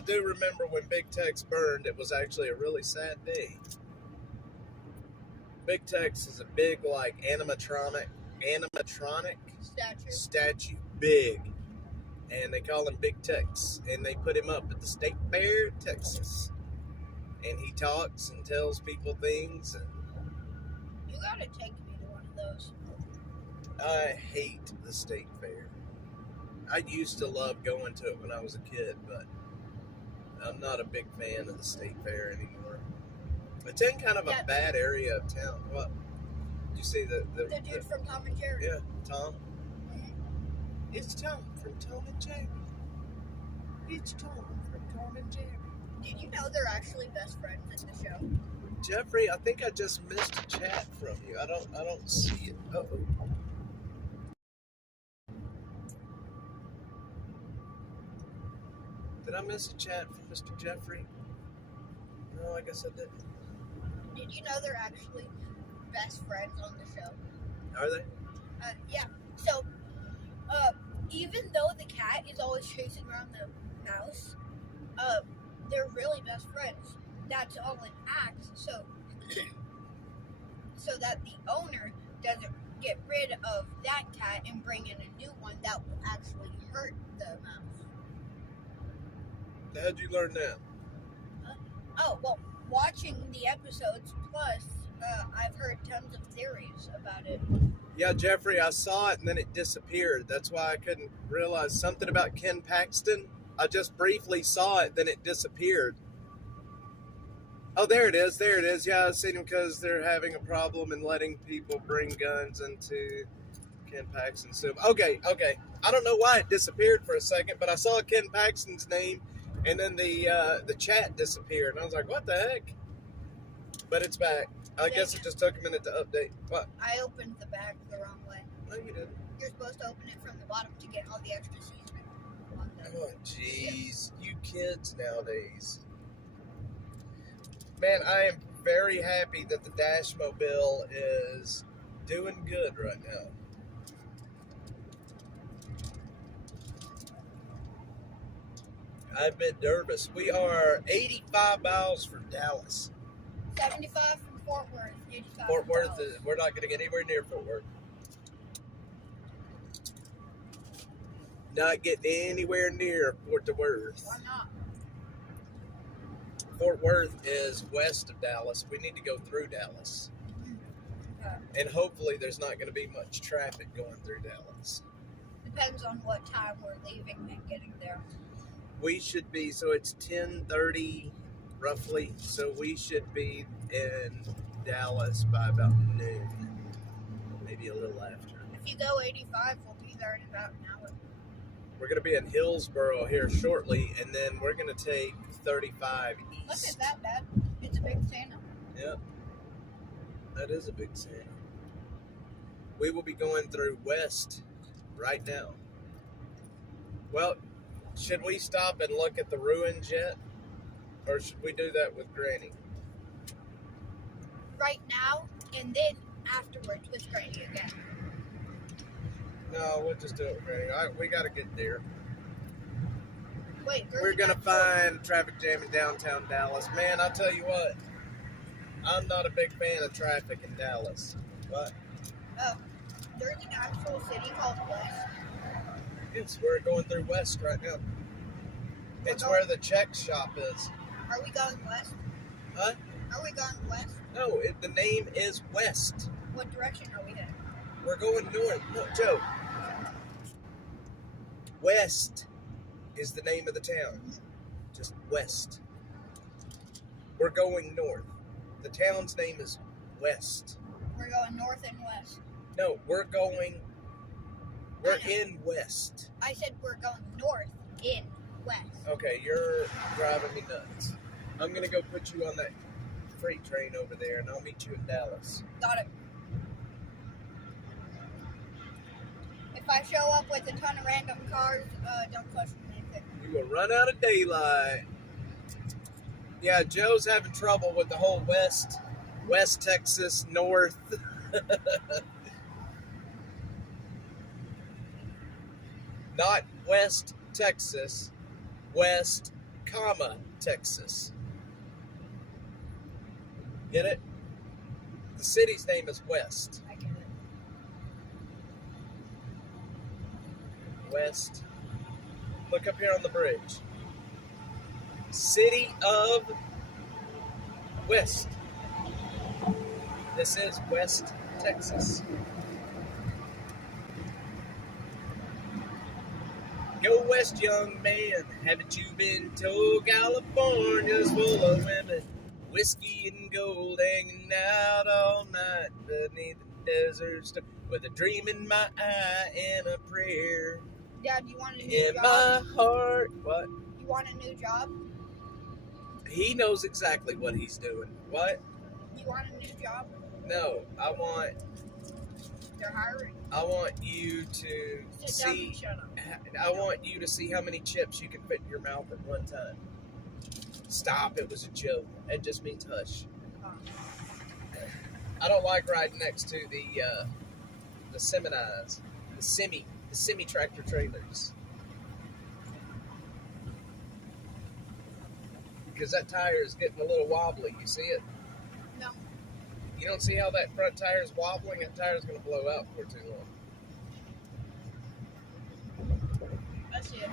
do remember when Big Tex burned. It was actually a really sad day. Big Tex is a big, like, animatronic statue. Big. And they call him Big Tex. And they put him up at the State Fair, Texas. And he talks and tells people things. And You gotta take me to one of those. I hate the State Fair. I used to love going to it when I was a kid, but I'm not a big fan of the State Fair anymore. It's in kind of a bad area of town. What? Did you see the dude from Tom and Jerry? Yeah, Tom. Mm-hmm. It's Tom from Tom and Jerry. It's Tom from Tom and Jerry. Did you know they're actually best friends in the show? Jeffrey, I think I just missed a chat from you. I don't see it. Uh-oh. Did I miss a chat from Mr. Jeffrey? No, I guess I didn't. Did you know they're actually best friends on the show? Are they? Yeah. So, even though the cat is always chasing around the mouse, they're really best friends. That's all it acts, so that the owner doesn't get rid of that cat and bring in a new one that will actually hurt the mouse. How'd you learn that? Watching the episodes, plus I've heard tons of theories about it. Yeah, Jeffrey, I saw it and then it disappeared. That's why I couldn't realize something about Ken Paxton. I just briefly saw it, then it disappeared. Oh, there it is. There it is. Yeah, I've seen him because they're having a problem in letting people bring guns into Ken Paxton's soup. Okay. I don't know why it disappeared for a second, but I saw Ken Paxton's name, and then the chat disappeared. And I was like, what the heck? But it's back. I guess it just took a minute to update. What? I opened the bag the wrong way. No, you didn't. You're supposed to open it from the bottom to get all the extra seasoning. Oh, jeez. You kids nowadays. Man, I am very happy that the Dash Mobile is doing good right now. I'm a bit nervous. We are 85 miles from Dallas. 75 from Fort Worth. 85 Fort from Worth, Dallas. we're not going to get anywhere near Fort Worth. Not getting anywhere near Fort Worth. Why not? Fort Worth is west of Dallas. We need to go through Dallas. Okay. And hopefully there's not going to be much traffic going through Dallas. Depends on what time we're leaving and getting there. We should be, so it's 10:30 roughly, so we should be in Dallas by about noon, maybe a little after. If you go 85, we'll be there in about an hour. We're going to be in Hillsboro here shortly, and then we're going to take 35 Look at east. that, Dad. It's a big Santa. Yep, that is a big Santa. We will be going through west right now. Well, should we stop and look at the ruins yet? Or should we do that with Granny? Right now, and then afterwards with Granny again. No, we'll just do it with Granny. We got to get there. Wait, We're going to find a traffic jam in downtown Dallas. Man, I'll tell you what. I'm not a big fan of traffic in Dallas. But Oh, there's an actual city called West. yes, we're going through west right now. It's where the check shop is. Are we going west? Huh? Are we going west? No, the name is West. What direction are we heading? We're going north. No, Joe. West is the name of the town. Just west. We're going north. The town's name is West. We're going north and west. No, we're in west. I said we're going north in west. Okay, you're driving me nuts. I'm going to go put you on that freight train over there, and I'll meet you in Dallas. Got it. If I show up with a ton of random cars, don't question anything. You will run out of daylight. Yeah, Joe's having trouble with the whole West Texas, North. Not West Texas, West, Texas. Get it? The city's name is West. I get it. West. Look up here on the bridge. City of West. This is West Texas. Go west, young man. Haven't you been told California's full of women? Whiskey and gold hanging out all night beneath the desert with a dream in my eye and a prayer Dad, you want a new in job? my heart. What? You want a new job? He knows exactly what he's doing. What? You want a new job? No, They're hiring. I want you to Sit down see. and shut up. I want you to see how many chips you can fit in your mouth at one time. Stop! It was a joke. It just means hush. I don't like riding next to the Seminis, the semi tractor trailers, because that tire is getting a little wobbly. You see it? No. You don't see how that front tire is wobbling? That tire is going to blow out before too long. That's it.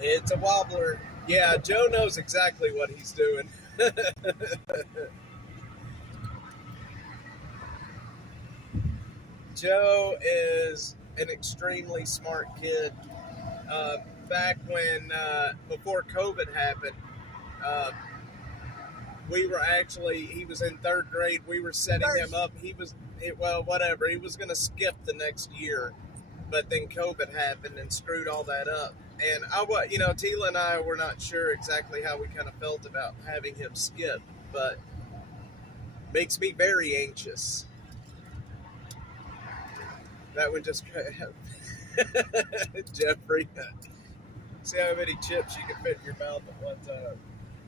It's a wobbler. Yeah, Joe knows exactly what he's doing. Joe is an extremely smart kid. Back when, before COVID happened, he was in third grade. We were setting him up. He was going to skip the next year, but then COVID happened and screwed all that up. And Tila and I were not sure exactly how we kind of felt about having him skip, but makes me very anxious. That would just Jeffrey, see how many chips you can fit in your mouth at one time.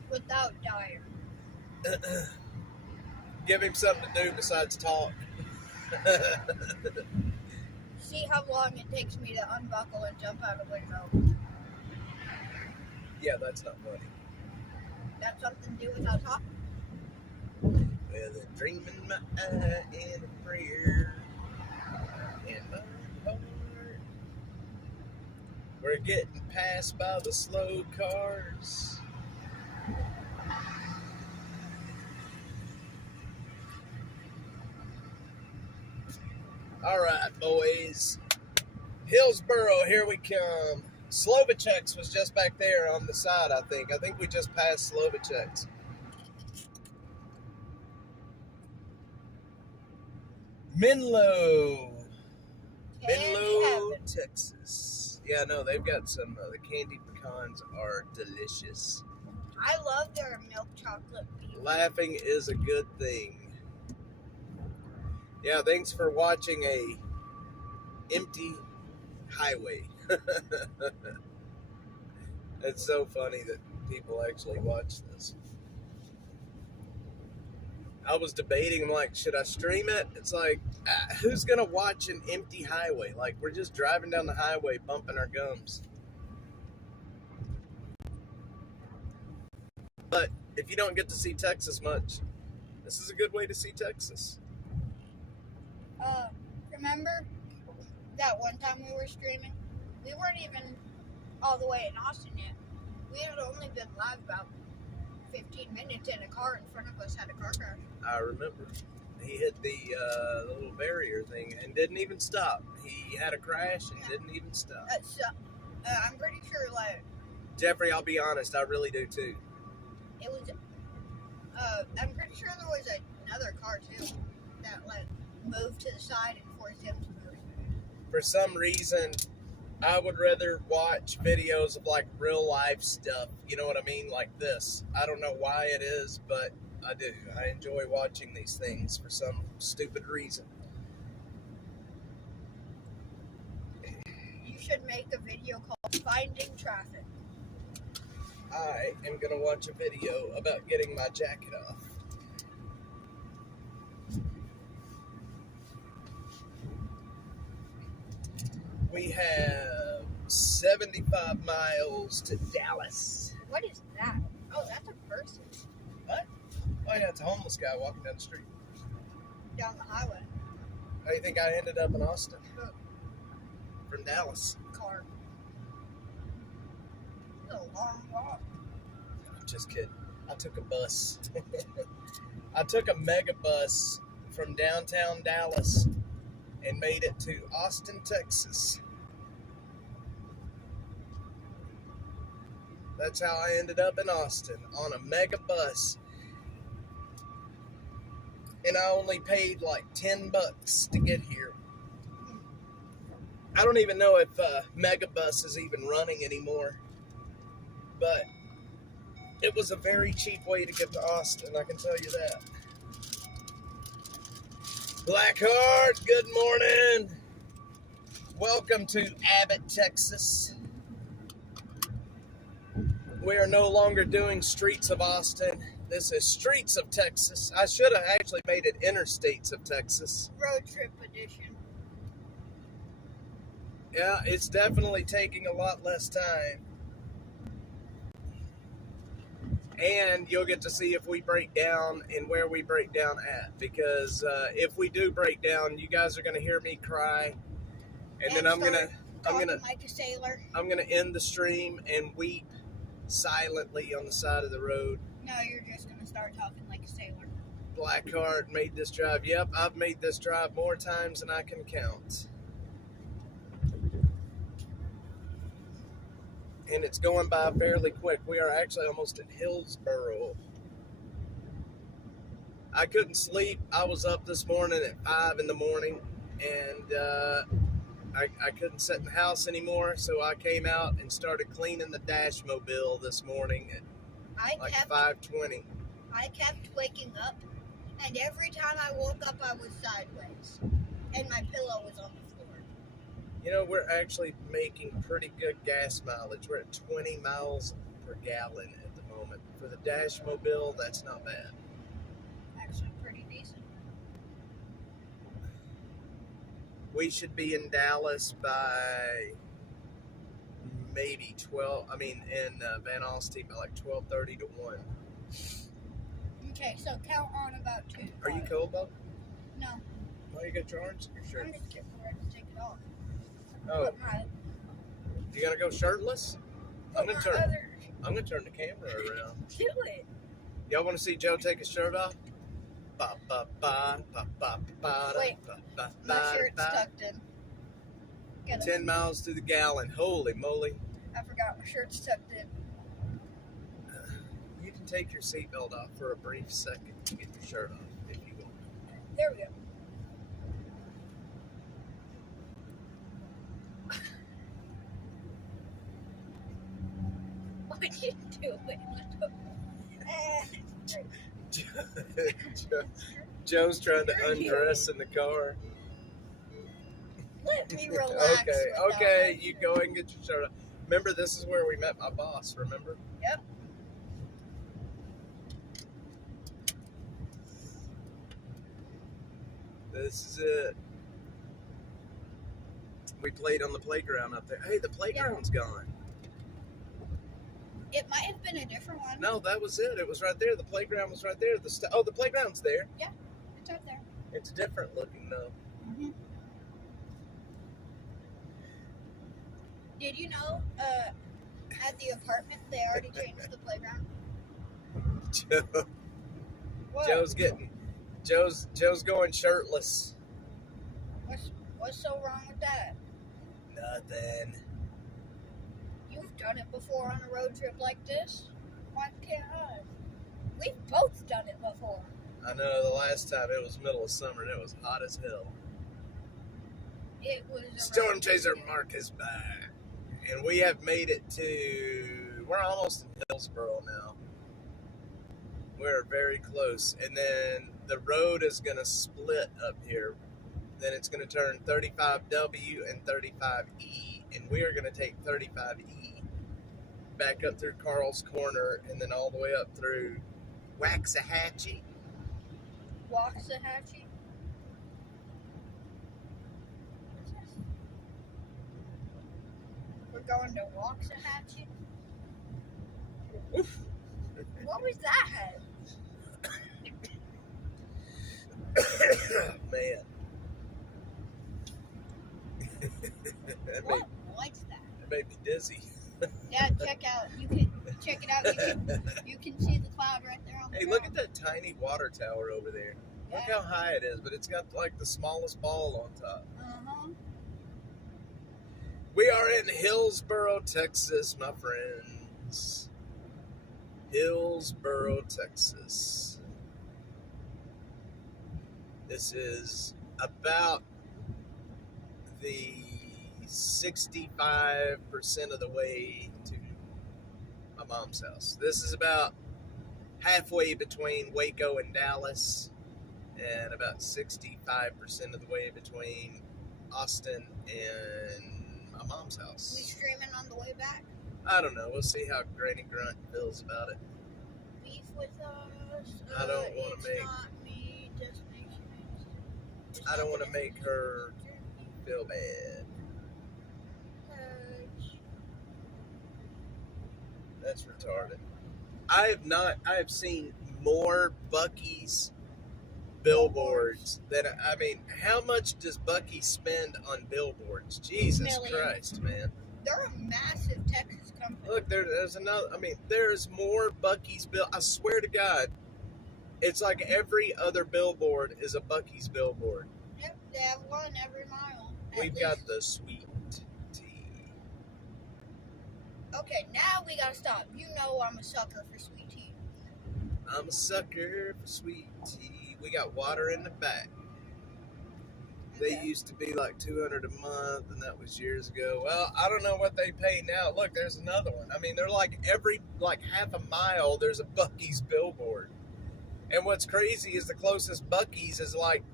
Without dying. Give him something to do besides talk. See how long it takes me to unbuckle and jump out a window. Yeah, that's not funny. That's something to do with us talking. With a dream in my eye and a prayer in my heart. We're getting passed by the slow cars. All right, boys. Hillsboro, here we come. Slovichek's was just back there on the side, I think. I think we just passed Slovichek's. Menlo, Texas. Yeah, no, they've got some. The candied pecans are delicious. I love their milk chocolate beef. Laughing is a good thing. Yeah, thanks for watching a empty highway. It's so funny that people actually watch this. I was debating, I'm like, should I stream it? It's like, who's gonna watch an empty highway? Like, we're just driving down the highway bumping our gums. But if you don't get to see Texas much, this is a good way to see Texas. Remember that one time we were streaming? We weren't even all the way in Austin yet. We had only been live about 15 minutes, and a car in front of us had a car crash. I remember. He hit the little barrier thing and didn't even stop. He had a crash and didn't even stop. I'm pretty sure, like... Jeffrey, I'll be honest, I really do too. It was... I'm pretty sure there was another car, too, that, like, moved to the side and forced him to move. For some reason, I would rather watch videos of like real life stuff. You know what I mean? Like this. I don't know why it is, but I do. I enjoy watching these things for some stupid reason. You should make a video called Finding Traffic. I am going to watch a video about getting my jacket off. We have 75 miles to Dallas. What is that? Oh, that's a person. What? Oh yeah, it's a homeless guy walking down the street. Down the highway. How do you think I ended up in Austin? From Dallas. Car. It's a long walk. I'm just kidding. I took a bus. I took a mega bus from downtown Dallas and made it to Austin, Texas. That's how I ended up in Austin, on a mega bus. And I only paid like $10 to get here. I don't even know if Megabus is even running anymore. But it was a very cheap way to get to Austin, I can tell you that. Blackheart, good morning. Welcome to Abbott, Texas. We are no longer doing Streets of Austin. This is Streets of Texas. I should have actually made it Interstates of Texas. Road trip edition. Yeah, it's definitely taking a lot less time. And you'll get to see if we break down and where we break down at. Because if we do break down, you guys are going to hear me cry. And then I'm gonna like a sailor. I'm gonna end the stream and weep silently on the side of the road. No, you're just gonna start talking like a sailor. Blackheart made this drive. Yep, I've made this drive more times than I can count. And it's going by fairly quick. We are actually almost in Hillsboro. I couldn't sleep. I was up this morning at 5 in the morning, and I couldn't sit in the house anymore, so I came out and started cleaning the Dashmobile this morning at 5:20. I kept waking up, and every time I woke up, I was sideways, and my pillow was on the floor. You know, we're actually making pretty good gas mileage. We're at 20 miles per gallon at the moment. For the Dashmobile, that's not bad. Actually, pretty decent. We should be in Dallas by maybe 12. I mean, in Van Alstyne by like 12:30 to 1. Okay, so count on about 2. Are you cold though? No. Why you got your orange in your shirt? I'm just getting ready to take it off. Oh, Put my, you gonna go shirtless? I'm put gonna my turn. other, I'm gonna turn the camera around. do it. Y'all want to see Joe take his shirt off? Ba, ba, ba, ba, ba, ba, Wait, ba, ba, My ba, shirt's ba. tucked in. Get it. 10 miles to the gallon. Holy moly! I forgot my shirt's tucked in. You can take your seatbelt off for a brief second to get your shirt off if you want. There we go. What you doing? Joe's trying to undress in the car. Let me relax. Okay, you go ahead and get your shirt off. Remember, this is where we met my boss, remember? Yep. This is it. We played on the playground up there. Hey, the playground's gone. It might have been a different one. No, that was it. It was right there. The playground was right there. The playground's there. It's up there. It's different looking though. Mm-hmm. Did you know, at the apartment, they already changed the playground? Joe, What? Joe's going shirtless. What's so wrong with that? Nothing. You've done it before on a road trip like this. Why can't I? We've both done it before. I know the last time it was middle of summer and it was hot as hell. It was Storm around- Chaser Mark is back. And we have made it to, we're almost in Hillsboro now. We're very close. And then the road is going to split up here. Then it's going to turn 35W and 35E. And we are going to take 35E back up through Carl's Corner and then all the way up through Waxahachie. Waxahachie. We're going to Waxahachie. Oof. What was that? Man. that, What was that? made me dizzy. Yeah, check out. You can check it out. You can see the cloud right there on the Hey, look at that tiny water tower over there. Look how high it is, but it's got like the smallest ball on top. Uh-huh. We are in Hillsboro, Texas, my friends. Hillsboro, Texas. This is about the 65% of the way to my mom's house. This is about halfway between Waco and Dallas, and about 65% of the way between Austin and my mom's We house. streaming on the way back. I don't know. We'll see how Granny Grunt feels about it. Beef with us. I don't wanna it's make- Not me, just makes me. It's I don't not want to the make her feel bad. That's retarded. I have seen more Buc-ee's billboards than, I mean, how much does Buc-ee spend on billboards? Jesus Millions. Christ, man. They're a massive Texas company. Look, there's another, I mean, there's more Buc-ee's I swear to God, it's like every other billboard is a Buc-ee's billboard. Yep, they have one every mile. at We've got least. the sweet tea. Okay, now we gotta stop. You know I'm a sucker for sweet tea. I'm a sucker for sweet tea. We got water in the back. They Okay. used to be like $200 a month, and that was years ago. Well, I don't know what they pay now. Look, there's another one. I mean, they're like every half a mile, there's a Buc-ee's billboard. And what's crazy is the closest Buc-ee's is like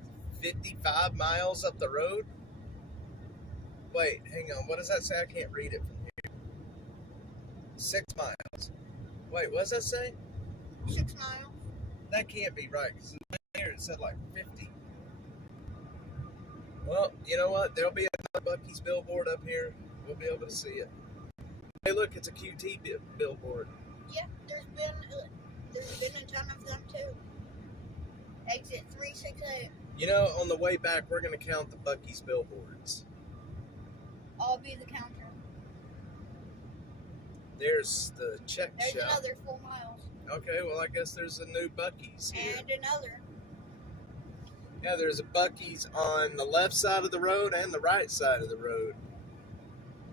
55 miles up the road. Wait, hang on. What does that say? I can't read it from here. 6 miles. Wait, what does that say? 6 miles. That can't be right, because here it said like 50. Well, you know what? There'll be another Buc-ee's billboard up here. We'll be able to see it. Hey, look, it's a QT billboard. Yeah, there's been a ton of them too. Exit 368. You know, on the way back, we're going to count the Buc-ee's billboards. I'll be the counter. There's the check There's shop. another 4 miles. Okay, well, I guess there's a new Buc-ee's here. And another. Yeah, there's a Buc-ee's on the left side of the road and the right side of the road.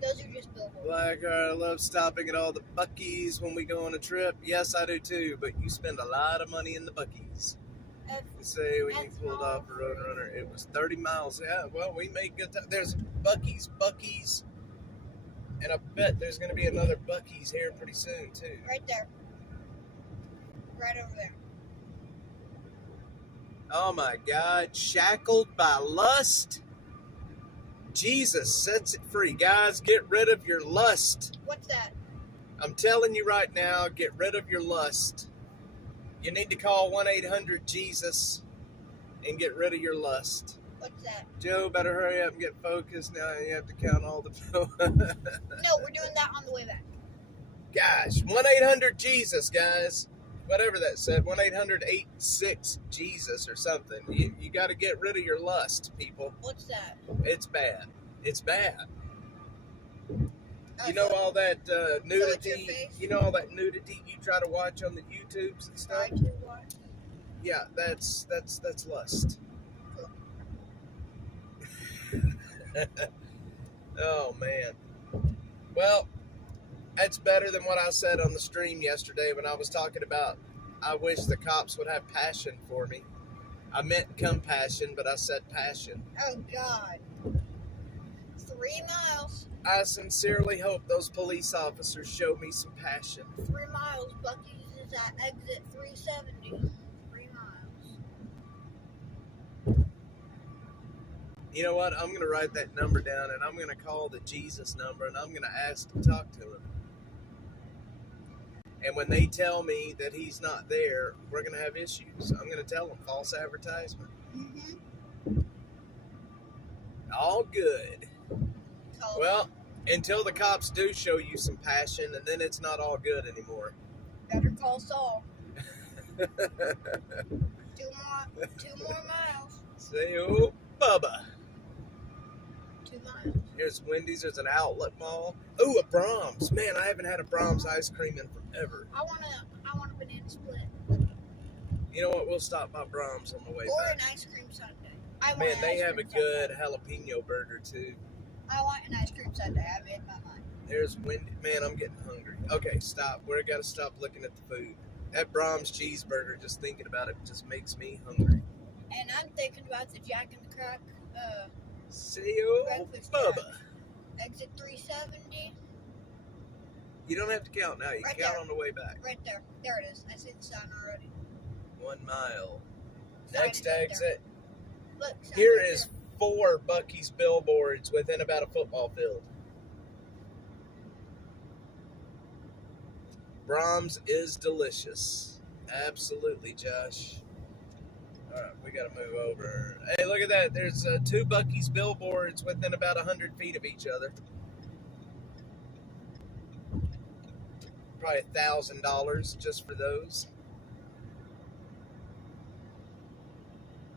Those are just billboards. Like, I love stopping at all the Buc-ee's when we go on a trip. Yes, I do too, but you spend a lot of money in the Buc-ee's. You say when you pulled off a Roadrunner, it was 30 miles. Yeah, well, we made good time. There's Buc-ee's, and I bet there's going to be another Buc-ee's here pretty soon too. Right there. Right over there. Oh my God, shackled by lust? Jesus sets it free. Guys, get rid of your lust. What's that? I'm telling you right now, get rid of your lust. You need to call 1-800-JESUS and get rid of your lust. What's that? Joe, better hurry up and get focused. Now you have to count all the... No, we're doing that on the way back. Gosh, 1-800-JESUS, guys. Whatever that said, 1-800-86-JESUS or something. You got to get rid of your lust, people. What's that? It's bad. It's bad. You know all that nudity. You know all that nudity you try to watch on the YouTubes and stuff. Try to watch. Yeah, that's lust. Oh man. Well, that's better than what I said on the stream yesterday when I was talking about I wish the cops would have passion for me. I meant compassion, but I said passion. Oh God. 3 miles. I sincerely hope those police officers show me some passion. 3 miles. Buc-ee's is at exit 370. 3 miles. You know what? I'm going to write that number down and I'm going to call the Jesus number and I'm going to ask to talk to him. And when they tell me that he's not there, we're going to have issues. I'm going to tell them false advertisement. Mm-hmm. All good. Well, until the cops do show you some passion, and then it's not all good anymore. Better call Saul. 2 more miles. Say, oh, Bubba. 2 miles. Here's Wendy's. There's an outlet mall. Ooh, a Brahms. Man, I haven't had a Brahms ice cream in forever. I want a banana split. You know what? We'll stop by Brahms on the way or back. Or an ice cream sundae. Man, they have a good jalapeno burger, too. I want an ice cream sundae. I made my mind. There's Wendy. Man, I'm getting hungry. Okay, stop. We're got to stop looking at the food. That Brahms cheeseburger, just thinking about it, just makes me hungry. And I'm thinking about the Jack in the Crack See you, Bubba. Exit 370. You don't have to count now. You can count on the way back. Right there. There it is. I see the sign already. 1 mile. Sign Next exit. Look, here is 4 Buc-ee's billboards within about a football field. Brahms is delicious. Absolutely, Josh. All right, we got to move over. Hey, look at that. There's 2 Buc-ee's billboards within about 100 feet of each other. Probably $1,000 just for those.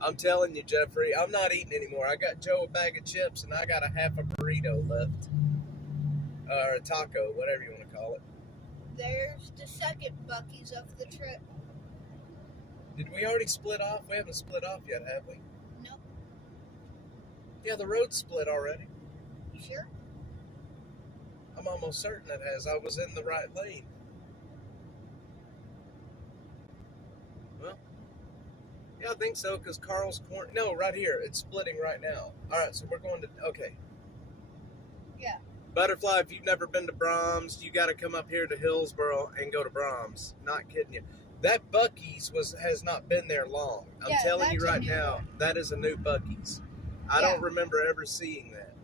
I'm telling you, Jeffrey, I'm not eating anymore. I got Joe a bag of chips, and I got a half a burrito left. Or a taco, whatever you want to call it. There's the second Buc-ee's of the trip. Did we already split off? We haven't split off yet, have we? Nope. Yeah, the road split already. You sure? I'm almost certain it has. I was in the right lane. Well, yeah, I think so, because Carl's Corner... No, right here. It's splitting right now. All right, so we're going to... Okay. Yeah. Butterfly, if you've never been to Brahms, you got to come up here to Hillsboro and go to Brahms. Not kidding you. That Buc-ee's has not been there long. I'm telling you right now, that is a new Buc-ee's. I don't remember ever seeing that.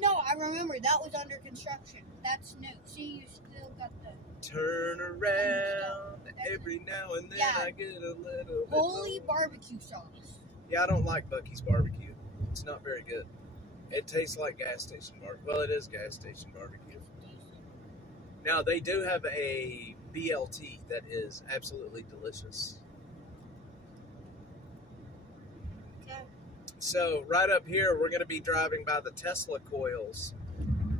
No, I remember. That was under construction. That's new. See, you still got the... Turn around. Every now and then I get a little bit holy barbecue sauce. Yeah, I don't like Buc-ee's barbecue. It's not very good. It tastes like gas station barbecue. Well, it is gas station barbecue. Now they do have a BLT that is absolutely delicious. Okay. So right up here, we're going to be driving by the Tesla coils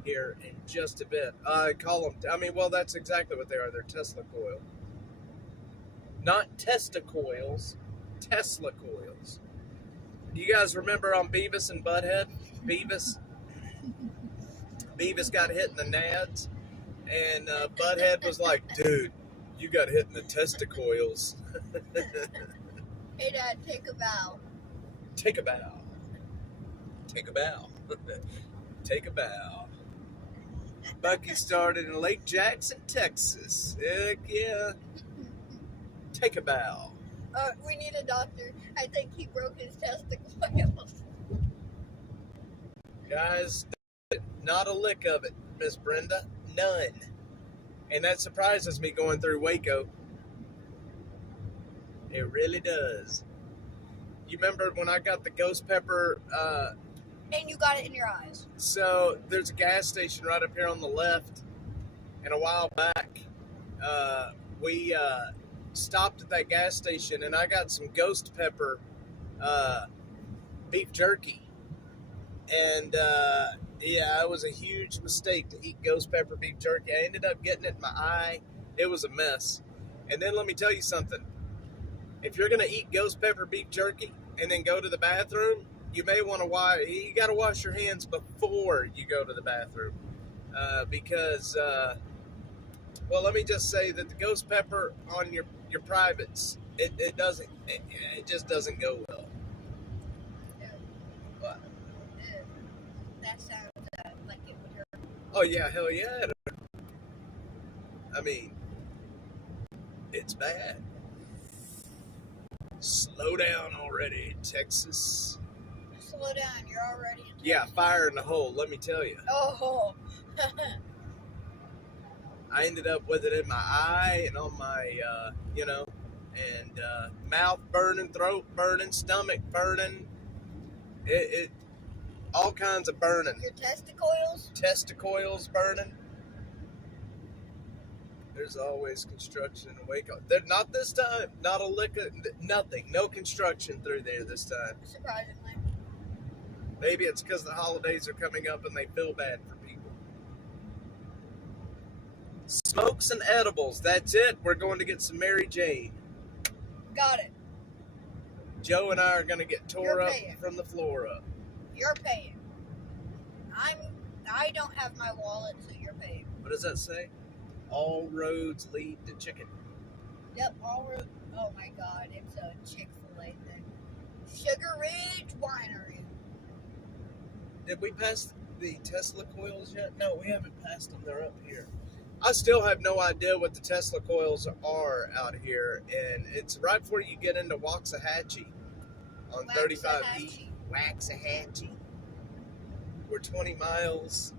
here in just a bit. I call them. I mean, well, that's exactly what they are. They're Tesla coil, not testicoils. Tesla coils. Do you guys remember on Beavis and Butthead? Beavis got hit in the nads, and Butthead was like, "Dude, you got hit in the testicoils." Hey, Dad, take a bow. Take a bow. Take a bow. Take a bow. Bucky started in Lake Jackson, Texas. Heck yeah. Take a bow. We need a doctor. I think he broke his testicles. Guys, not a lick of it, Miss Brenda. None. And that surprises me going through Waco. It really does. You remember when I got the ghost pepper? And you got it in your eyes. So there's a gas station right up here on the left. And a while back, we stopped at that gas station, and I got some ghost pepper beef jerky. And yeah, it was a huge mistake to eat ghost pepper beef jerky. I ended up getting it in my eye. It was a mess. And then let me tell you something. If you're going to eat ghost pepper beef jerky and then go to the bathroom, you may want to you got to wash your hands before you go to the bathroom. Because, well, let me just say that the ghost pepper on your privates, it just doesn't go well. What? That sounds like it would hurt. Oh, yeah, hell yeah. I mean, it's bad. Slow down already, Texas. Slow down, you're already in Texas. Yeah, fire in the hole, let me tell you. Oh. I ended up with it in my eye and on my, and mouth burning, throat burning, stomach burning. It all kinds of burning. Your testicles? Testicles burning. There's always construction in Waco. They're not this time. Not a lick of nothing. No construction through there this time. Surprisingly. Maybe it's because the holidays are coming up and they feel bad for people. Smokes and edibles. That's it. We're going to get some Mary Jane. Got it. Joe and I are going to get tore up paying. from the floor up. You're paying. I don't have my wallet, so you're paying. What does that say? All roads lead to chicken. Yep, all road. Oh my God, it's a Chick-fil-A thing. Sugar Ridge Winery. Did we pass the Tesla coils yet? No, we haven't passed them. They're up here. I still have no idea what the Tesla coils are out here, and it's right before you get into Waxahachie on 35E. Waxahachie. We're 28 miles.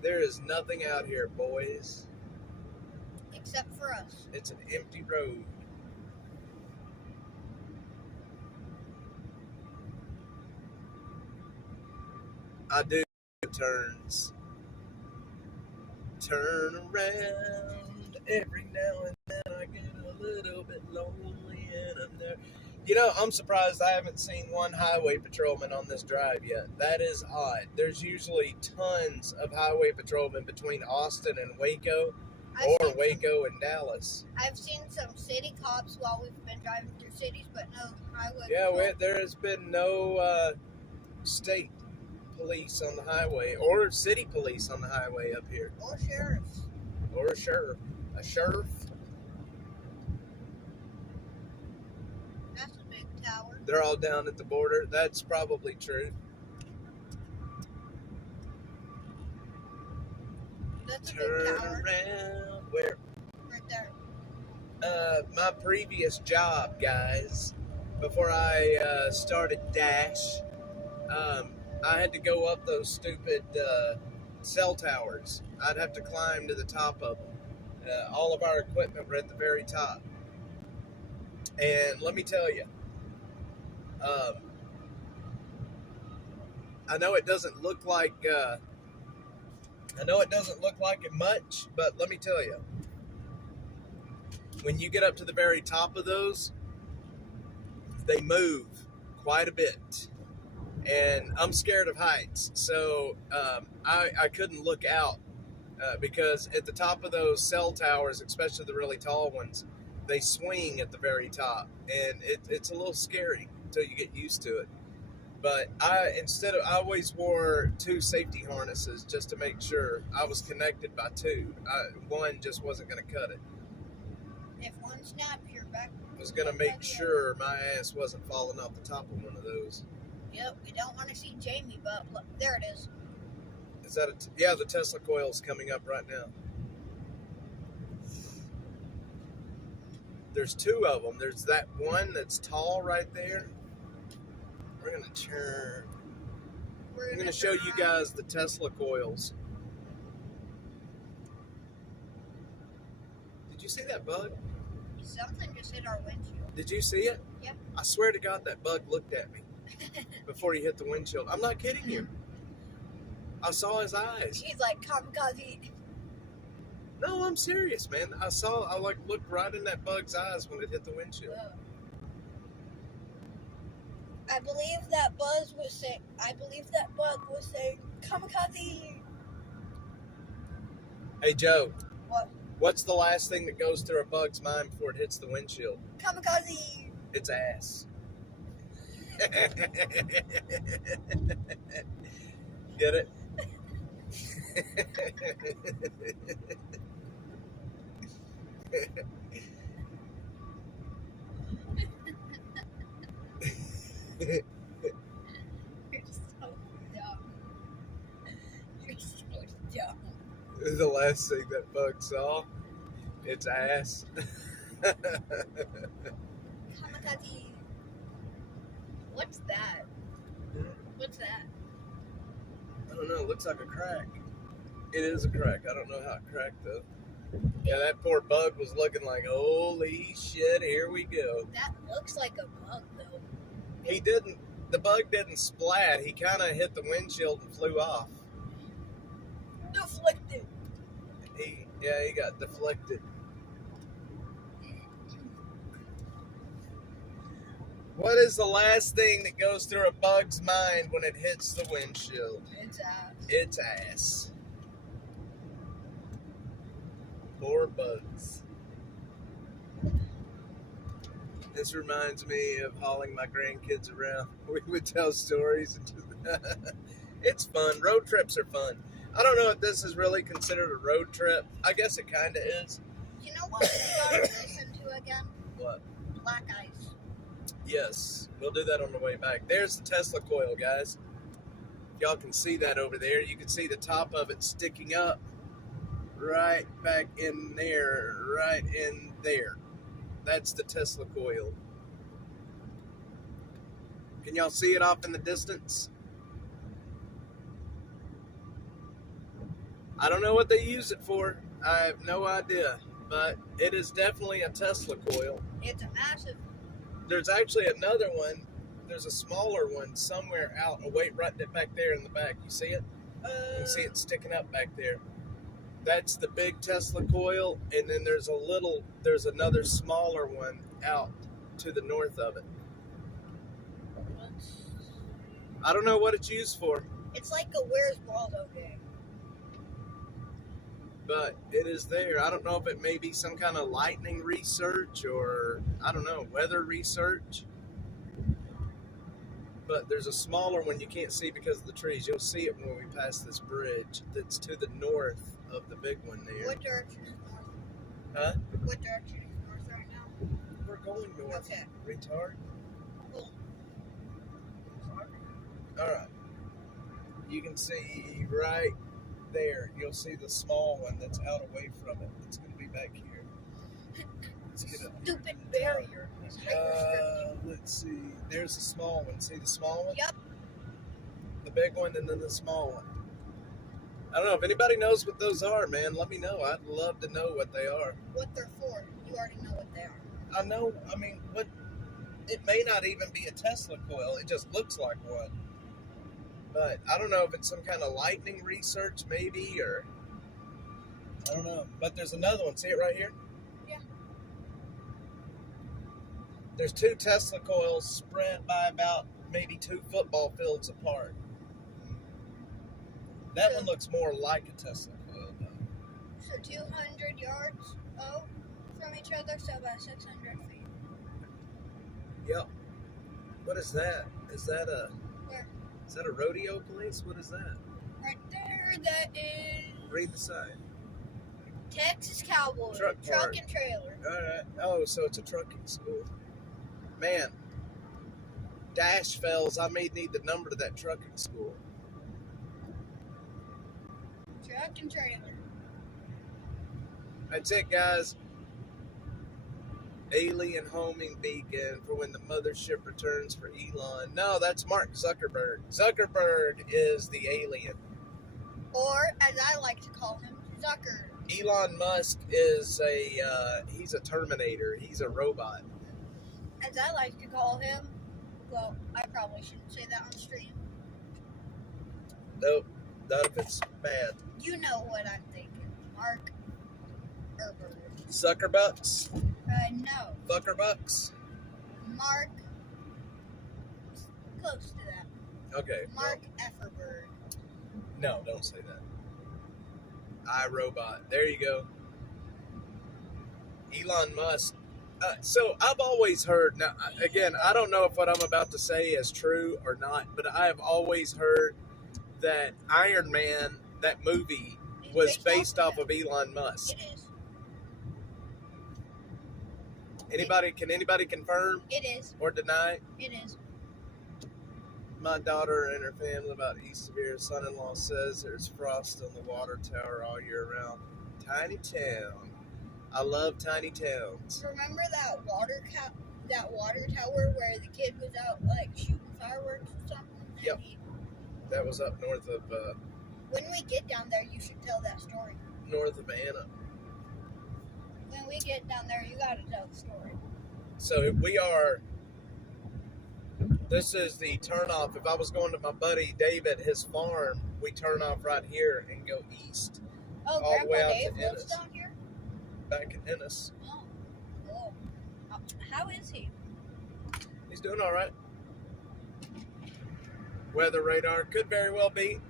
There is nothing out here, boys. Except for us. It's an empty road. I do turns. Turn around every now and then. I get a little bit lonely and I'm there. You know, I'm surprised I haven't seen one highway patrolman on this drive yet. That is odd. There's usually tons of highway patrolmen between Austin and Waco, or Waco and Dallas. I've seen some city cops while we've been driving through cities, but no highway. Yeah, there has been no state police on the highway, or city police on the highway up here. Or sheriffs. Or a sheriff. A sheriff. That's a big tower. They're all down at the border. That's probably true. That's a Turn big tower. around. Where? Right there. My previous job, guys, before I started Dash, I had to go up those stupid cell towers. I'd have to climb to the top of them. All of our equipment were at the very top. And let me tell you, I know it doesn't look like I know it doesn't look like it much, but let me tell you, when you get up to the very top of those, they move quite a bit. And I'm scared of heights, so I couldn't look out because at the top of those cell towers, especially the really tall ones, they swing at the very top, and it's a little scary until you get used to it. But I always wore 2 safety harnesses just to make sure I was connected by 2. One just wasn't going to cut it. If one snaps, you're back. I was going to make sure my ass wasn't falling off the top of one of those. Yep, we don't want to see Jamie, but look, there it is. Is that yeah, the Tesla coil's coming up right now. There's 2 of them. There's that one that's tall right there. We're going to turn. I'm going to show you guys the Tesla coils. Did you see that bug? Something just hit our windshield. Did you see it? Yep. I swear to God, that bug looked at me before he hit the windshield. I'm not kidding you. I saw his eyes. He's like, kamikaze. No, I'm serious, man. I looked right in that bug's eyes when it hit the windshield. I believe that bug was saying kamikaze. Hey, Joe. What? What's the last thing that goes through a bug's mind before it hits the windshield? Kamikaze. It's ass. Get it? You're so dumb. You're so dumb. The last thing that bug saw, it's ass. Kamikaze. What's that? What's that? I don't know. It looks like a crack. It is a crack. I don't know how it cracked though. Yeah, that poor bug was looking like, holy shit, here we go. That looks like a bug though. The bug didn't splat. He kind of hit the windshield and flew off. Deflected. He got deflected. What is the last thing that goes through a bug's mind when it hits the windshield? It's ass. It's ass. Poor bugs. This reminds me of hauling my grandkids around. We would tell stories. And it's fun. Road trips are fun. I don't know if this is really considered a road trip. I guess it kind of is. You know what we gotta listen to again? What? Black Ice. Yes, we'll do that on the way back. There's the Tesla coil, guys. Y'all can see that over there. You can see the top of it sticking up right back in there, right in there. That's the Tesla coil. Can y'all see it off in the distance? I don't know what they use it for. I have no idea, but it is definitely a Tesla coil. It's a massive. There's actually another one. There's a smaller one somewhere out, away right back there in the back. You see it? You can see it sticking up back there. That's the big Tesla coil, and then there's another smaller one out to the north of it. I don't know what it's used for. It's like a Where's Waldo game. But it is there. I don't know if it may be some kind of lightning research or, I don't know, weather research. But there's a smaller one you can't see because of the trees. You'll see it when we pass this bridge that's to the north of the big one there. What direction is north? Huh? What direction is north right now? We're going north. Okay. Retard. Cool. Alright. You can see right there. You'll see the small one that's out away from it. It's going to be back here. Let's get up. Stupid barrier. Let's see. There's the small one. See the small one? Yep. The big one and then the small one. I don't know if anybody knows what those are, man. Let me know. I'd love to know what they are. What they're for. You already know what they are. I know. I mean, what? It may not even be a Tesla coil. It just looks like one. But I don't know if it's some kind of lightning research, maybe, or I don't know. But there's another one. See it right here? Yeah. There's 2 Tesla coils spread by about maybe 2 football fields apart. That one looks more like a Tesla coil, though. So 200 yards from each other, so about 600 feet. Yep. What is that? Is that a Where? Is that a rodeo place? What is that? Right there, that is Read the sign. Texas Cowboy Truck park. and Trailer. All right. Oh, so it's a trucking school. Man, Dash Fells, I may need the number to that trucking school. Truck and Trailer. That's it, guys. Alien homing beacon for when the mothership returns for Elon. No, that's Mark Zuckerberg. Zuckerberg is the alien. Or, as I like to call him, Zucker. Elon Musk is he's a Terminator. He's a robot. As I like to call him, well, I probably shouldn't say that on stream. Nope, not if it's bad. You know what I'm thinking. Mark Zuckerberg. Zuckerbucks? No. Fuckerbucks? Mark. Close to that. Okay. Mark Efferberg. No, don't say that. iRobot. There you go. Elon Musk. So I've always heard, now again, I don't know if what I'm about to say is true or not, but I have always heard that Iron Man, that movie, was based off of Elon Musk. It is. Can anybody confirm It is. or deny? It is. My daughter and her family about East Severe son-in-law says there's frost on the water tower all year round. Tiny town. I love tiny towns. Remember that water tower where the kid was out like shooting fireworks or something? Yep. That was up north of When we get down there, you should tell that story. north of Anna. When we get down there, you gotta tell the story. So this is the turnoff. If I was going to my buddy David, his farm, we turn off right here and go east. Oh, All the way Grandpa out Dave to lives Ennis. down here? Back in Ennis. Oh, cool. How is he? He's doing all right. Weather radar could very well be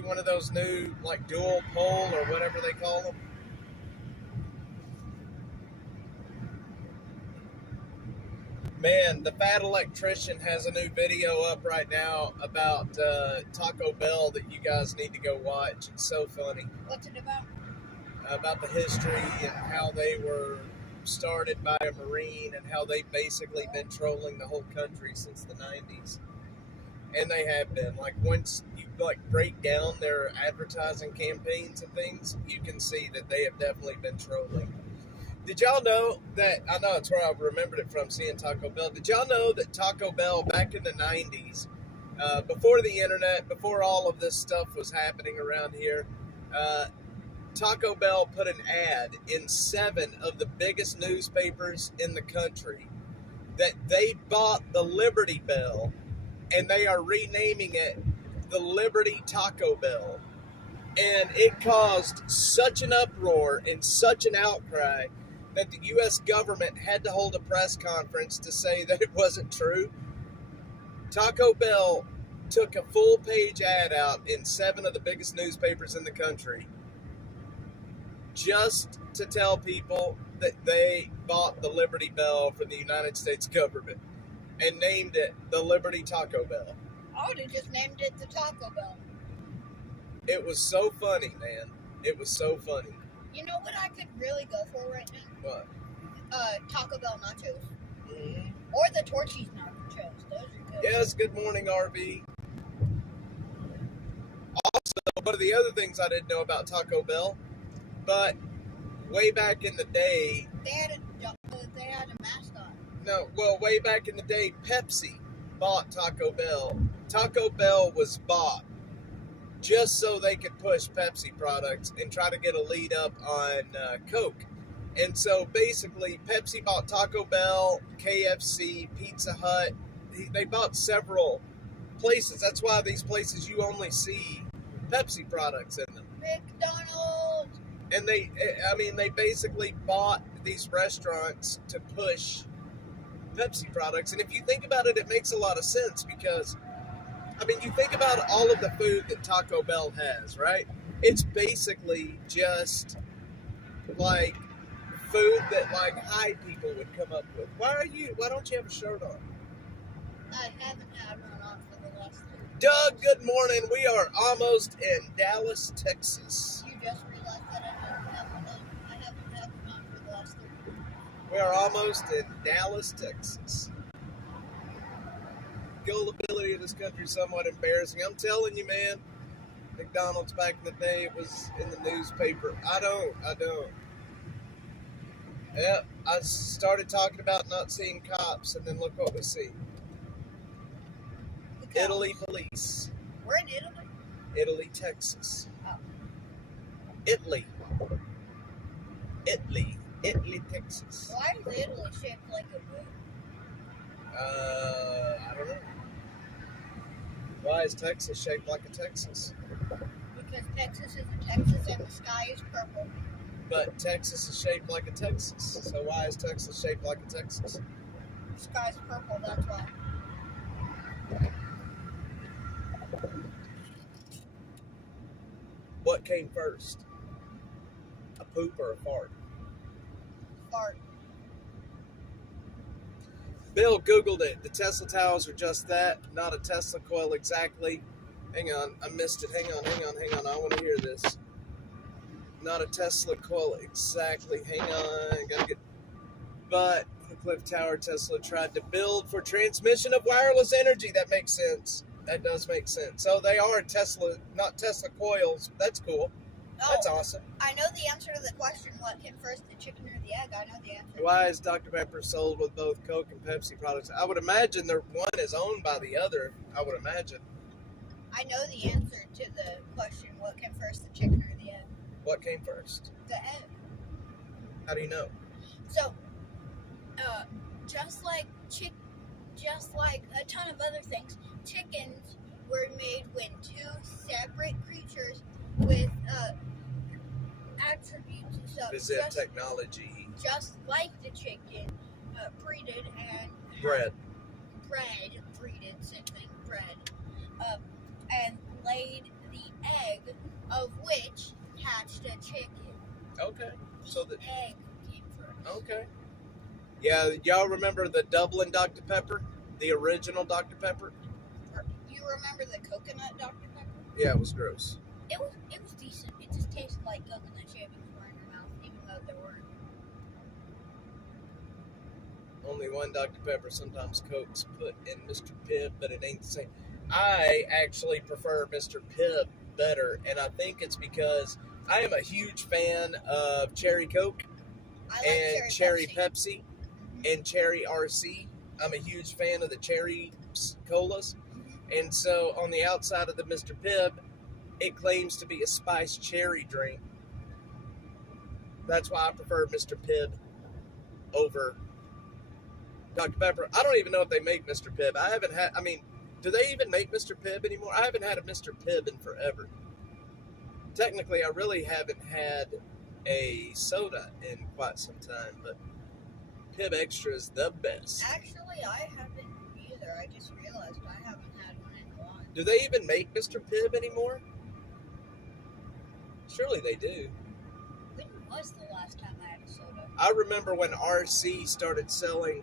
one of those new like dual pole or whatever they call them. Man, the fat electrician has a new video up right now about Taco Bell that you guys need to go watch. It's so funny. What's it about? About the history and how they were started by a Marine and how they've basically been trolling the whole country since the 90s. And they have been. Like, once you break down their advertising campaigns and things, you can see that they have definitely been trolling. Did y'all know that, I know it's where I remembered it from, seeing Taco Bell. Did y'all know that Taco Bell back in the 90s, before the internet, before all of this stuff was happening around here, Taco Bell put an ad in 7 of the biggest newspapers in the country that they bought the Liberty Bell and they are renaming it the Liberty Taco Bell. And it caused such an uproar and such an outcry that the U.S. government had to hold a press conference to say that it wasn't true. Taco Bell took a full-page ad out in 7 of the biggest newspapers in the country just to tell people that they bought the Liberty Bell from the United States government and named it the Liberty Taco Bell. I would have just named it the Taco Bell. It was so funny, man. It was so funny. You know what I could really go for right now? What? Taco Bell nachos. Mm-hmm. Or the Torchy's nachos. Those are good. Yes, good morning, RV. Also, one of the other things I didn't know about Taco Bell, but way back in the day... They had a mascot. No, well, way back in the day, Pepsi bought Taco Bell. Taco Bell was bought just so they could push Pepsi products and try to get a lead up on Coke. And so basically, Pepsi bought Taco Bell, KFC, Pizza Hut. They bought several places. That's why these places you only see Pepsi products in them. McDonald's. And they basically bought these restaurants to push Pepsi products. And if you think about it, it makes a lot of sense because, you think about all of the food that Taco Bell has, right? It's basically just like food that like high people would come up with. Why don't you have a shirt on? I haven't had one on for the last 3 weeks. Doug, good morning. We are almost in Dallas, Texas. You just realized that I haven't had one on. I haven't had one on for the last 3 weeks. We are almost in Dallas, Texas. Gullibility of this country is somewhat embarrassing. I'm telling you, man. McDonald's back in the day, it was in the newspaper. I don't. Yep, I started talking about not seeing cops, and then look what we see. Italy police. We're in Italy? Italy, Texas. Oh. Italy, Texas. Why is Italy shaped like a boot? I don't know. Why is Texas shaped like a Texas? Because Texas is a Texas and the sky is purple. But Texas is shaped like a Texas. So why is Texas shaped like a Texas? The sky's purple, that's why. What came first? A poop or a fart? Fart. Bill Googled it. The Tesla towers are just that, not a Tesla coil exactly. Hang on, I missed it. Hang on. I want to hear this. Not a Tesla coil exactly. Hang on, But the Cliff Tower Tesla tried to build for transmission of wireless energy. That makes sense. That does make sense. So they are Tesla, not Tesla coils. That's cool. Oh, That's awesome. I know the answer to the question, what came first, the chicken or the egg? I know the answer. Why is Dr. Pepper sold with both Coke and Pepsi products? I would imagine one is owned by the other. I would imagine. I know the answer to the question, what came first, the chicken or the egg? What came first? The egg. How do you know? So, just like a ton of other things, chickens were made when two separate creatures with attributes. So Visit technology. just like the chicken, breeded and Bread. breeded, same thing, bread, and laid the egg, of which hatched a chicken. Okay. So the Egg came first. okay. Yeah, y'all remember the Dublin Dr. Pepper? The original Dr. Pepper? You remember the coconut Dr. Pepper? Yeah, it was gross. It was decent. It just tasted like coconut shavings were in your mouth, even though there weren't. Only one Dr. Pepper, sometimes Coke's put in Mr. Pibb, but it ain't the same. I actually prefer Mr. Pibb better, and I think it's because I am a huge fan of Cherry Coke I like and Cherry Pepsi. Pepsi and Cherry RC. I'm a huge fan of the Cherry Colas. And so on the outside of the Mr. Pibb, it claims to be a spiced cherry drink. That's why I prefer Mr. Pibb over Dr. Pepper. I don't even know if they make Mr. Pibb. Do they even make Mr. Pibb anymore? I haven't had a Mr. Pibb in forever. Technically, I really haven't had a soda in quite some time, but Pibb Extra is the best. Actually, I haven't either. I just realized I haven't had one in a while. Do they even make Mr. Pibb anymore? Surely they do. When was the last time I had a soda? I remember when RC started selling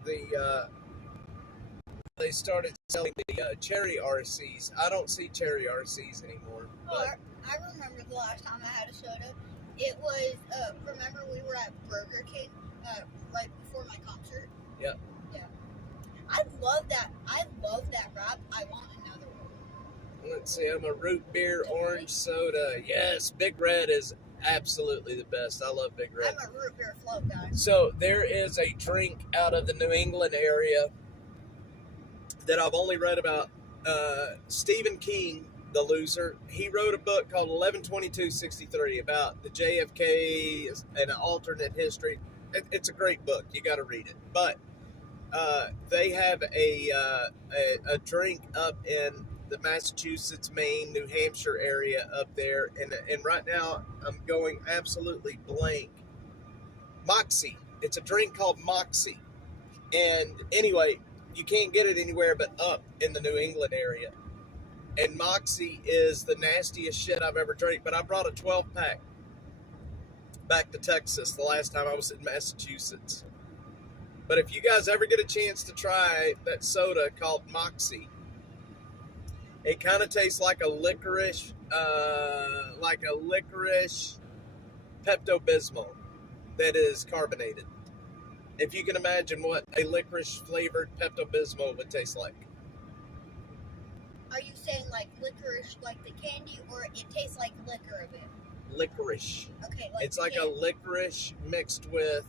they started selling the cherry RCs. I don't see cherry RCs anymore. Oh, But I remember the last time I had a soda. It was, remember we were at Burger King right before my concert? Yep. Yeah. I love that wrap. I want another one. let's see, I'm a root beer orange soda. Yes, Big Red is absolutely the best. I love Big Red. I'm a root beer float guy. So there is a drink out of the New England area that I've only read about. Stephen King, the loser, he wrote a book called 11/22/63 about the JFK and an alternate history. It's a great book. You got to read it. But they have a drink up in the Massachusetts, Maine, New Hampshire area up there, and right now I'm going absolutely blank. Moxie. It's a drink called Moxie, and anyway, you can't get it anywhere but up in the New England area. And Moxie is the nastiest shit I've ever drank. But I brought a 12-pack back to Texas the last time I was in Massachusetts. But if you guys ever get a chance to try that soda called Moxie, it kind of tastes like a licorice Pepto-Bismol that is carbonated. If you can imagine what a licorice-flavored Pepto-Bismol would taste like. Are you saying like licorice, like the candy, or it tastes like liquor a bit? Licorice. Okay, like It's like a licorice mixed with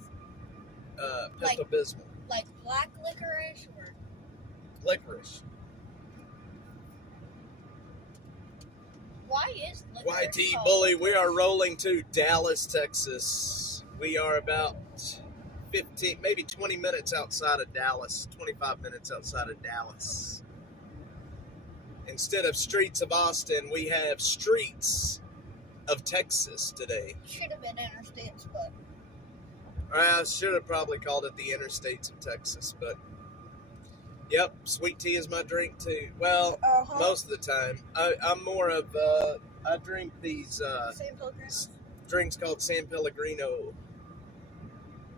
Pepto-Bismol. like black licorice or Licorice. why is licorice YT called Bully, licorice? we are rolling to Dallas, Texas. We are about 15, maybe 20 minutes outside of Dallas, 25 minutes outside of Dallas. Instead of streets of Austin, we have streets of Texas today. Should have been interstates, but I should have probably called it the interstates of Texas, but yep, sweet tea is my drink too. Well, most of the time. I'm more of, I drink these San Pellegrino. drinks called San Pellegrino,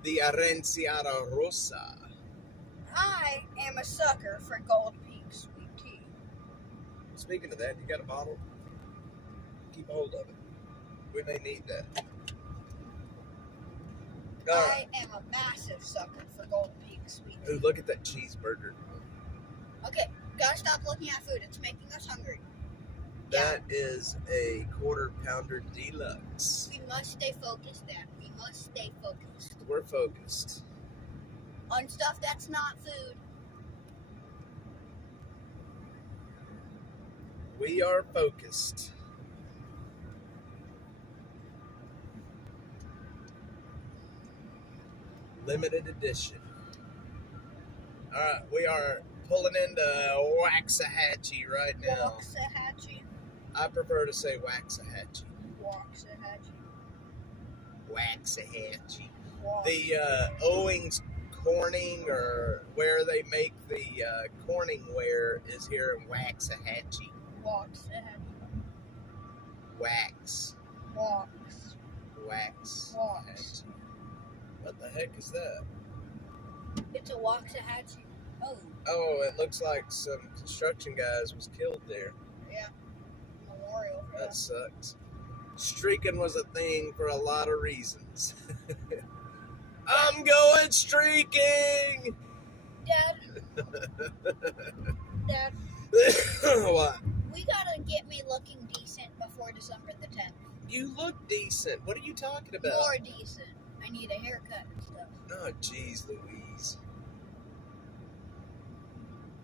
the Aranciata Rosa. I am a sucker for Gold Peak sweet tea. Speaking of that, you got a bottle? Keep a hold of it. We may need that. I am a massive sucker for Gold Peak sweet tea. Ooh, look at that cheeseburger. Okay, gotta stop looking at food. It's making us hungry. That is a quarter pounder deluxe. We must stay focused, Dad. We must stay focused We're focused. on stuff that's not food. We are focused. Limited edition. Alright, we are pulling into Waxahachie right now. Waxahachie. I prefer to say Waxahachie. Waxahachie. Waxahachie. Wax. The Owings Corning, or where they make the Corning ware, is here in Waxahachie. Waxahachie. Wax. Wax. Wax. Wax. What the heck is that? It's a Waxahachie. Oh, Oh, it looks like some construction guys was killed there. yeah. Memorial for That that. sucks. Streaking was a thing for a lot of reasons. I'm going streaking! Dad, Dad, What? we gotta get me looking decent before December the 10th. You look decent. What are you talking about? More decent. I need a haircut and stuff. Oh, jeez Louise.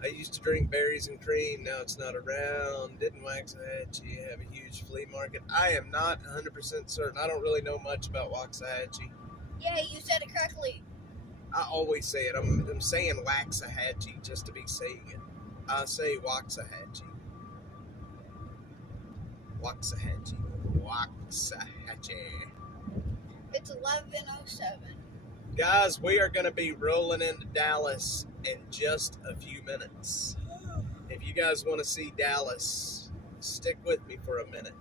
I used to drink berries and cream. Now it's not around. Didn't Waxahachie have a huge flea market? I am not 100% certain. I don't really know much about Waxahachie. Yeah, you said it correctly. I always say it. I'm saying Waxahachie just to be saying it. I say Waxahachie. Waxahachie. Waxahachie. It's 11:07. Guys, we are going to be rolling into Dallas in just a few minutes. If you guys want to see Dallas, stick with me for a minute.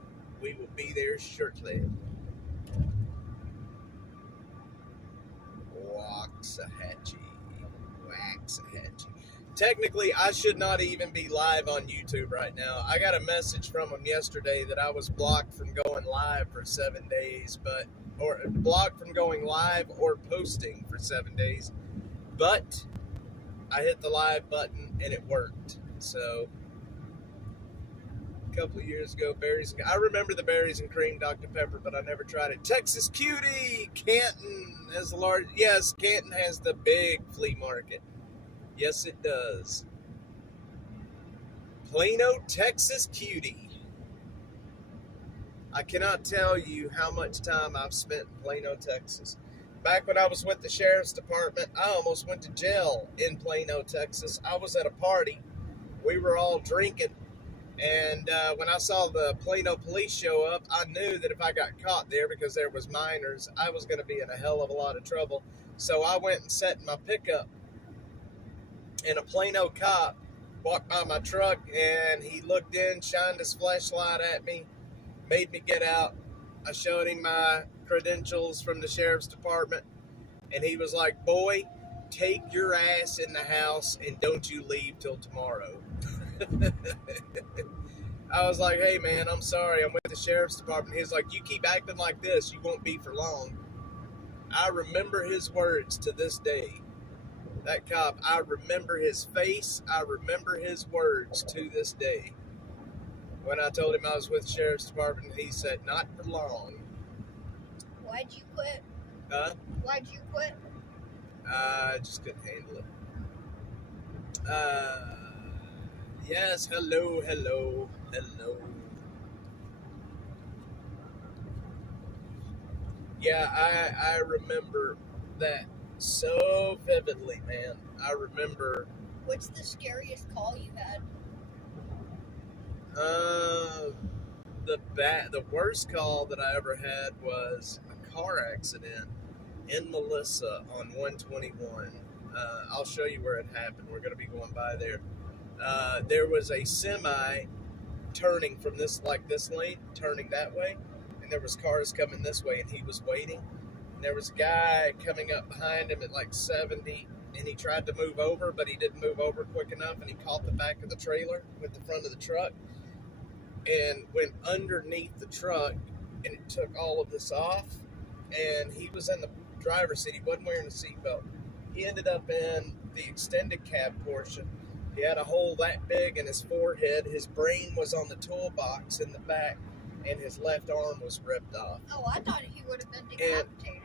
We will be there shortly. Waxahachie. Waxahachie. Technically, I should not even be live on YouTube right now. I got a message from them yesterday that I was blocked from going live for 7 days, or blocked from going live or posting for 7 days. But I hit the live button and it worked. So a couple of years ago, I remember the berries and cream Dr. Pepper, but I never tried it. Texas Cutie, Canton has the large. Yes, Canton has the big flea market. Yes, it does. Plano, Texas Cutie. I cannot tell you how much time I've spent in Plano, Texas. Back when I was with the sheriff's department, I almost went to jail in Plano, Texas. I was at a party. We were all drinking, And when I saw the Plano police show up, I knew that if I got caught there because there was minors, I was going to be in a hell of a lot of trouble. So I went and sat in my pickup, and a Plano cop walked by my truck, and he looked in, shined his flashlight at me, made me get out. I showed him my credentials from the sheriff's department, and he was like, "Boy, take your ass in the house and don't you leave till tomorrow." I was like, "Hey man, I'm sorry, I'm with the sheriff's department." He's like, "You keep acting like this, you won't be for long." I remember his words to this day. That cop, I remember his face, I remember his words to this day. When I told him I was with the sheriff's department, he said, "Not for long." Why'd you quit? Huh? Why'd you quit? I just couldn't handle it. Yes, hello. Yeah, I remember that so vividly, man. I remember. What's the scariest call you had? The worst call that I ever had was a car accident in Melissa on 121. I'll show you where it happened. We're going to be going by there. There was a semi turning from this lane, turning that way, and there was cars coming this way, and he was waiting. And there was a guy coming up behind him at like 70, and he tried to move over, but he didn't move over quick enough, and he caught the back of the trailer with the front of the truck and went underneath the truck, and it took all of this off, and he was in the driver's seat. He wasn't wearing a seatbelt. He ended up in the extended cab portion. He had a hole that big in his forehead. His brain was on the toolbox in the back, and his left arm was ripped off. Oh, I thought he would have been decapitated.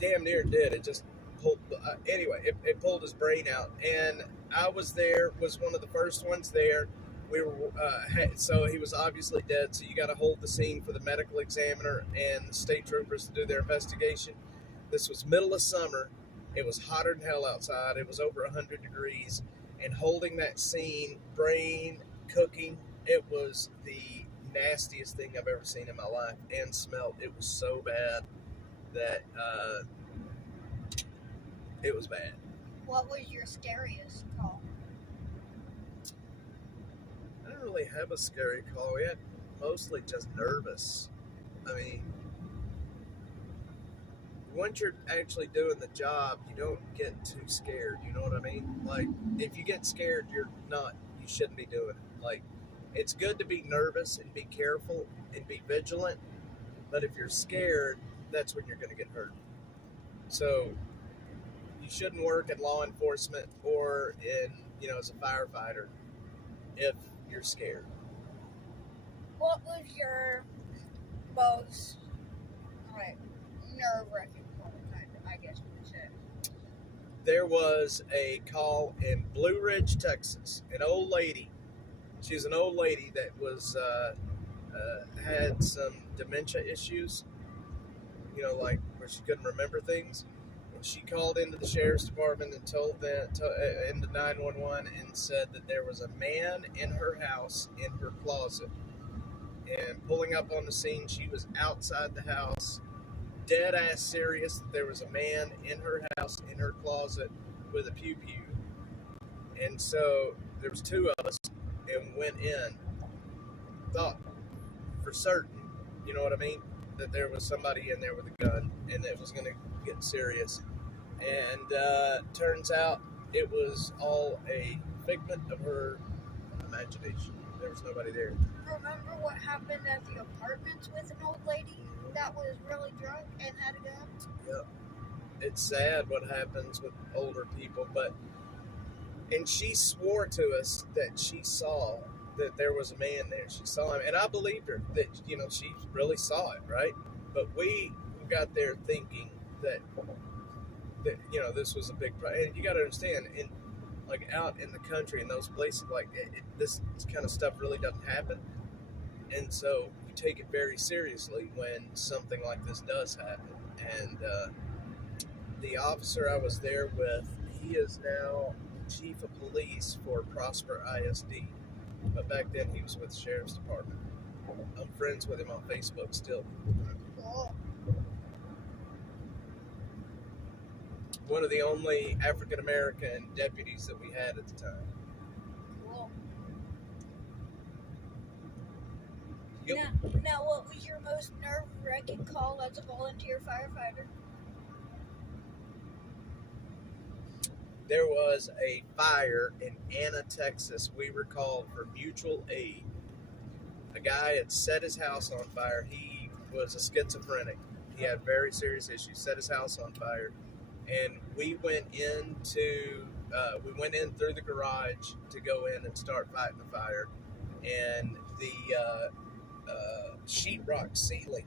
Damn near did. It just pulled. Anyway, it pulled his brain out, and I was there. Was one of the first ones there. We were so he was obviously dead. So you got to hold the scene for the medical examiner and the state troopers to do their investigation. This was middle of summer. It was hotter than hell outside. It was over 100 degrees. And holding that scene, brain cooking, it was the nastiest thing I've ever seen in my life, and smelled. It was so bad that it was bad. What was your scariest call? I didn't really have a scary call yet. Mostly just nervous. I mean, once you're actually doing the job, you don't get too scared. You know what I mean? Like, if you get scared, you shouldn't be doing it. Like, it's good to be nervous and be careful and be vigilant, but if you're scared, that's when you're going to get hurt. So, you shouldn't work in law enforcement or as a firefighter if you're scared. What was your most nerve-wracking call, I guess you would say? There was a call in Blue Ridge, Texas. An old lady. She's an old lady that was had some dementia issues. Like where she couldn't remember things. And she called into the sheriff's department and told them into 911 and said that there was a man in her house in her closet. And pulling up on the scene, she was outside the house, dead ass serious that there was a man in her house in her closet with a pew pew. And so there was two of us and went in, thought for certain, you know what I mean, that there was somebody in there with a gun and it was going to get serious. And turns out it was all a figment of her imagination. There was nobody there. Remember what happened at the apartments with an old lady that was really drunk and had a gun? Yep. It's sad what happens with older people, and she swore to us that she saw that there was a man there. She saw him, and I believed her that, she really saw it, right? But we got there thinking that this was a big problem. And you got to understand, out in the country, in those places, this kind of stuff really doesn't happen. And so you take it very seriously when something like this does happen. And the officer I was there with, he is now chief of police for Prosper ISD. but back then he was with the sheriff's department. I'm friends with him on Facebook still. Cool. One of the only African American deputies that we had at the time. Cool. Yep. Now, what was your most nerve-wracking call as a volunteer firefighter? There was a fire in Anna, Texas. We were called for mutual aid. A guy had set his house on fire. He was a schizophrenic. He had very serious issues. Set his house on fire, and we went in through the garage to go in and start fighting the fire. And the sheetrock ceiling,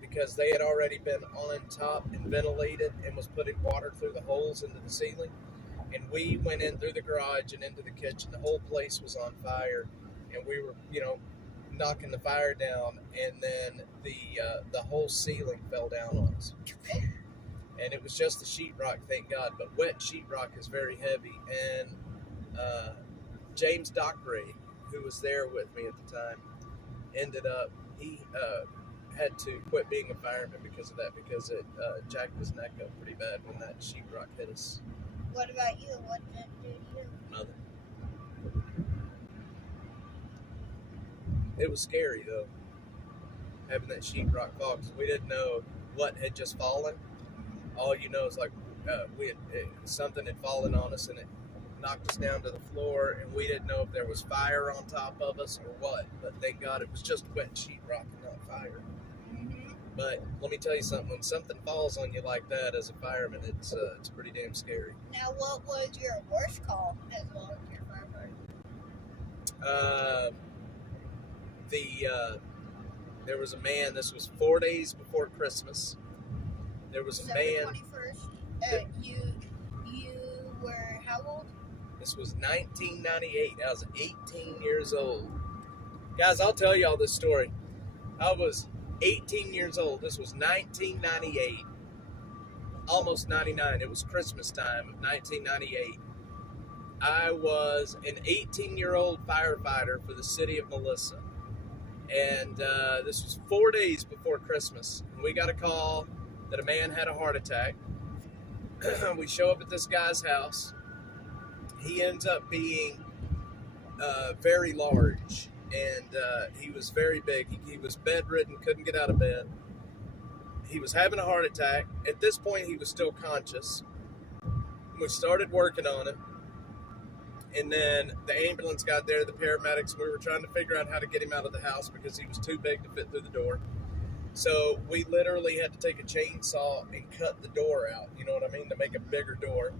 because they had already been on top and ventilated and was putting water through the holes into the ceiling. And we went in through the garage and into the kitchen. The whole place was on fire, and we were, knocking the fire down. And then the whole ceiling fell down on us. And it was just the sheetrock, thank God. But wet sheetrock is very heavy. And James Dockeray, who was there with me at the time, ended up he had to quit being a fireman because of that, because it jacked his neck up pretty bad when that sheetrock hit us. What about you? What did you do? Nothing. It was scary though, having that sheetrock fall, because we didn't know what had just fallen. All you know is like something had fallen on us and it knocked us down to the floor, and we didn't know if there was fire on top of us or what. But thank God it was just wet sheetrock and not fire. Mm-hmm. But let me tell you something: when something falls on you like that as a fireman, it's pretty damn scary. Now, what was your worst call as a volunteer firefighter? There was a man. This was 4 days before Christmas. There was a December man. 21st. You were how old? This was 1998. I was 18 years old. Guys, I'll tell y'all this story. I was 18 years old. This was 1998, almost 99. It was Christmas time of 1998. I was an 18-year-old firefighter for the city of Melissa. And this was 4 days before Christmas. We got a call that a man had a heart attack. We show up at this guy's house. He ends up being very large, and he was very big. He was bedridden, couldn't get out of bed. He was having a heart attack. At this point, he was still conscious. We started working on him, and then the ambulance got there, the paramedics. We were trying to figure out how to get him out of the house because he was too big to fit through the door. So we literally had to take a chainsaw and cut the door out, you know what I mean, to make a bigger door.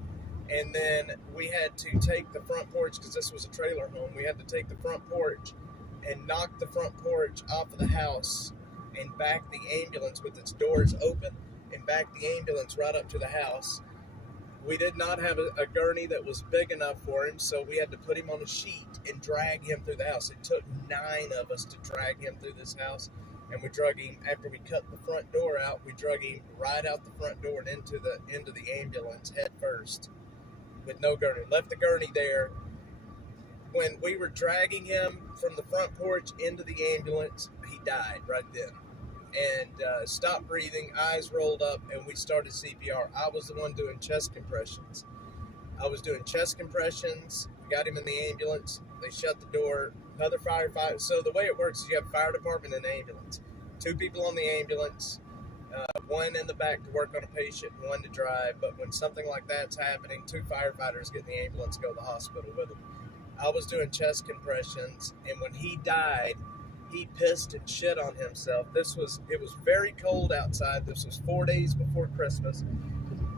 And then we had to take the front porch, because this was a trailer home. We had to take the front porch and knock the front porch off of the house and back the ambulance with its doors open and back the ambulance right up to the house. We did not have a gurney that was big enough for him, so we had to put him on a sheet and drag him through the house. It took 9 of us to drag him through this house. And we drug him, after we cut the front door out, we drug him right out the front door and into the ambulance head first with no gurney. Left the gurney there. When we were dragging him from the front porch into the ambulance, he died right then. And stopped breathing, eyes rolled up, and we started CPR. I was the one doing chest compressions. I was doing chest compressions, got him in the ambulance, they shut the door. Another firefighter. So the way it works is you have fire department and ambulance. 2 people on the ambulance, 1 in the back to work on a patient, 1 to drive. But when something like that's happening, 2 firefighters get in the ambulance, go to the hospital with him. I was doing chest compressions, and when he died, he pissed and shit on himself. It was very cold outside. This was 4 days before Christmas.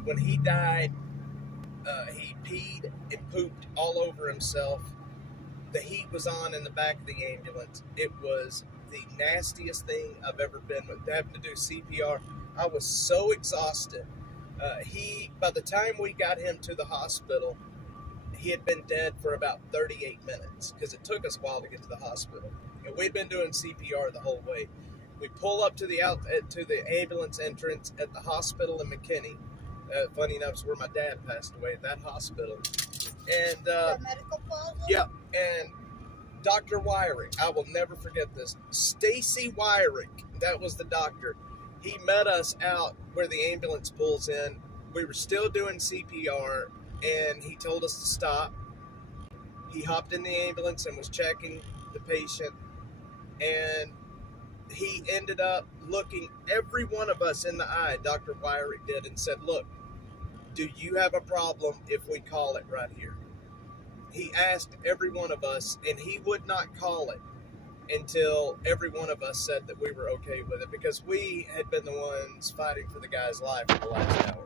When he died, he peed and pooped all over himself. The heat was on in the back of the ambulance. It was the nastiest thing I've ever been with. Having to do CPR, I was so exhausted. By the time we got him to the hospital, he had been dead for about 38 minutes, because it took us a while to get to the hospital. And we'd been doing CPR the whole way. We pull up to the ambulance entrance at the hospital in McKinney. Funny enough, it's where my dad passed away, at that hospital. And The medical plaza? yeah, and Dr. Wyrick, I will never forget this. Stacy Wyrick, that was the doctor. He met us out where the ambulance pulls in. We were still doing CPR, and he told us to stop. He hopped in the ambulance and was checking the patient, and he ended up looking every one of us in the eye, Dr. Wyrick did, and said, look, do you have a problem if we call it right here? He asked every one of us, and he would not call it until every one of us said that we were okay with it, because we had been the ones fighting for the guy's life for the last hour.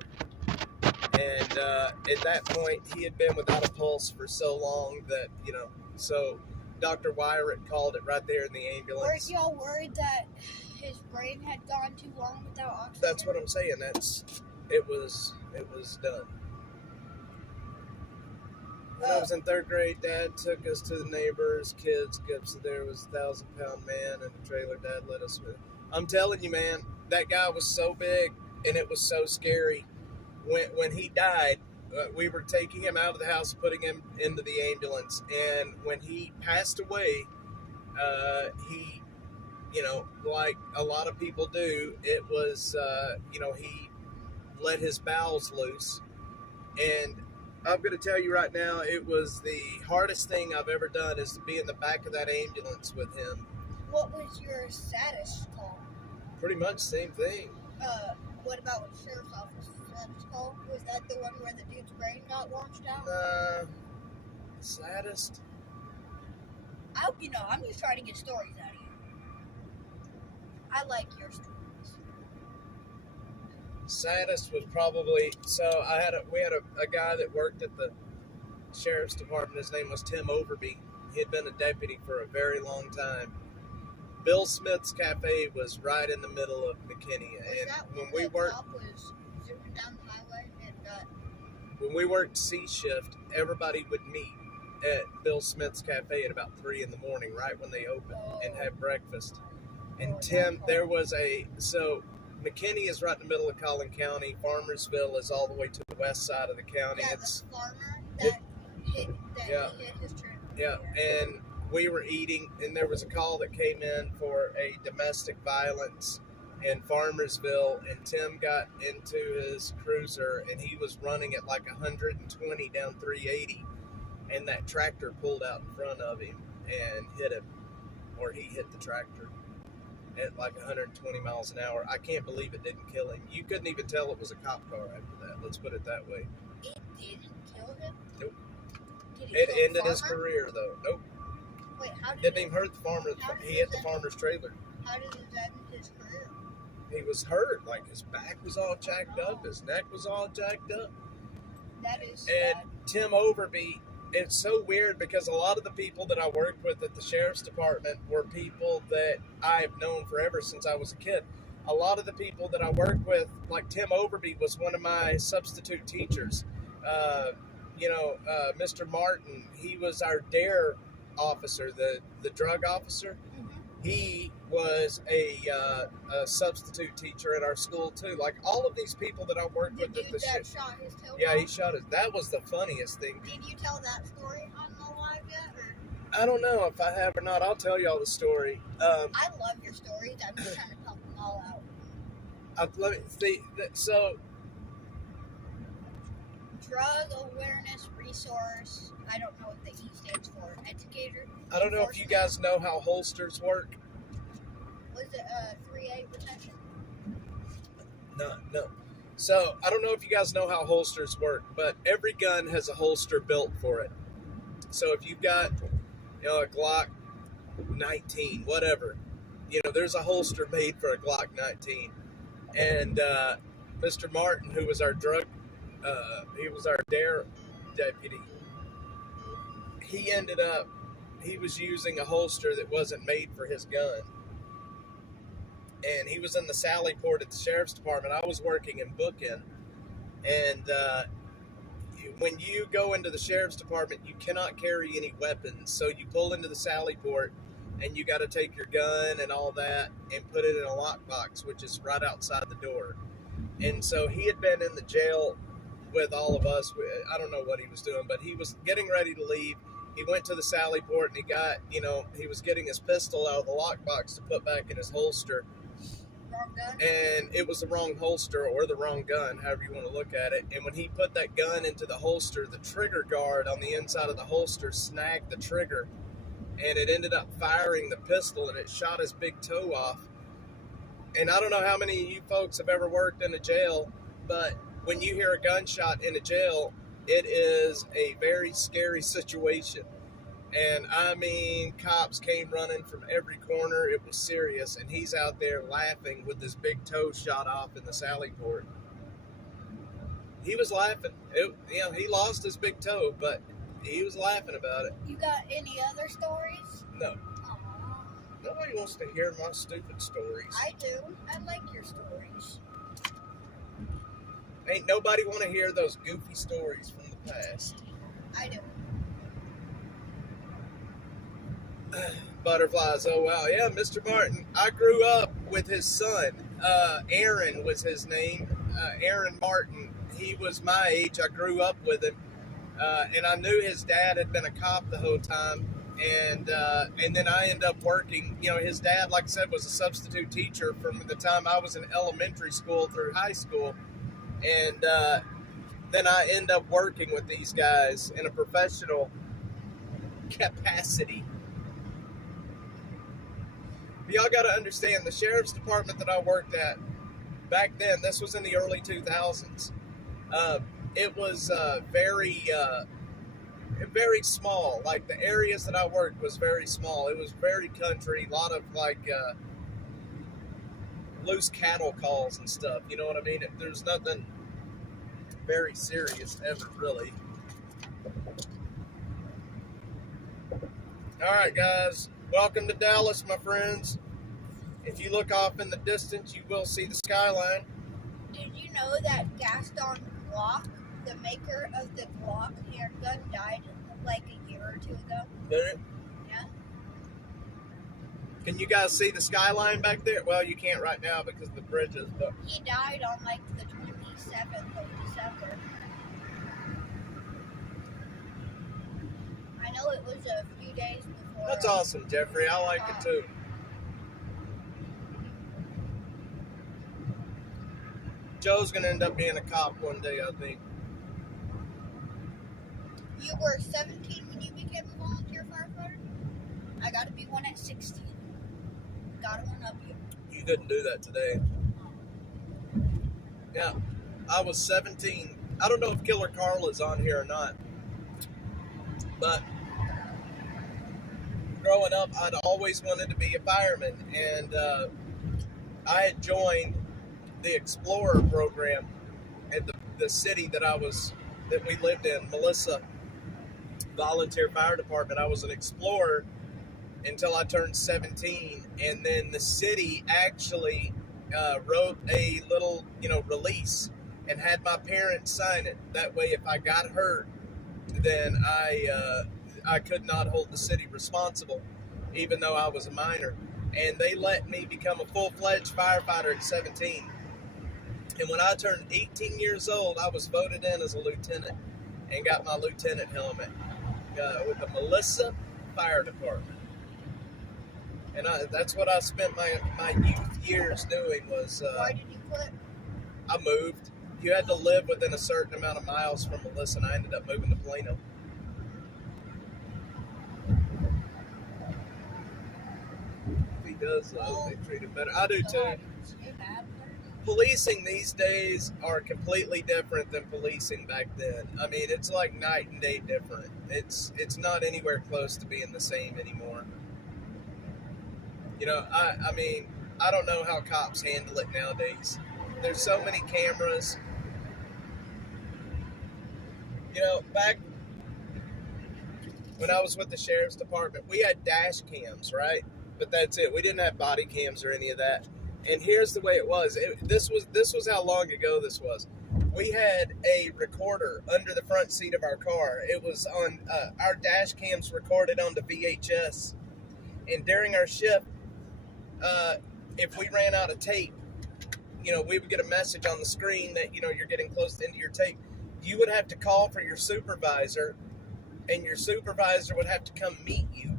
And at that point, he had been without a pulse for so long that, so Dr. Wyrick called it right there in the ambulance. Weren't y'all worried that his brain had gone too long without oxygen? That's what I'm saying. It was done. When I was in third grade, Dad took us to the neighbor's kids' so there was a 1,000-pound man in a trailer Dad let us with. I'm telling you, man, that guy was so big, and it was so scary. When he died, we were taking him out of the house, putting him into the ambulance, and when he passed away, he, like a lot of people do, it was, he let his bowels loose, and I'm going to tell you right now, it was the hardest thing I've ever done is to be in the back of that ambulance with him. What was your saddest call? Pretty much same thing. What about with sheriff's office? Saddest call? Was that the one where the dude's brain got launched out? Saddest? I'm just trying to get stories out of you. I like your stories. Saddest was probably, we had a guy that worked at the sheriff's department. His name was Tim Overby. He had been a deputy for a very long time. Bill Smith's Cafe was right in the middle of McKinney, and when we worked, was zooming down the highway and when we worked C shift, everybody would meet at Bill Smith's Cafe at about 3 in the morning, right when they opened, and have breakfast. And Tim, McKinney is right in the middle of Collin County. Farmersville is all the way to the west side of the county. Yeah, it's the farmer that hit his trailer. Yeah, and we were eating, and there was a call that came in for a domestic violence in Farmersville, and Tim got into his cruiser, and he was running at like 120 down 380, and that tractor pulled out in front of him and hit him, or he hit the tractor at like 120 miles an hour. I can't believe it didn't kill him. You couldn't even tell it was a cop car after that. Let's put it that way. It didn't kill him? Nope. Did It ended his career, though. Nope. Wait, how did Didn't even hurt the farmer. He hit the farmer's trailer. How did it end his career? He was hurt. Like, his back was all jacked up. His neck was all jacked up. That is And sad. Tim Overby, it's so weird because a lot of the people that I worked with at the sheriff's department were people that I've known forever since I was a kid. A lot of the people that I worked with, like Tim Overby was one of my substitute teachers. Mr. Martin, he was our DARE officer, the drug officer. Mm-hmm. He was a substitute teacher at our school too. Like all of these people that I worked with at the shot his tail. Yeah, he shot it. That was the funniest thing. Did you tell that story on the live yet? Or? I don't know if I have or not. I'll tell y'all the story. I love your stories. I'm just trying to help them all out. Let me see. So, Drug Awareness Resource. I don't know what the E stands for. Educator. I don't know if you guys know how holsters work. Was it 3A protection? No. So I don't know if you guys know how holsters work, but every gun has a holster built for it. So if you've got, a Glock 19, whatever, there's a holster made for a Glock 19. And Mr. Martin, who was our he was our DARE deputy. He was using a holster that wasn't made for his gun. And he was in the Sally Port at the sheriff's department. I was working in Bookin. And when you go into the sheriff's department, you cannot carry any weapons. So you pull into the Sally Port, and you got to take your gun and all that and put it in a lockbox, which is right outside the door. And so he had been in the jail with all of us. I don't know what he was doing, but he was getting ready to leave. He went to the Sally Port and he got, he was getting his pistol out of the lockbox to put back in his holster. Wrong gun? And it was the wrong holster or the wrong gun, however you want to look at it. And when he put that gun into the holster, the trigger guard on the inside of the holster snagged the trigger, and it ended up firing the pistol, and it shot his big toe off. And I don't know how many of you folks have ever worked in a jail, but when you hear a gunshot in a jail, it is a very scary situation. And I mean, cops came running from every corner. It was serious. And he's out there laughing with his big toe shot off in the Sally Port. He was laughing. He lost his big toe, but he was laughing about it. You got any other stories? No. Aw, Nobody wants to hear my stupid stories. I do. I like your stories. Ain't nobody want to hear those goofy stories from the past. I do. Butterflies. Oh wow, yeah, Mr. Martin. I grew up with his son. Aaron was his name. Aaron Martin. He was my age. I grew up with him, and I knew his dad had been a cop the whole time. And then I ended up working. His dad, like I said, was a substitute teacher from the time I was in elementary school through high school, and then I ended up working with these guys in a professional capacity. Y'all got to understand, the sheriff's department that I worked at back then, this was in the early 2000s. It was very small. Like, the areas that I worked was very small. It was very country, a lot of loose cattle calls and stuff. You know what I mean? There's nothing very serious ever, really. All right, guys. Welcome to Dallas, my friends. If you look off in the distance, you will see the skyline. Did you know that Gaston Glock, the maker of the Glock handgun, died like a year or two ago? Did it? Yeah. Can you guys see the skyline back there? Well, you can't right now because of the bridges, but He died on like the 27th of December. I know it was a few days before. that's awesome, Jeffrey. I like it too. Joe's gonna end up being a cop one day, I think. You were 17 when you became a volunteer firefighter? I gotta be one at 16. Gotta one up you. You couldn't do that today. Yeah, I was 17. I don't know if Killer Carl is on here or not, but growing up, I'd always wanted to be a fireman, and I had joined the Explorer program at the city that we lived in, Melissa Volunteer Fire Department. I was an Explorer until I turned 17, and then the city actually wrote a little, release and had my parents sign it. That way, if I got hurt, then I could not hold the city responsible, even though I was a minor. And they let me become a full-fledged firefighter at 17. And when I turned 18 years old, I was voted in as a lieutenant and got my lieutenant helmet with the Melissa Fire Department. And that's what I spent my youth years doing was... Why did you quit? I moved. You had to live within a certain amount of miles from Melissa, and I ended up moving to Plano. He does, though. They treat him better. I do, too. Policing these days are completely different than policing back then. I mean, it's like night and day different. It's not anywhere close to being the same anymore. I mean, I don't know how cops handle it nowadays. There's so many cameras. Back when I was with the sheriff's department, we had dash cams, right? But that's it. We didn't have body cams or any of that. And here's the way it was. This was how long ago this was. We had a recorder under the front seat of our car. It was on our dash cams recorded onto VHS. And during our shift, if we ran out of tape, we would get a message on the screen that you're getting close to the end of your tape. you would have to call for your supervisor, and your supervisor would have to come meet you.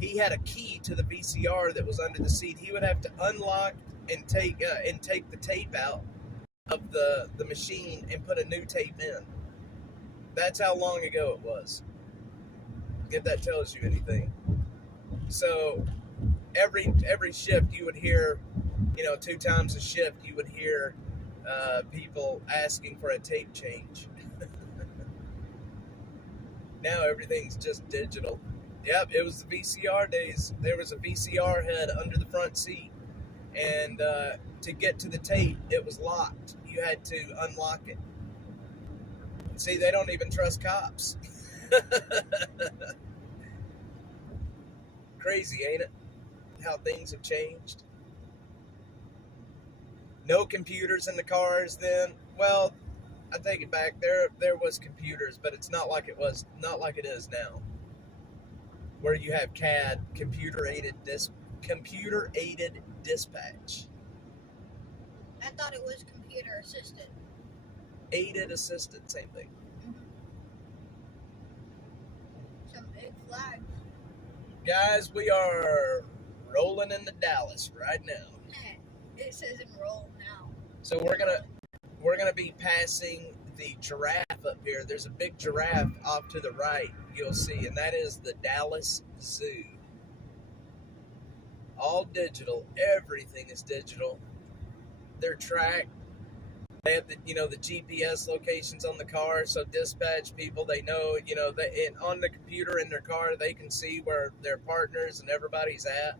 He had a key to the VCR that was under the seat. He would have to unlock and take the tape out of the machine and put a new tape in. That's how long ago it was, if that tells you anything. So every shift you would hear, 2 times a shift you would hear people asking for a tape change. Now everything's just digital. Yep, it was the VCR days. There was a VCR head under the front seat, and to get to the tape, it was locked. You had to unlock it. See, they don't even trust cops. Crazy, ain't it? How things have changed. No computers in the cars then. Well, I take it back. There was computers, but it's not like it is now, where you have CAD, computer aided dispatch. I thought it was computer assisted. Aided assistant, same thing. Some big flags. Guys, we are rolling into Dallas right now. It says enroll now. So we're gonna be passing the giraffe up here. There's a big giraffe off to the right, you'll see, and that is the Dallas Zoo. All digital. Everything is digital. They're tracked. They have the GPS locations on the car, so dispatch people, they know, on the computer in their car, they can see where their partners and everybody's at.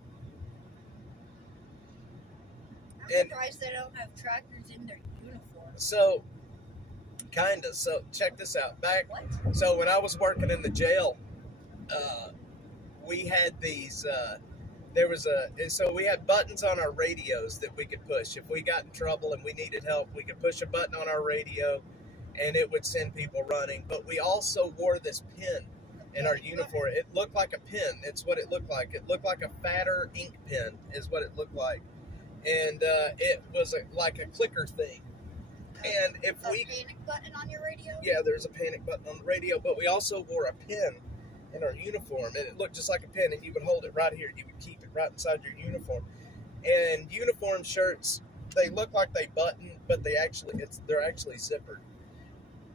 I'm surprised they don't have trackers in their uniform. So, kinda. So, check this out. What? So, when I was working in the jail, we had these, so we had buttons on our radios that we could push. If we got in trouble and we needed help, we could push a button on our radio and it would send people running. But we also wore this pin in our uniform. It looked like a pin. It's what it looked like. It looked like a fatter ink pen is what it looked like. And it was like a clicker thing. And if we panic button on your radio? Yeah, there's a panic button on the radio, but we also wore a pin in our uniform, and it looked just like a pin, and you would hold it right here. You would keep it right inside your uniform. And uniform shirts, they look like they button, but they're actually zippered.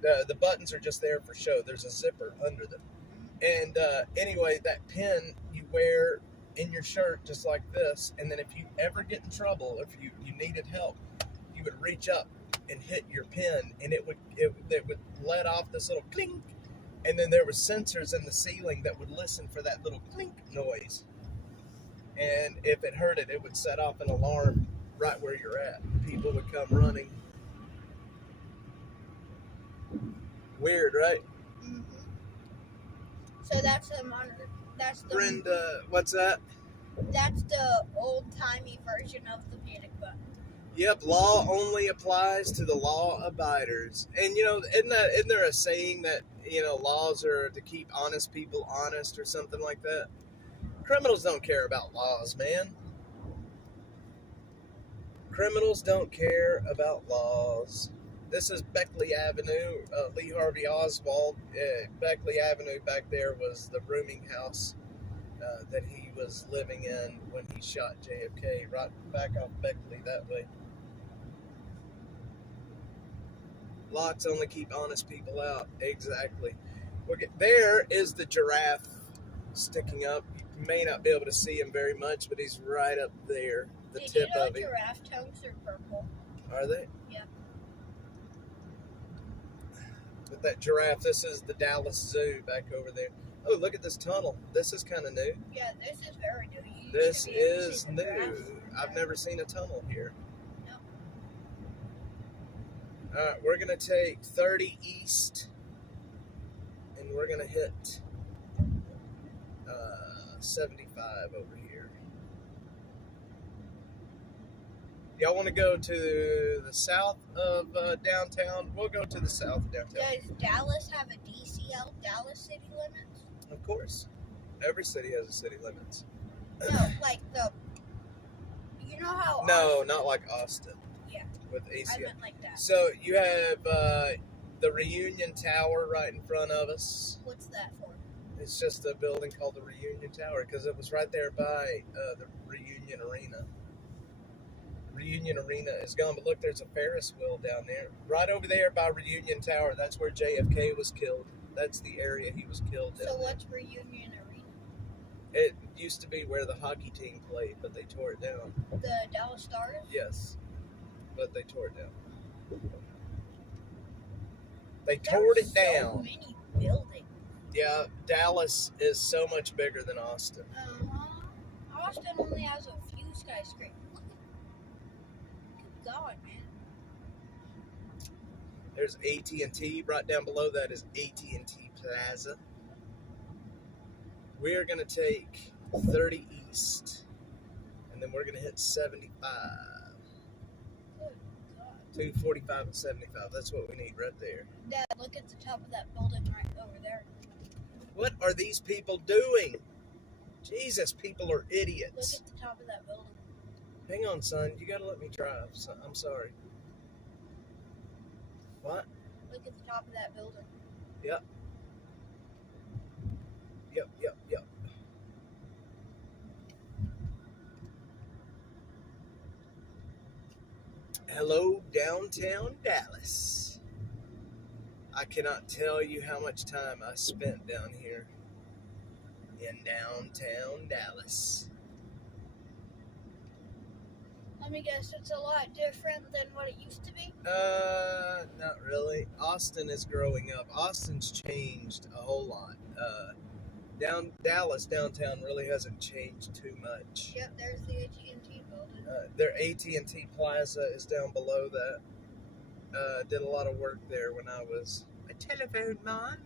The buttons are just there for show. There's a zipper under them. And anyway, that pin you wear in your shirt just like this, and then if you ever get in trouble, if you needed help, you would reach up and hit your pin, and it would let off this little clink, and then there were sensors in the ceiling that would listen for that little clink noise, and if it heard it, it would set off an alarm right where you're at. People would come running. Weird, right? Mm-hmm. So that's the monitor. That's the Brenda, what's that? That's the old-timey version of the panic button. Yep, law only applies to the law abiders. And isn't there a saying that, laws are to keep honest people honest or something like that? Criminals don't care about laws, man. Criminals don't care about laws. This is Beckley Avenue, Lee Harvey Oswald. Beckley Avenue back there was the rooming house that he was living in when he shot JFK, right back off Beckley that way. Locks only keep honest people out. Exactly. There is the giraffe sticking up. You may not be able to see him very much, but he's right up there. The Did tip you know of him. giraffe tongues are purple? Are they? Yeah. But that giraffe, this is the Dallas Zoo back over there. Oh, look at this tunnel. This is kind of new. Yeah, this is very new. You This used to be able to is see the new. giraffes. I've never seen a tunnel here. No. All right, we're going to take 30 east, and we're going to hit 75 over here. Y'all want to go to the south of downtown? We'll go to the south of downtown. Does Dallas have a DCL, Dallas city limits? Of course. Every city has a city limits. No, like you know how... No, not like Austin. Yeah. With I ACL. meant like that. So you have the Reunion Tower right in front of us. What's that for? It's just a building called the Reunion Tower because it was right there by the Reunion Arena. Reunion Arena is gone, but look, there's a Ferris wheel down there. Right over there by Reunion Tower, that's where JFK was killed. That's the area he was killed in. So what's Reunion Arena? It used to be where the hockey team played, but they tore it down. The Dallas Stars? Yes, but they tore it down. They There tore were it down. So many buildings. Yeah, Dallas is so much bigger than Austin. Austin only has a few skyscrapers. Good God, man. There's AT&T. Right down below that is AT&T Plaza. We are going to take 30 East, and then we're going to hit 75. Good God. 245 and 75. That's what we need right there. Dad, look at the top of that building right over there. What are these people doing? Jesus, people are Look idiots. at the top of that building. Hang on, son. You got to let me drive. Son. I'm sorry. What? Look at the top of that building. Yep. Hello, downtown Dallas. I cannot tell you how much time I spent down here in downtown Dallas. Let me guess, it's a lot different than what it used to be? Not really. Austin is growing up. Austin's changed a whole lot. Dallas downtown really hasn't changed too much. Yep, there's the AT&T building. Their AT&T Plaza is down below that. Did a lot of work there when I was a telephone man.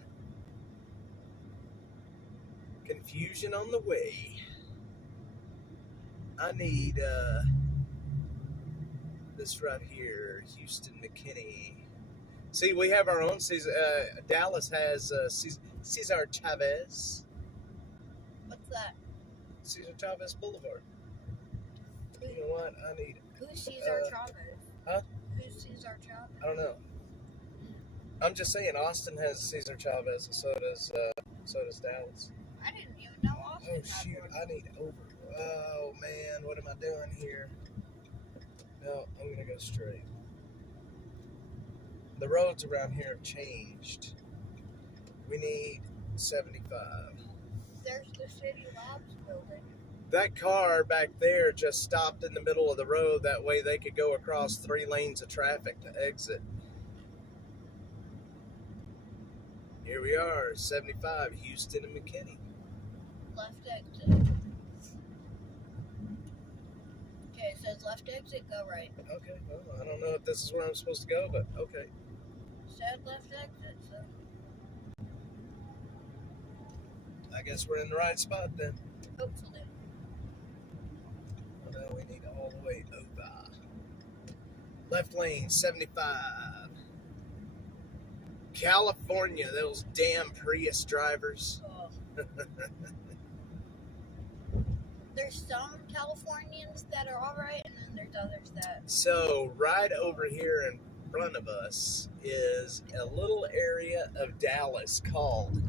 Confusion on the way. I need this right here, Houston McKinney. See, we have our own Cesar. Dallas has Cesar Chavez. What's that? Cesar Chavez Boulevard. You know what? I need. Who's Cesar Chavez? Huh? Who's Cesar Chavez? I don't know. I'm just saying, Austin has Cesar Chavez, and so does Dallas. I didn't even know Austin Oh had shoot! one. I need over. Oh man, what am I doing here? No, I'm gonna go straight. The roads around here have changed. We need 75. There's the City Labs building. That car back there just stopped in the middle of the road. That way they could go across 3 lanes of traffic to exit. Here we are, 75, Houston and McKinney. Left exit. Okay, it says left exit, go right. Okay, well, I don't know if this is where I'm supposed to go, but okay. Said left exit, so I guess we're in the right spot then. hopefully. Well, now we need all the way over. Left lane, 75. California, those damn Prius drivers. Oh. There's some Californians that are alright, and then there's others that. So, right over here in front of us is a little area of Dallas called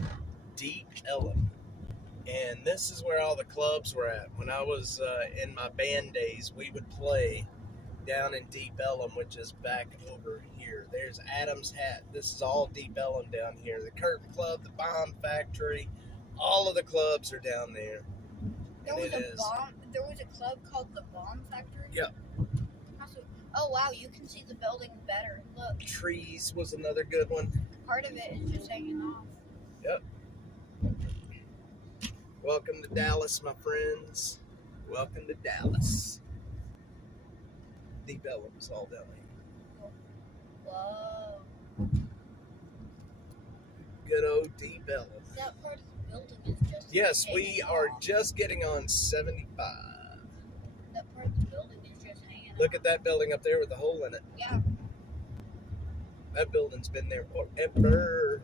Deep Ellum. And this is where all the clubs were at. When I was in my band days, we would play down in Deep Ellum, which is back over here. There's Adam's Hat. This is all Deep Ellum down here. The Curtain Club, the Bomb Factory, all of the clubs are down there. There was a club called the Bomb Factory? Yep. Oh wow, you can see the building better. Look, Trees was another good one. part of it is just hanging off. Yep. Welcome to Dallas, my friends. Welcome to Dallas. Deep Ellum is all down here. Whoa. Good old Deep Ellum. That part of the building is just Yes, we hanging are off. just getting on 75. That part of the building is just hanging Look off. at that building up there with the hole in it. Yeah. That building's been there forever.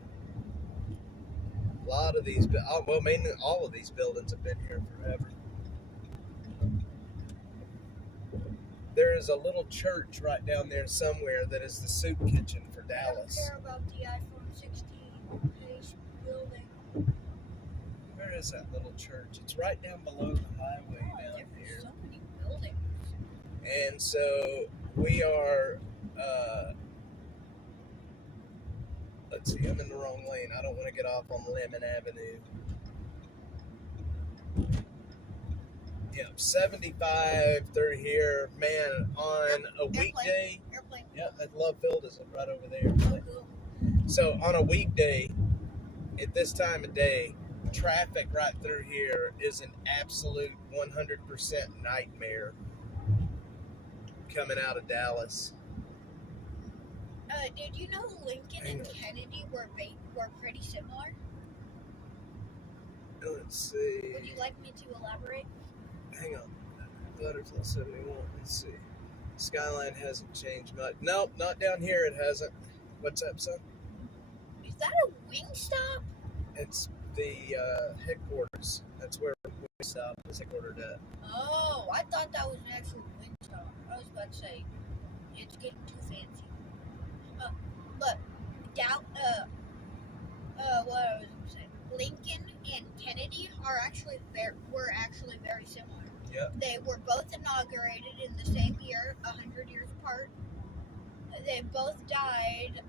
A lot of these, well, mainly all of these buildings have been here forever. There is a little church right down there somewhere that is the soup kitchen for I don't Dallas. care about the iPhone 16 page building. Where is that little church? It's right down below the highway Oh, down there's here. so many buildings. And so we are, let's see, I'm in the wrong lane. I don't want to get off on Lemon Avenue. Yep, 75 through here. Man, on a weekday. Airplane. Yep, that Love Field is right over there. Oh, cool. So on a weekday, at this time of day, traffic right through here is an absolute 100% nightmare coming out of Dallas. Did you know Lincoln Hang and on. Kennedy were pretty similar? Let's see. Would you like me to elaborate? Hang on. Butterfly 71. Let's see. Skyline hasn't changed much. Nope, not down here. It hasn't. What's up, son? Is that a Wingstop? It's the headquarters. That's where Wingstop is headquartered at. Oh, I thought that was an actual Wingstop. I was about to say, it's getting too fancy. But what I was going to say, Lincoln and Kennedy were actually very similar. Yep. They were both inaugurated in the same year, 100 years apart. They both died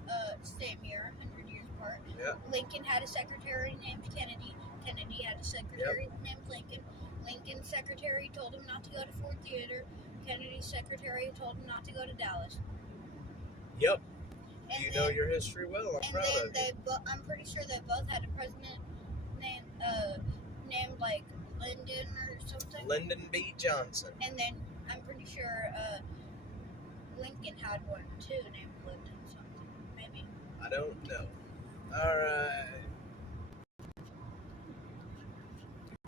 same year, 100 years apart. Yep. Lincoln had a secretary named Kennedy. Kennedy had a secretary named Lincoln. Lincoln's secretary told him not to go to Ford Theater. Kennedy's secretary told him not to go to Dallas. Yep. And You then, know your history well. I'm proud of you. I'm pretty sure they both had a president named like Lyndon or something. Lyndon B. Johnson. And then I'm pretty sure Lincoln had one too named Lyndon something. Maybe. I don't know. All right.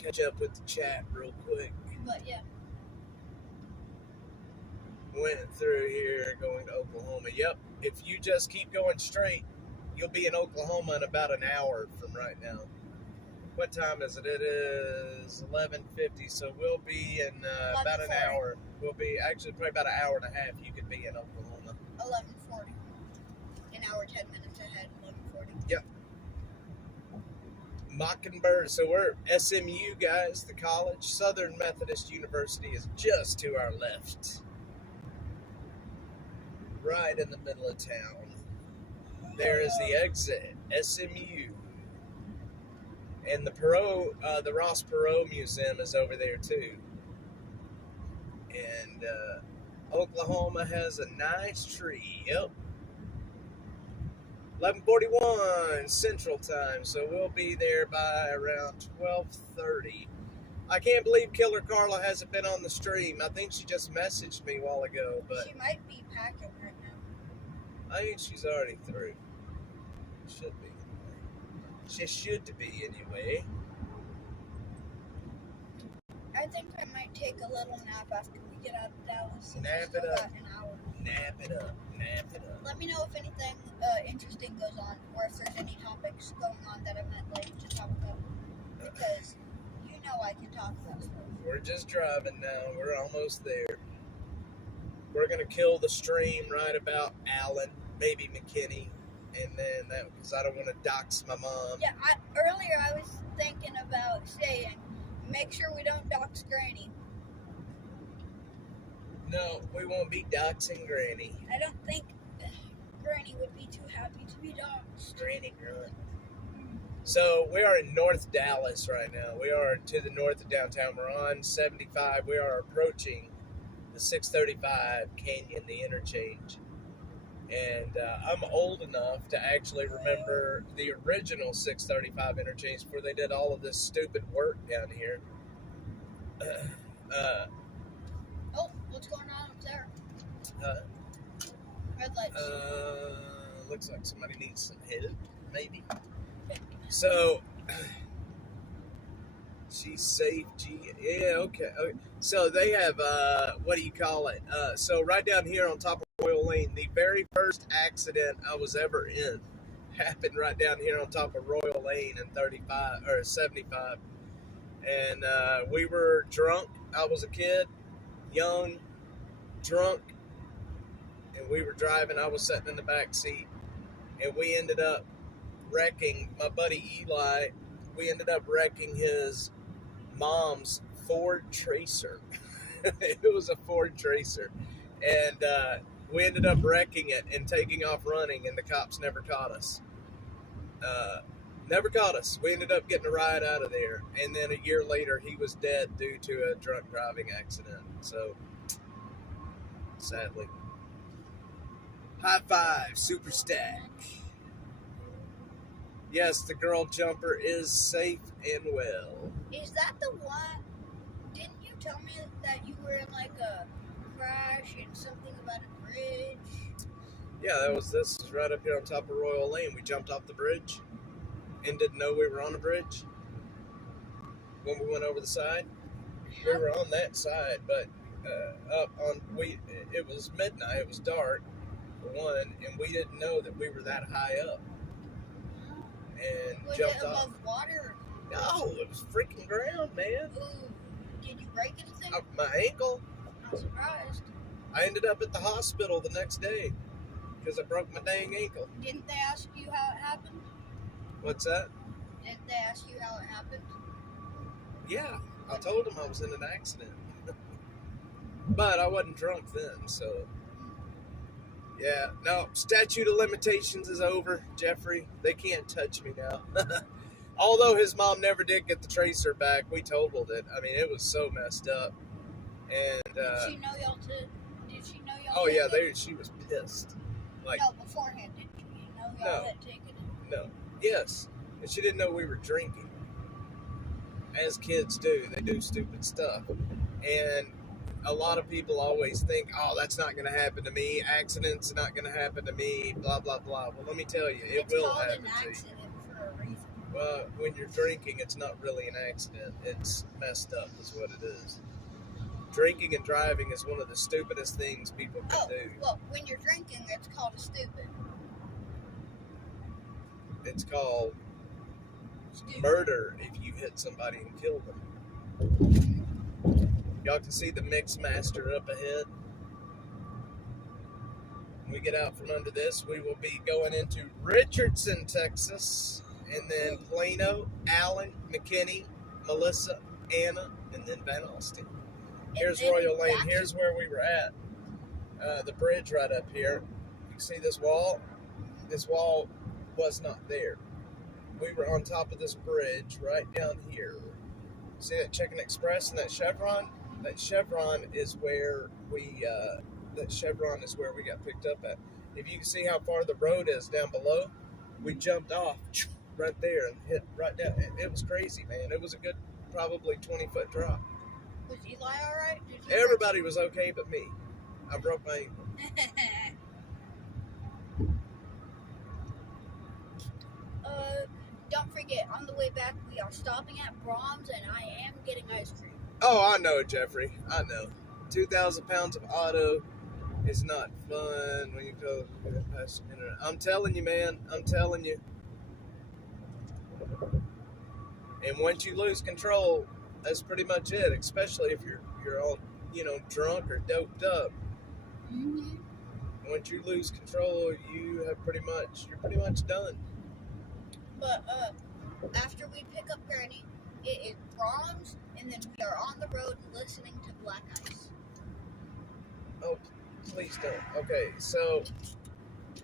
Catch up with the chat real quick. But yeah. Went through here going to Oklahoma. Yep. If you just keep going straight, you'll be in Oklahoma in about an hour from right now. What time is it? It is 11:50, so we'll be in about an 11:40. hour. We'll be actually probably about an hour and a half. You could be in Oklahoma. 11:40. An hour 10 minutes ahead. 11:40. Yep. Mockingbird. So we're SMU guys, the college. Southern Methodist University is just to our left. Right in the middle of town. There is the exit, SMU. And the Ross Perot Museum is over there too. And Oklahoma has a nice tree. Yep. 11:41 Central Time, so we'll be there by around 12:30. I can't believe Killer Carla hasn't been on the stream. I think she just messaged me a while ago, but She might be packing right now. I think she's already through. Should be. She should be anyway. I think I might take a little nap after we get out of Dallas. since Nap we still it up. got an hour. Nap it up. Nap it up. Let me know if anything interesting goes on, or if there's any topics going on that I'm not like to talk about. Because you know I can talk about stuff. We're just driving now. We're almost there. We're going to kill the stream right about Allen, maybe McKinney. And then that, because I don't want to dox my mom. Yeah, earlier I was thinking about saying, make sure we don't dox Granny. No, we won't be doxing Granny. I don't think Granny would be too happy to be doxed. Granny grunt. So we are in North Dallas right now. We are to the north of downtown. We're on 75. We are approaching the 635 Canyon, the interchange. And I'm old enough to actually remember the original 635 interchange before they did all of this stupid work down here. Oh, what's going on up there? Red lights. Looks like somebody needs some help, maybe. So, she's safe. Yeah, okay. So they have, what do you call it? So right down here on top of Royal Lane, the very first accident I was ever in happened right down here on top of Royal Lane in 35 or 75. And we were drunk. I was a kid, young, drunk, and we were driving. I was sitting in the back seat, and we ended up wrecking my buddy Eli. We ended up wrecking his mom's Ford Tracer. It was a Ford Tracer, and we ended up wrecking it and taking off running, and the cops never caught us. Never caught us. We ended up getting a ride out of there, and then a year later, he was dead due to a drunk driving accident. So, sadly. High five, Super Stack. Yes, the girl jumper is safe and well. Is that the one? Didn't you tell me that you were in like a crash and something about a bridge? Yeah, this is right up here on top of Royal Lane. We jumped off the bridge and didn't know we were on a bridge when we went over the side. We were on that side, but it was midnight, it was dark for one, and we didn't know that we were that high up. And Was jumped it above off. water? No, it was freaking ground, man. Ooh, did you break anything? My ankle. I'm surprised. I ended up at the hospital the next day because I broke my dang ankle. Didn't they ask you how it happened? What's that? Didn't they ask you how it happened? Yeah, I told them I was in an accident. But I wasn't drunk then, so... Yeah, no, statute of limitations is over, Jeffrey. They can't touch me now. Although his mom never did get the Tracer back, we totaled it. I mean, it was so messed up. And, Did she know y'all did? Did she know y'all? oh yeah, taken she was pissed. Like, no, beforehand, did you know y'all No. had taken it? no, yes, and she didn't know we were drinking. As kids do, they do stupid stuff. And a lot of people always think, oh, that's not going to happen to me. Accidents are not going to happen to me, blah, blah, blah. Well, let me tell you, it will happen It's called an accident for a reason. Well, when you're drinking, it's not really an accident. It's messed up is what it is. Drinking and driving is one of the stupidest things people can do. Well, when you're drinking, it's called a stupid. It's called Stupid. murder if you hit somebody and kill them. Y'all can see the Mix Master up ahead. When we get out from under this, we will be going into Richardson, Texas, and then Plano, Allen, McKinney, Melissa, Anna, and then Van Alstyne. Here's And then Royal Lane. back- Here's where we were at. The bridge right up here. You can see this wall? This wall was not there. We were on top of this bridge right down here. See that Chicken Express and that Chevron? That Chevron is where we got picked up at. If you can see how far the road is down below, we jumped off right there and hit right down. It was crazy, man. It was a good, probably 20-foot drop. Was Eli alright? Everybody was okay but me. I broke my ankle. Don't forget, on the way back, we are stopping at Brahms, and I am getting ice cream. Oh, I know, Jeffrey. I know. 2,000 pounds of auto is not fun when you go past the internet. I'm telling you, man. I'm telling you. And once you lose control, that's pretty much it. Especially if you're all drunk or doped up. Mm-hmm. Once you lose control, you're pretty much done. But after we pick up Granny, it is Brahms, and then we are on the road listening to Black Ice. Oh, please don't. Okay, so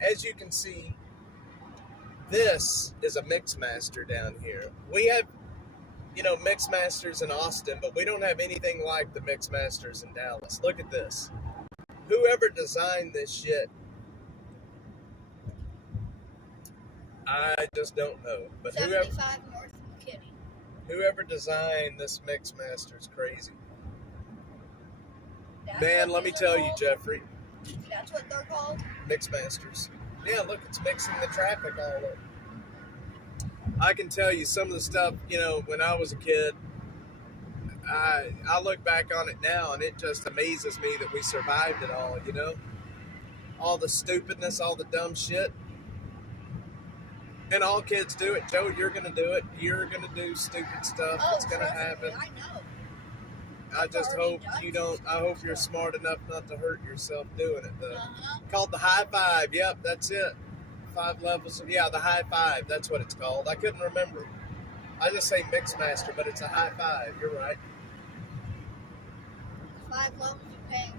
as you can see, this is a mix master down here. We have, mix masters in Austin, but we don't have anything like the mix masters in Dallas. Look at this. Whoever designed this shit, I just don't know. But 75 North McKinney. whoever designed this mix master is crazy. That's Man, what let me these are tell you, called? Jeffrey, That's what they're called? mix masters. Yeah, look, it's mixing the traffic all up. I can tell you some of the stuff, when I was a kid, I look back on it now and it just amazes me that we survived it all, all the stupidness, all the dumb shit. And all kids do it. Joe, you're going to do it. You're going to do stupid stuff. Oh, It's going to trust me, happen. I know. I just hope you don't. I hope you're smart enough not to hurt yourself doing it, though. Called the high five. Yep, that's it. 5 levels. Yeah, the high five. That's what it's called. I couldn't remember. I just say Mixmaster, but it's a high five. You're right. 5 levels of pain.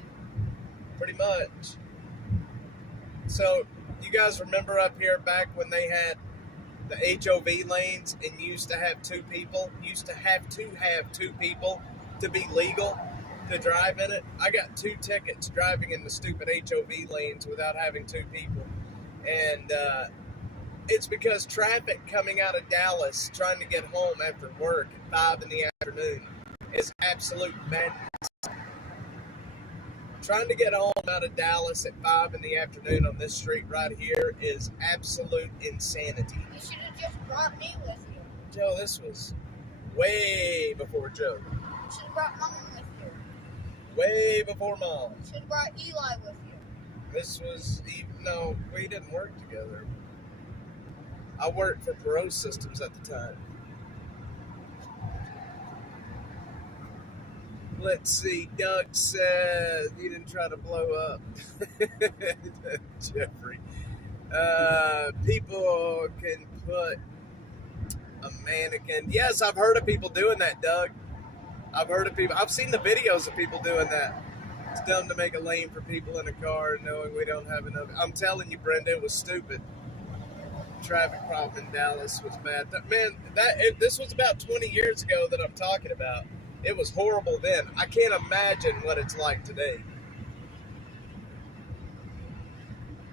Pretty much. So, you guys remember up here back when they had the HOV lanes and used to have 2 people? Used to have 2 people to be legal to drive in it. I got 2 tickets driving in the stupid HOV lanes without having 2 people. And it's because traffic coming out of Dallas trying to get home after work at 5 in the afternoon is absolute madness. Trying to get home out of Dallas at 5 in the afternoon on this street right here is absolute insanity. You should have just brought me with you. Joe, this was way before Joe. You should have brought Mom with you. Way before Mom. You should have brought Eli with you. This was, no, we didn't work together. I worked for Perot Systems at the time. Let's see, Doug says, you didn't try to blow up. Jeffrey. People can put a mannequin. Yes, I've heard of people doing that, Doug. I've heard of people. I've seen the videos of people doing that. It's dumb to make a lane for people in a car knowing we don't have enough. I'm telling you, Brenda, it was stupid. Traffic problem in Dallas was bad. This was about 20 years ago that I'm talking about. It was horrible then. I can't imagine what it's like today.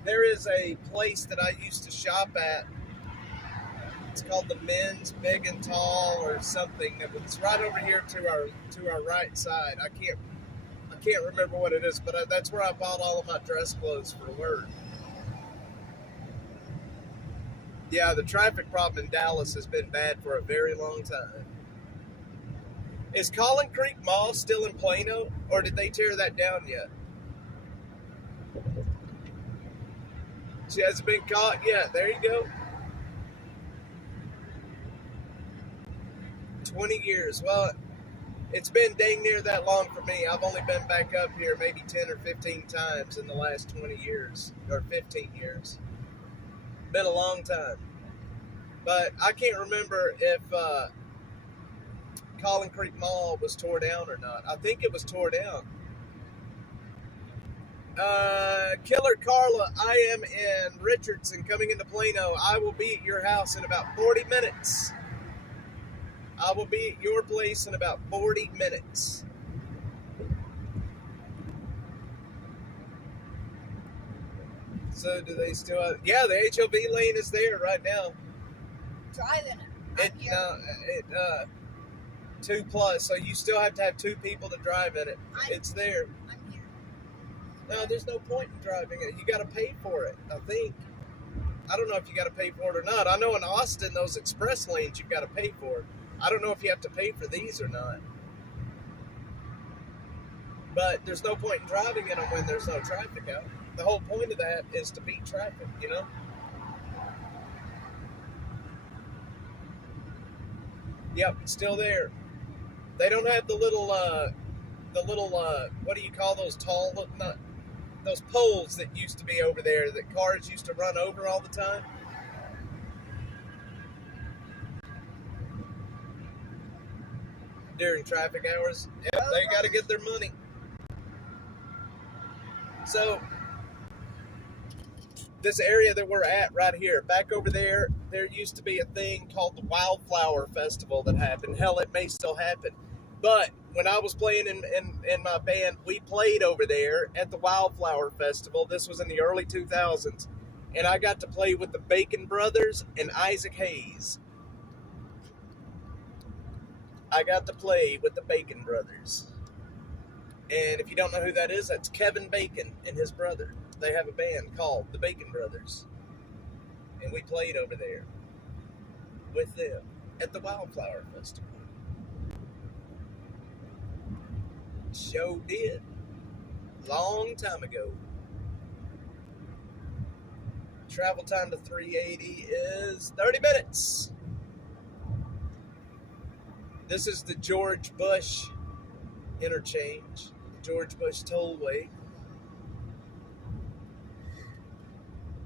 There is a place that I used to shop at. It's called the Men's Big and Tall or something. It's right over here to our right side. I can't remember what it is, but that's where I bought all of my dress clothes for work. Yeah, the traffic problem in Dallas has been bad for a very long time. Is Collin Creek Mall still in Plano, or did they tear that down yet? She hasn't been caught yet. There you go. 20 years. Well, it's been dang near that long for me. I've only been back up here maybe 10 or 15 times in the last 20 years, or 15 years. Been a long time. But I can't remember if Collin Creek Mall was tore down or not. I think it was tore down. Killer Carla, I am in Richardson coming into Plano. I will be at your house in about 40 minutes. I will be at your place in about 40 minutes. So do they still have... Yeah, the HOV lane is there right now. Driving it. It 2+, so you still have to have 2 people to drive in it. It's there. I'm here. No, there's no point in driving it. You got to pay for it, I think. I don't know if you got to pay for it or not. I know in Austin, those express lanes you've got to pay for. I don't know if you have to pay for these or not. But there's no point in driving in them when there's no traffic out. The whole point of that is to beat traffic, you know? Yep, it's still there. They don't have the little, what do you call those tall, not those poles that used to be over there that cars used to run over all the time. During traffic hours. Yep, they got to get their money. So, this area that we're at right here, back over there, there used to be a thing called the Wildflower Festival that happened. Hell, it may still happen. But when I was playing in my band, we played over there at the Wildflower Festival. This was in the early 2000s. And I got to play with the Bacon Brothers and Isaac Hayes. I got to play with the Bacon Brothers. And if you don't know who that is, that's Kevin Bacon and his brother. They have a band called the Bacon Brothers. And we played over there with them at the Wildflower Festival. Sure did. Long time ago. Travel time to 380 is 30 minutes. This is the George Bush interchange, George Bush Tollway.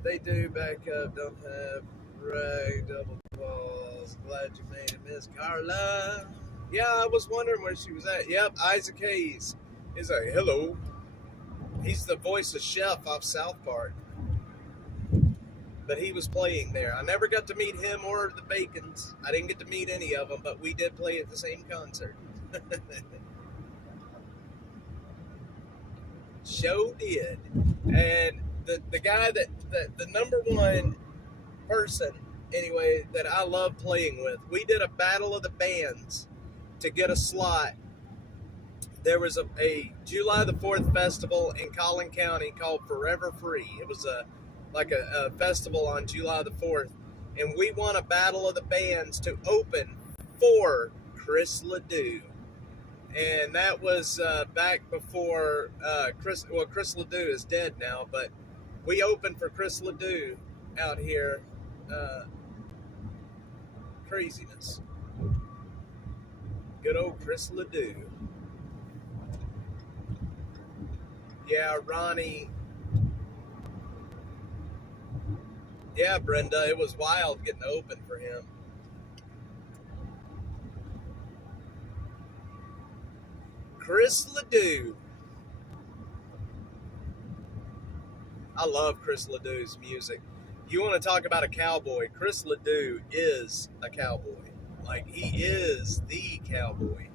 They do back up, don't have rag, double balls. Glad you made it, Miss Carla. Yeah, I was wondering where she was at. Yep, Isaac Hayes is a hello. He's the voice of Chef off South Park. But he was playing there. I never got to meet him or the Bacons. I didn't get to meet any of them, but we did play at the same concert. Show did. And the guy that the number one person, anyway, that I love playing with, we did a battle of the bands to get a slot. There was a July the 4th festival in Collin County called Forever Free. It was a festival on July the 4th, and we won a battle of the bands to open for Chris Ledoux. And that was back before Chris Ledoux is dead now, but we opened for Chris Ledoux out here. Craziness. Good old Chris Ledoux. Yeah, Ronnie. Yeah, Brenda, it was wild getting open for him. Chris Ledoux. I love Chris Ledoux's music. You want to talk about a cowboy? Chris Ledoux is a cowboy. Like, he is the cowboy.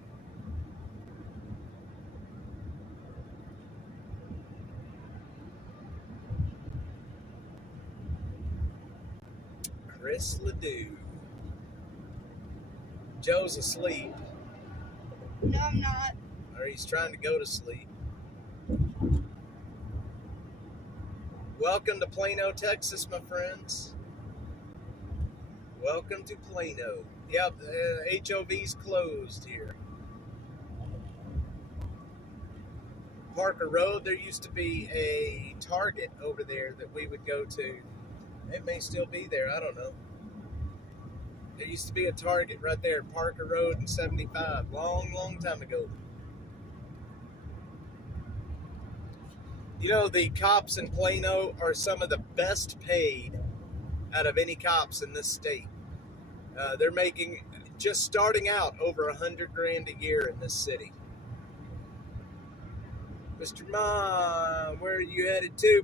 Chris Ledoux. Joe's asleep. No, I'm not. Or he's trying to go to sleep. Welcome to Plano, Texas, my friends. Welcome to Plano. Yep, HOV's closed here. Parker Road, there used to be a Target over there that we would go to. It may still be there, I don't know. There used to be a Target right there at Parker Road and 75, long time ago. You know, the cops in Plano are some of the best paid out of any cops in this state. They're making, just starting out, over $100,000 a year in this city. Mr. Mom, where are you headed to?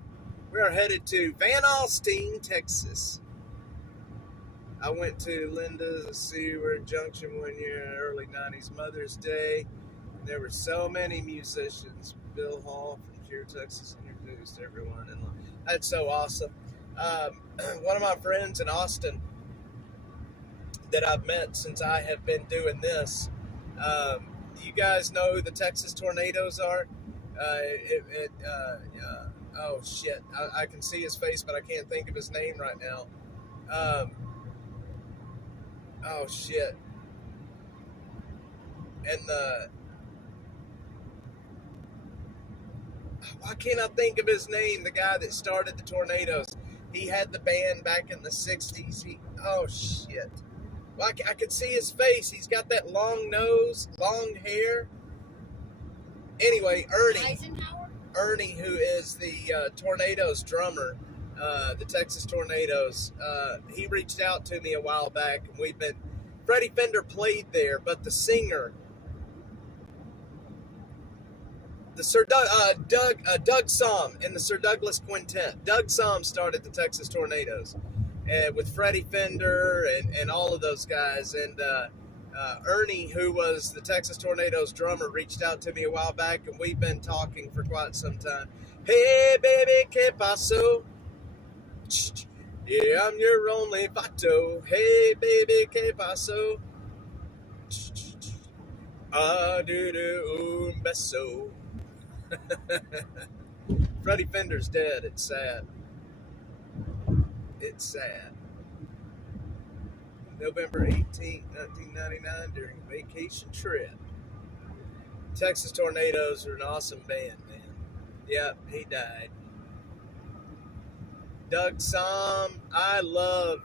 We are headed to Van Alstyne, Texas. I went to Linda Seward Junction one year, early 90s Mother's Day. There were so many musicians. Bill Hall from here, Texas, introduced everyone. And that's so awesome. One of my friends in Austin that I've met since I have been doing this, you guys know who the Texas Tornadoes are? Oh shit, I can see his face, but I can't think of his name right now. Oh shit. And why can't I think of his name? The guy that started the Tornadoes. He had the band back in the 60s. Oh shit. Well, I could see his face. He's got that long nose, long hair. Anyway, Ernie. Eisenhower? Ernie, who is the Tornadoes drummer, the Texas Tornadoes, he reached out to me a while back, and Freddie Fender played there, but the singer, Doug Sahm in the Sir Douglas Quintet. Doug Sahm started the Texas Tornadoes, with Freddie Fender and all of those guys, and Ernie, who was the Texas Tornadoes drummer, reached out to me a while back, and we've been talking for quite some time. Hey, baby, que paso? Yeah, I'm your only vato. Hey, baby, que paso? Do un beso. Freddie Fender's dead. It's sad. It's sad. November 18th, 1999, during a vacation trip. Texas Tornadoes are an awesome band, man. Yep, he died. Doug Sahm, I love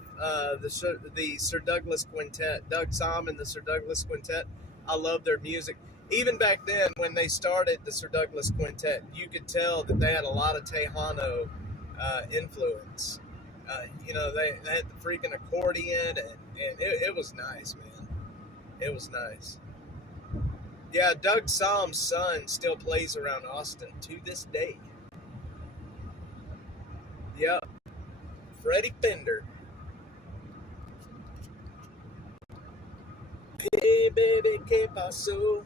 the Sir Douglas Quintet. Doug Sahm and the Sir Douglas Quintet, I love their music. even back then when they started the Sir Douglas Quintet, you could tell that they had a lot of Tejano influence. They had the freaking accordion, and it was nice, man. It was nice. Yeah, Doug Som's son still plays around Austin to this day. Yep. Freddie Fender. Hey, baby, que paso?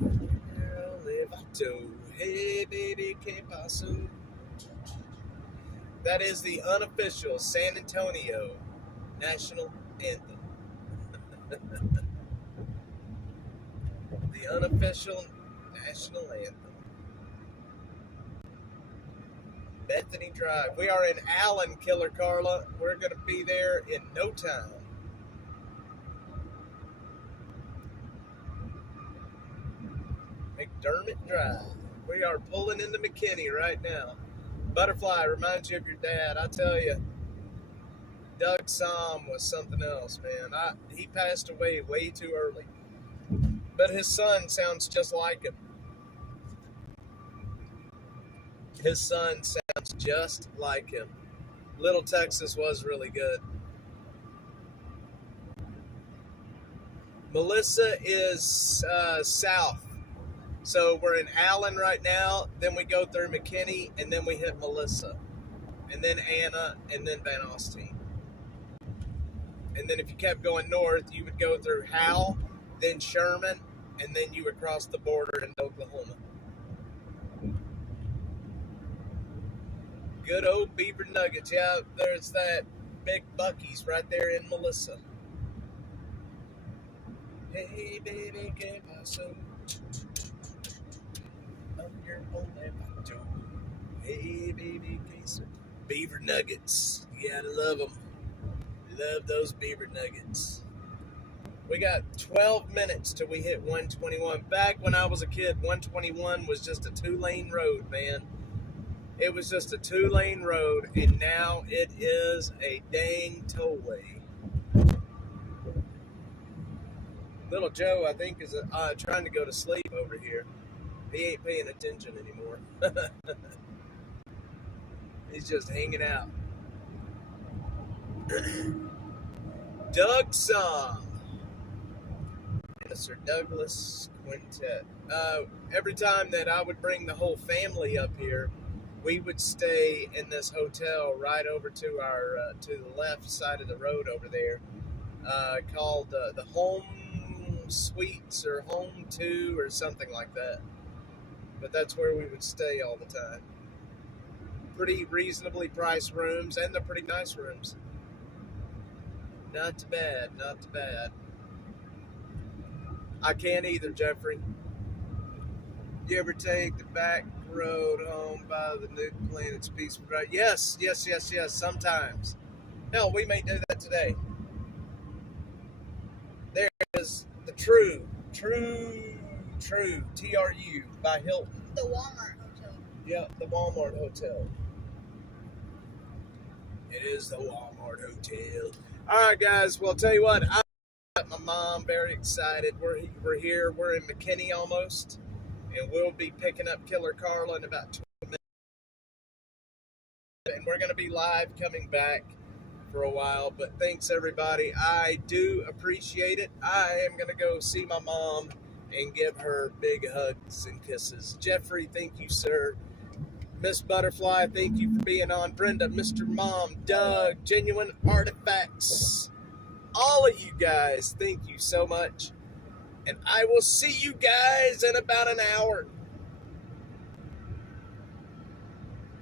Girl, levato. Hey, baby, que paso? That is the unofficial San Antonio national anthem. The unofficial national anthem. Bethany Drive. We are in Allen, Killer Carla. We're going to be there in no time. McDermott Drive. We are pulling into McKinney right now. Butterfly reminds you of your dad. I tell you, Doug Som was something else, man. He passed away way too early. But his son sounds just like him. His son sounds just like him. Little Texas was really good. Melissa is south. So we're in Allen right now. Then we go through McKinney, and then we hit Melissa. And then Anna, and then Van Alstyne. And then if you kept going north, you would go through Howell, then Sherman, and then you would cross the border into Oklahoma. Good old Beaver Nuggets. Yeah, there's that big Buc-ee's right there in Melissa. Hey, baby, que paso? I'm your only pato. Hey, baby, queso. Beaver Nuggets. You gotta love them. Love those Beaver Nuggets. We got 12 minutes till we hit 121. Back when I was a kid, 121 was just a 2-lane road, man. It was just a 2-lane road, and now it is a dang tollway. Little Joe, I think, is trying to go to sleep over here. He ain't paying attention anymore. He's just hanging out. Doug Som and the Sir Douglas Quintet. Every time that I would bring the whole family up here, we would stay in this hotel right over to our to the left side of the road over there, called the Home Suites or Home 2 or something like that. But that's where we would stay all the time. Pretty reasonably priced rooms, and they're pretty nice rooms. Not too bad, not too bad. I can't either, Jeffrey. You ever take the back road home by the New Planet's Peaceful Drive? Yes, sometimes. Hell, we may do that today. There is the True TRU by Hilton. The Walmart Hotel. Yeah, the Walmart Hotel. It is the Walmart Hotel. All right, guys. Well, I'll tell you what. I got my mom very excited. We're here. We're in McKinney almost, and we'll be picking up Killer Carla in about 20 minutes. And we're going to be live coming back for a while. But thanks, everybody. I do appreciate it. I am going to go see my mom and give her big hugs and kisses. Jeffrey, thank you, sir. Miss Butterfly, thank you for being on. Brenda, Mr. Mom, Doug, Genuine Artifacts. All of you guys, thank you so much. And I will see you guys in about an hour.